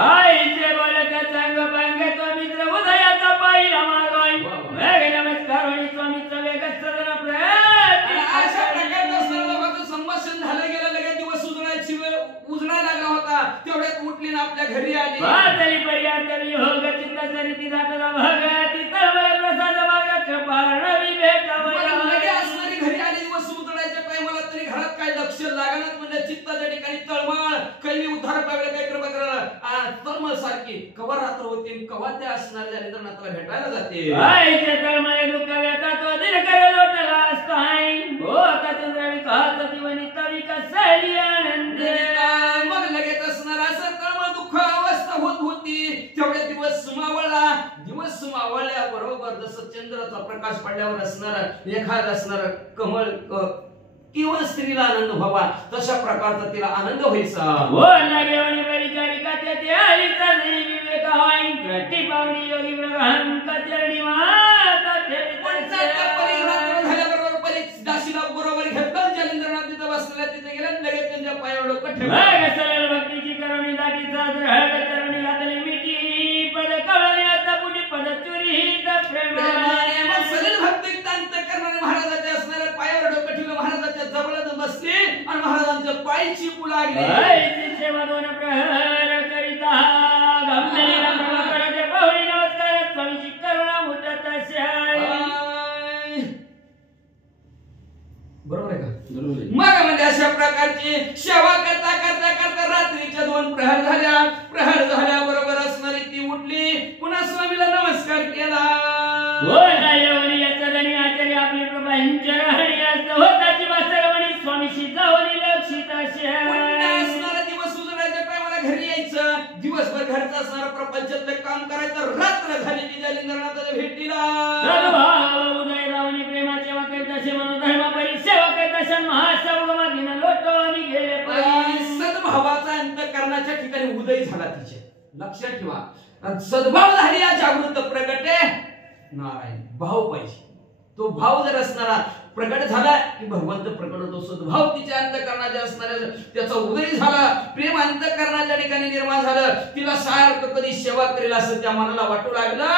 आईचे बोलत संग पंगे तो मित्र उदयाचा पाहिला मार्गाई वेग नमस्कार आणि स्वामीचा वेग सदन प्रयत्न. अशा प्रकारचं असणारं लोकांचं संभाषण झालं गेलं, लगेच दिवस उजळायची वेळ उजळायला लागला होता, तेवढ्यात उठली ना आपल्या घरी आली. पातळी पर्यंतली होग चित्तासरी ती दाखला भगती तळवळ प्रसाद मागत पारवी भेटावया. लगे असणारी घरी आली, दिवस उजळायच्या टायमाला तरी घरात काय लक्ष लागणार म्हणजे चित्ताच्या ठिकाणी तळमळ, काही उद्धार पावले काय कृपा करायला तळमळ सारखी कवा रात्र होती, कवा त्या असणाऱ्या जालिंदरनाथाला भेटायला जाते. आईच्या तळमळे दुःख व्यथा तो दिनकर लोटला असताय होता चंद्रावी कात दिवनी तवी कसली आनंद. मग लगेच असणार असं तळमळ दुःख अवस्था होत होती, तेवढे दिवस सुमावळला. दिवस सुमावळल्या बरोबर जसं चंद्राचा प्रकाश पडल्यावर असणार एखाद असणार कमळ किंवा स्त्रीला आनंद व्हावा तशा प्रकारचा तिला आनंद व्हायचा. हो लागेवणी परिचारिका त्याची आईचा जरी विवेक आहे प्रति पावणी योगी प्रगहन कचरणी माता झाल्याबरोबर परीच दासीला बरोबर घेतलं, जालिंदरनाथ तिथं बसलेल्या तिथे गेल्या, लगेच त्यांच्या पायावर डोकं ठेवलं. सरळ भक्तीची करुणी दाटीचा ग्रह चरणी घातली मिठी पद कळणे आता पुढे पद चुरी प्रेमाने मग सलील भक्तियुक्त अंतःकरणाने महाराजाच्या असणाऱ्या पायावर डोकं ठेवलं, महाराजाच्या जवळच बसले आणि महाराजांच्या पाय चिपू लागले. सेवा दोन प्रहर करिता गंभीर करते बहुरी नमस्कार स्वामीची करुणा उठत बरोबर आहे का? मग म्हणजे अशा प्रकारची सेवा करता करता करता रात्रीच्या 2 प्रहर झाल्या बरोबर असणारी ती उठली, पुन्हा स्वामीला नमस्कार केला. हो नायवणी याचा जणी आचार्य आपली प्रभंजन हरी असत होताची वासरवणी स्वामीशी जावणी लक्षित असणारा दिवस उजळायच्या टायमाला घरी यायचं, दिवसभर घरचं असणारं प्रपंचातलं काम करायचं, रात्र झाली की जालिंदरनाथाच्या भेटीला उदय रावणी प्रेमाची सेवा करता असे म्हणून धर्मापरी सेवा करता अशा महासवगमाधीन लोटवणी गेले सद्भावाचा अंतःकरणाच्या ठिकाणी उदय झाला तिचे. लक्षात ठेवा, सद्भाव झाली या जागृत प्रगटे नारायण भाव पाहिजे. तो भाव जर असणारा प्रगट झाला की भगवंत प्रकट होतो. सद्भाव तिच्या अंतःकरणाच्या असणाऱ्या त्याचा उदय झाला, प्रेम अंतःकरणाच्या ठिकाणी निर्माण झालं, तिला सारखं कधी सेवा करेल असं त्या मनाला वाटू लागलं.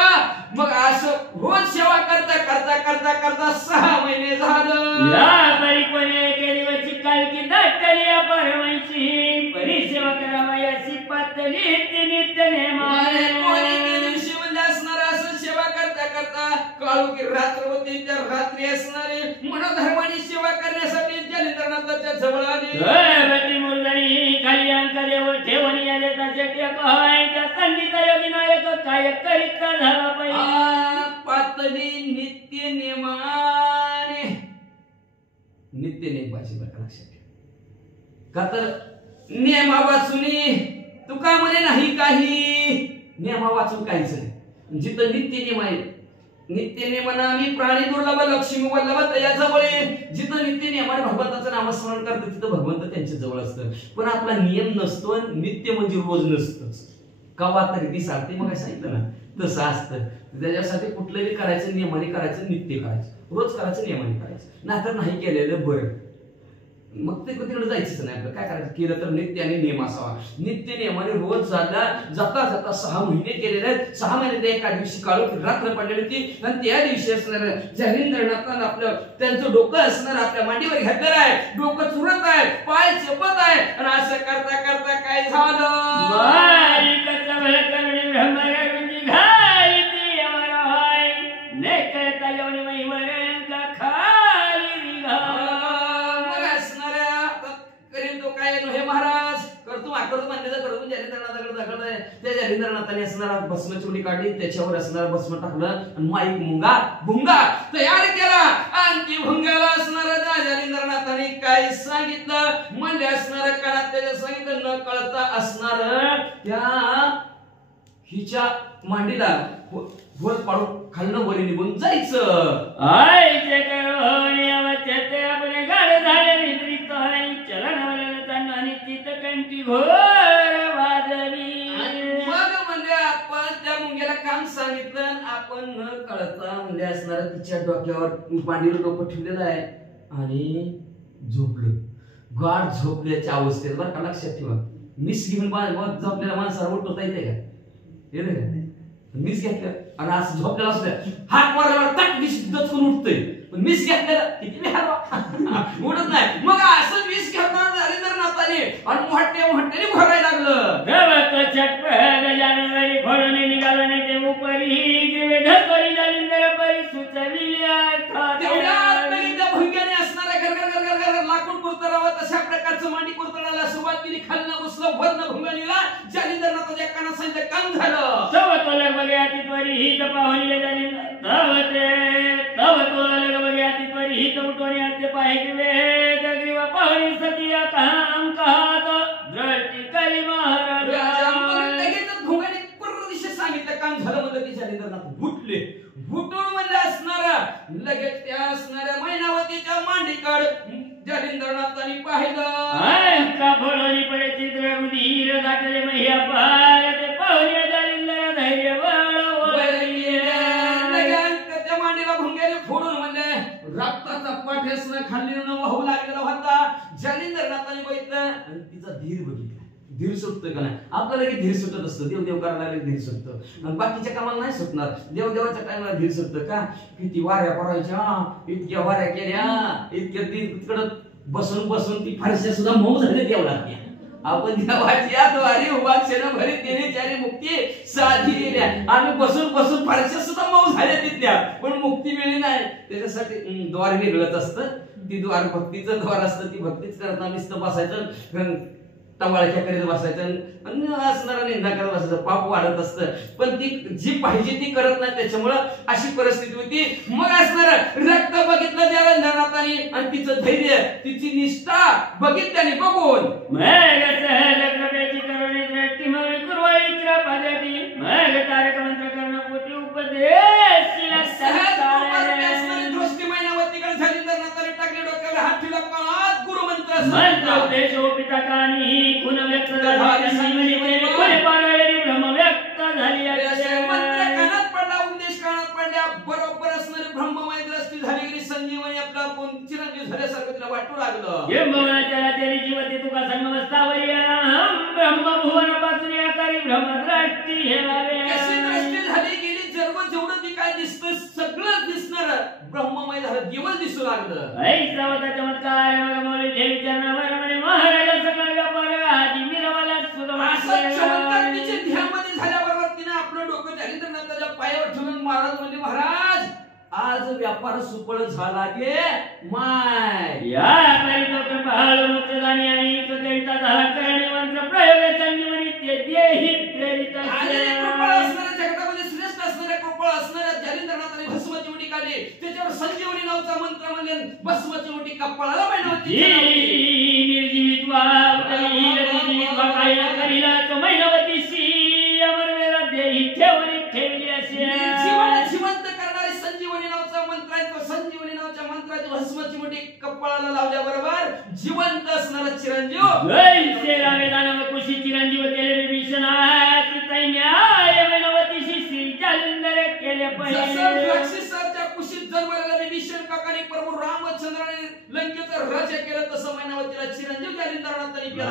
मग असं रोज सेवा करता करता करता करता 6 महिने झालं. या परिपणे केलीवची कालकी दाटली अपरमाईची परिसेवा करावा याची पातळी नित्य नेमाने दिवशी म्हणजे असणार असं सेवा करता करता काळू की रात्र होती, त्या रात्री असणारे मनोधर्माने सेवा करण्यासाठी जालिंदरनाथाच्या जवळ आली. मुलगी खाली अंकदेव ठेवणी आले त्याचे काय त्या संगीत योगी नायक काय करीत झाला पाहिजे. पातळी नित्य नेम पाहिजे बरं लक्षात ठेव. का तर नियमा वाचुनी तुका म्हणे नाही काही, नियमा वाचून काहीच नाही. जिथं नित्य नियम आहे, नित्य नियमाना मी प्राणी दुर्लभ लक्ष्मी वल्लभ तया जवळ, जिथं नित्य नियमाने भगवंताचं नामस्मरण करतं तिथं भगवंत त्यांच्या जवळ असतं. पण आपला नियम नसतो, नित्य म्हणजे रोज नसतं, कवा तरी ती सांगते मग सांगितलं ना तसं असतं. त्याच्यासाठी कुठलंही करायचं नियमाने करायचं, नित्य करायचं, रोज करायचं नियमाने करायचं, नाहीतर नाही केलेलं बरं. मग ते तिकडे जायचंच नाही. आपलं काय करायचं, केलं तर नित्य आणि नियम असावा. नित्य नियमाने रोज जाता जाता 6 महिने केलेले आहेत. 6 महिने एका दिवशी काळू रात्र पडलेली होती आणि त्या दिवशी असणार जालिंदरनाथानं आपलं त्यांचं डोकं असणार आपल्या मांडीवर घेतलेलं आहे, डोकं चुरत आहे, पाय चेपत आहे आणि असं करता करता काय झालं. जालिंदरनाथाने असणारा भस्म चुली काढली, त्याच्यावर असणारा भस्म टाकलं आणि माईक भुंगा तयार केला. आणि भुंग्याला असणारा जालिंदरनाथाने काय सांगितलं म्हणजे असणारा कानात त्याच्या सांगितलं, न कळता असणार त्या हिच्या मांडीला भोल पाडून खालनं वरी निघून जायचं. आईचे करोनी अवचते अपने गाड झाले विद्रित आहे, चलन त्यांना निश्चित कंठी घोर वाजली. मग म्हणजे आपण त्या मुंग्याला काम सांगितलं, आपण न कळता म्हणजे असणार तिच्या डोक्यावर मांडीवर डोकं ठेवलेलं आहे आणि झोपलं. गाढ झोपल्याच्या अवस्थेत बरं का, लक्षात ठेवा. मिस घेऊन झोपलेल्या माणसाला उठवता येते का? येते का? मिस घेतल्या आणि असं झोपलेला असू द्या, हात मारल्यावर तट मिस दचकून उठतोय. पण मिस घेतलेला किती बी हलवा उडत नाही. मग असं मिस घेताना जालिंदरनाथाने आणि मोठ्याने भरायला लागलं. जानेवारी फोडून निघाला नाही ते उपरी गिरे ढकरी जालिंदर परी सुचविल्या तेवढ्यात तरी त्या भुंग्याने असणाऱ्या घर लाकूड कुरतडावं तशा प्रकारचं मांडी कुरतडाला सुरुवात केली. खालनं घुसलं, वरनं भुंगानीला जालिंदरनाथाच्या कानात सांगितलं काम झालं. सवतोलक बघ्या तिथवरी ही पाहुणी जालिंदर तवतोलक बघ्या तिथवरी ही उठवणी आते पाहिजे वेद ग्रीवा पाहुणी सतिया काम कहात दृष्टी करी महाराज. लगेच भुंगाने पूर्ण दिशा सांगितलं काम झालं म्हणलं की जालिंदरनाथ उठले. उठून म्हणलं असणारा लगेच त्या असणाऱ्या मैनावतीच्या मांडीकड जालिंदरनाथाने पाहिलं. का भोळणी पडे चित्र रुधिर गाठले महिया पार ते पाहुणे जालिंदर धैर्य त्या मांडीला भुंग्याने फोडून म्हणले रक्ताचा पाठ्यासनं खालीनं वाहू लागलेला होता. जालिंदरनाथाने बघितलं आणि तिचा धीर बघितला. धीर सुटतोय का नाही? आपल्याला की धीर सुटत असतं, देव करायला धीर सुटतं आणि बाकीच्या कामाला नाही सुटणार. देवाच्या टायमाला धीर सुटतं का? किती वाऱ्या पडायच्या, इतक्या वाऱ्या केल्या, इतक्या तिकडं बसून ती फारशा सुद्धा मऊ झाले देवळात. आपण देवाची आद्वारी उपाक्षण भरी तिने चारी मुक्ती साधी दिल्या. आम्ही बसून फारशा सुद्धा मऊ झाल्या तिथल्या, पण मुक्ती मिळली नाही. त्याच्यासाठी द्वार वेगळंच असतं. ती द्वार भक्तीचं द्वार असतं. ती भक्तीच करताना नुसतं बसायचं, टवाळक्या करीत बसायचं आणि असणारा निंदा करत बसायचं. पाप वाढत असतं, पण ती जी पाहिजे ती करत नाही. त्याच्यामुळं अशी परिस्थिती होती. मग असणार रक्त बघितलं जालिंदरनाथाने आणि तिचं धैर्य, तिची निष्ठा बघितल्याने बघून तारक मंत्र करणं पोटी उपदेश दृष्टी मैनावतीकडे जालिंदरनाथाने टाकले डोक्यावर हात ठेवला. काळात गुरुमंत्र उपदेशोपिता कानी गुण व्यक्त ब्रह्म व्यक्त झाली. कानात पडला, उपदेश कानात पडल्या बरोबर असणारी ब्रह्ममय दृष्टी झाली गेली. संजीवनी आपला चिरंजीव झाल्यासारखं तिला वाटू लागलं. जीवती तुका संगमस्तावरी ब्रह्मभुवन पासून आकारी ब्रह्मदृष्टी कशी दृष्टी झाली गेली. जेवढं ती काय दिसतं सगळं दिसणार ब्रह्ममय झालं, दिवस दिसू लागलं. ऐसावता चमत्कार मगमौली देवीच्या नावावर म्हणे महाराज सगळा व्यापार आधी मिरवाला चमत्कार तिच्या ध्यानामध्ये झाल्याबरोबर तिने आपलं डोकं जालिंदरनाथाच्या पायावर ठेवून महाराज म्हणजे महाराज आज व्यापार सुफळ झाला गे माय. या परितो पहाळ मुक्त जाणी आणि करिता झाला करणे मंत्र प्रयोग संजीवनी ते देही प्रेरित जगतामध्ये श्रेष्ठ असणाऱ्या कृपळ असणाऱ्या जालिंदरनाथाने भस्माची उडी काढली. त्याच्यावर संजीवनी नावाचा मंत्र म्हणले भस्माची उडी कपाळाला महिनावती निर्जीवित वा काही करीला तो महिनावतीशी अमरवेला देही ठेवली असे जिवंत करणारी संजीवनी नावाचा मंत्र आहे. तो संजीवनी नावाच्या मंत्राची भस्माची उडी कपाळाला लावल्याबरोबर जिवंत असणारा चिरंजीव जैसे रामे दानव कुशी चिरंजीव केले विभीषणाची तैन्याय महिनावतीशी श्री जालिंदर केले पहिले. राक्षसाच्या कुशीत जन्मलेला विभीषण काकाने प्रभू रामचंद्राने लंकेचं राज्य केलं तसं महिनावतीला चिरंजीव जालिंदरनाथाने केला.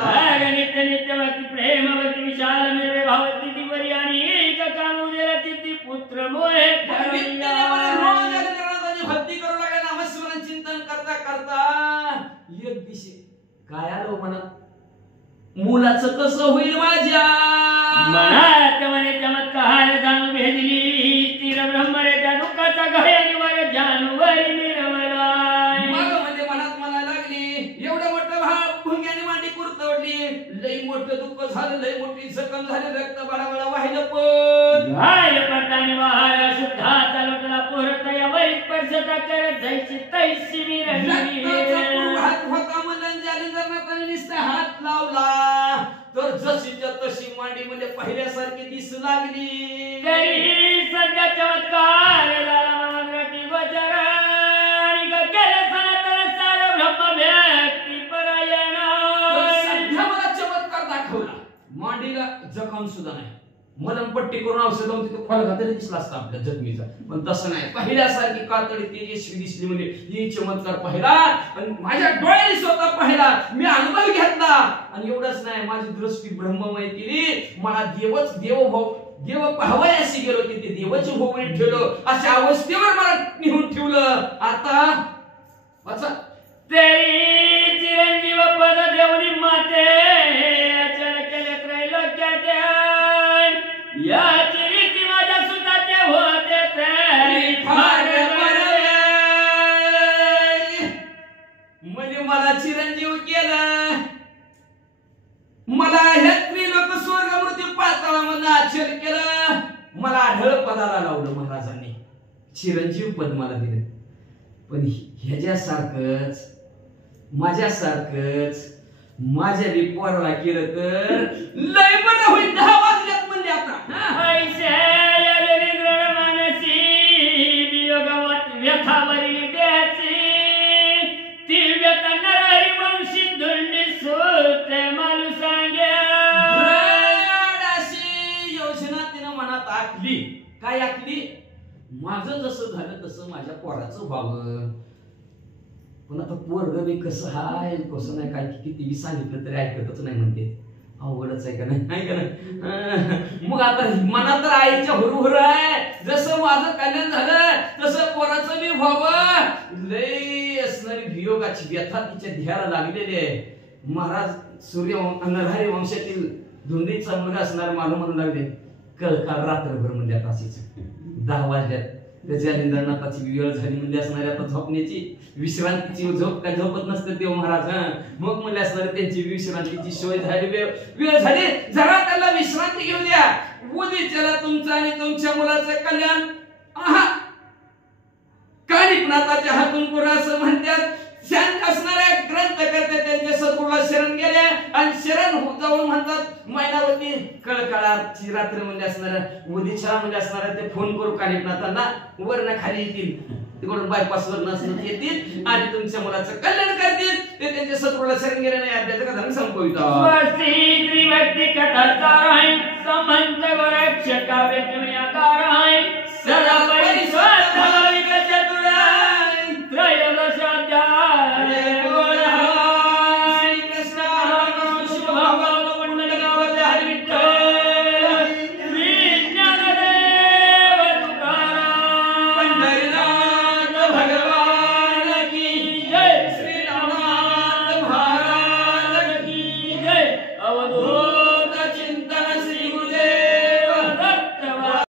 नित्य भक्ती प्रेम भक्ती विशाल मिळवे भावती दिवरी आणि एक काम उद्याला ती पुत्र मोहे भक्ती करू लागला. नामस्मरण चिंतन करता करता एक दिवशी काय आलो म्हणा मुलाचं कसं होईल माझ्या मनात म्हणे चमत्कार जाणून भेदली तीर ब्रह्मरेच्या दुःखाचा घाय निवार जानवरी मिरवला. मग म्हणजे मनात म्हणायला लागली एवढं मोठं भाळ भुंग्याने मांडी कुरतवडली. लई मोठं दुःख झालं, लई मोठी जखम झाली, रक्त बळाबळा वाहिलं. पण गाय पटाने महाराज शुद्धा चालवला पोरत या वैत स्पर्शता करत जायची तैसी मी रहिली हात होता मलंजाली जर निस्ता हात लावला तर जशीच्या तशी मांडी म्हणजे पहिल्यासारखी दिसू लागली. तरी सध्या चमत्कार झाला महाराजी गोचर आणि गेले सनातन सार ब्रह्म व्यक्ती परायण. सध्या मला चमत्कार दाखवला. मांडीला जखम सुद्धा नाही. मलमपट्टी करून औषध लावून तिथे खोल घातले दिसला असता आपल्या जखमीचा. पण तसं नाही. पहिल्यासारखी कातडी तेजस्वी दिसली. म्हणजे ही चमत्कार पाहिला आणि माझ्या डोळ्याने स्वतः पाहिला. मी अनुभव घेतला आणि एवढंच नाही माझी दृष्टी ब्रह्ममय केली. मला देव पाहावयास अशी गेलो की ते देवाची भोवणी ठेवलं. अशा अवस्थेवर मला निहून ठेवलं. आता वाचा तेरी चिरंजीव पद देवनी माते अचल केले त्रैलोक्याचे याची रीती माझ्या सुताचे होते तरी फार बरे. म्हणजे मला चिरंजीव केलं. मला ह्या त्रिलोक स्वर्ग मृत्यू पाताळामध्ये आश्चर्य केलं. मला आढळ पदाला लावलं महाराजांनी. चिरंजीव पद मला दिलं. पण ह्याच्यासारखंच माझ्यासारखंच माझ्या रिपोर्टला केलं तर लय बरं होईल. 10 वाजल्यात म्हणजे आता ऐसे निद्रण मानसी वियोगवत व्यथावरील देहाची ती व्यथा नरहरी वंशी धुंडी सूत मानू सांगे. अशी योजना तिनं मनात आखली. काय आखली? माझं जसं झालं तसं माझ्या पोराचं व्हावं. पण आता पोरग बी कसं हाय कसं नाही काय किती सांगितलं तरी ऐकतच नाही म्हणते. अवघडच आहे का नाही? मग आता मनात तर आईच्या हुरहुर आहे. जसं माझं कल्याण झालं तसं पोराचं बी व्हावं. लय असणारी वियोगाची व्यथा तिच्या ध्येयाला लागलेली आहे. महाराज सूर्य नरहरी वंशातील धुंदीचा मुलगा असणार मानू म्हणू लागले. काल रात्रभर म्हणजे आता अशीच 10 वाजल्यात. त्याच्या निंदनाची वेळ झाली म्हणजे असणारी आता झोपण्याची विश्रांतीची झोप काय झोपत नसते ते महाराज. मग म्हणजे असणारी त्यांची विश्रांतीची सोय झाली. वेळ झाली जरा त्याला विश्रांती घेऊ द्या. उद्याच्याला तुमचं आणि तुमच्या मुलाचं कल्याण. कानिकनाथाच्या हातून पुरा असं म्हणतात. शांत असणाऱ्या ग्रंथ करते त्यांच्या सद्गुरूला शरण गेले आणि शरण जाऊन म्हणतात मैनावती कळकळाची रात्र म्हणजे असणाऱ्या उदिशा म्हणजे असणाऱ्या ते फोन करू कानिकनाथांना वरनं खाली येतील. तिकडून बायपास वर नसत येतील आणि तुमच्या मुलाचं कल्याण करतील. ते त्यांच्या सद्गुरूला शरण गेले नाही अध्याचं कथा संपवितात. स्वस्ती त्रिव्यक्ती कथा संबंध गोरक्ष काव्य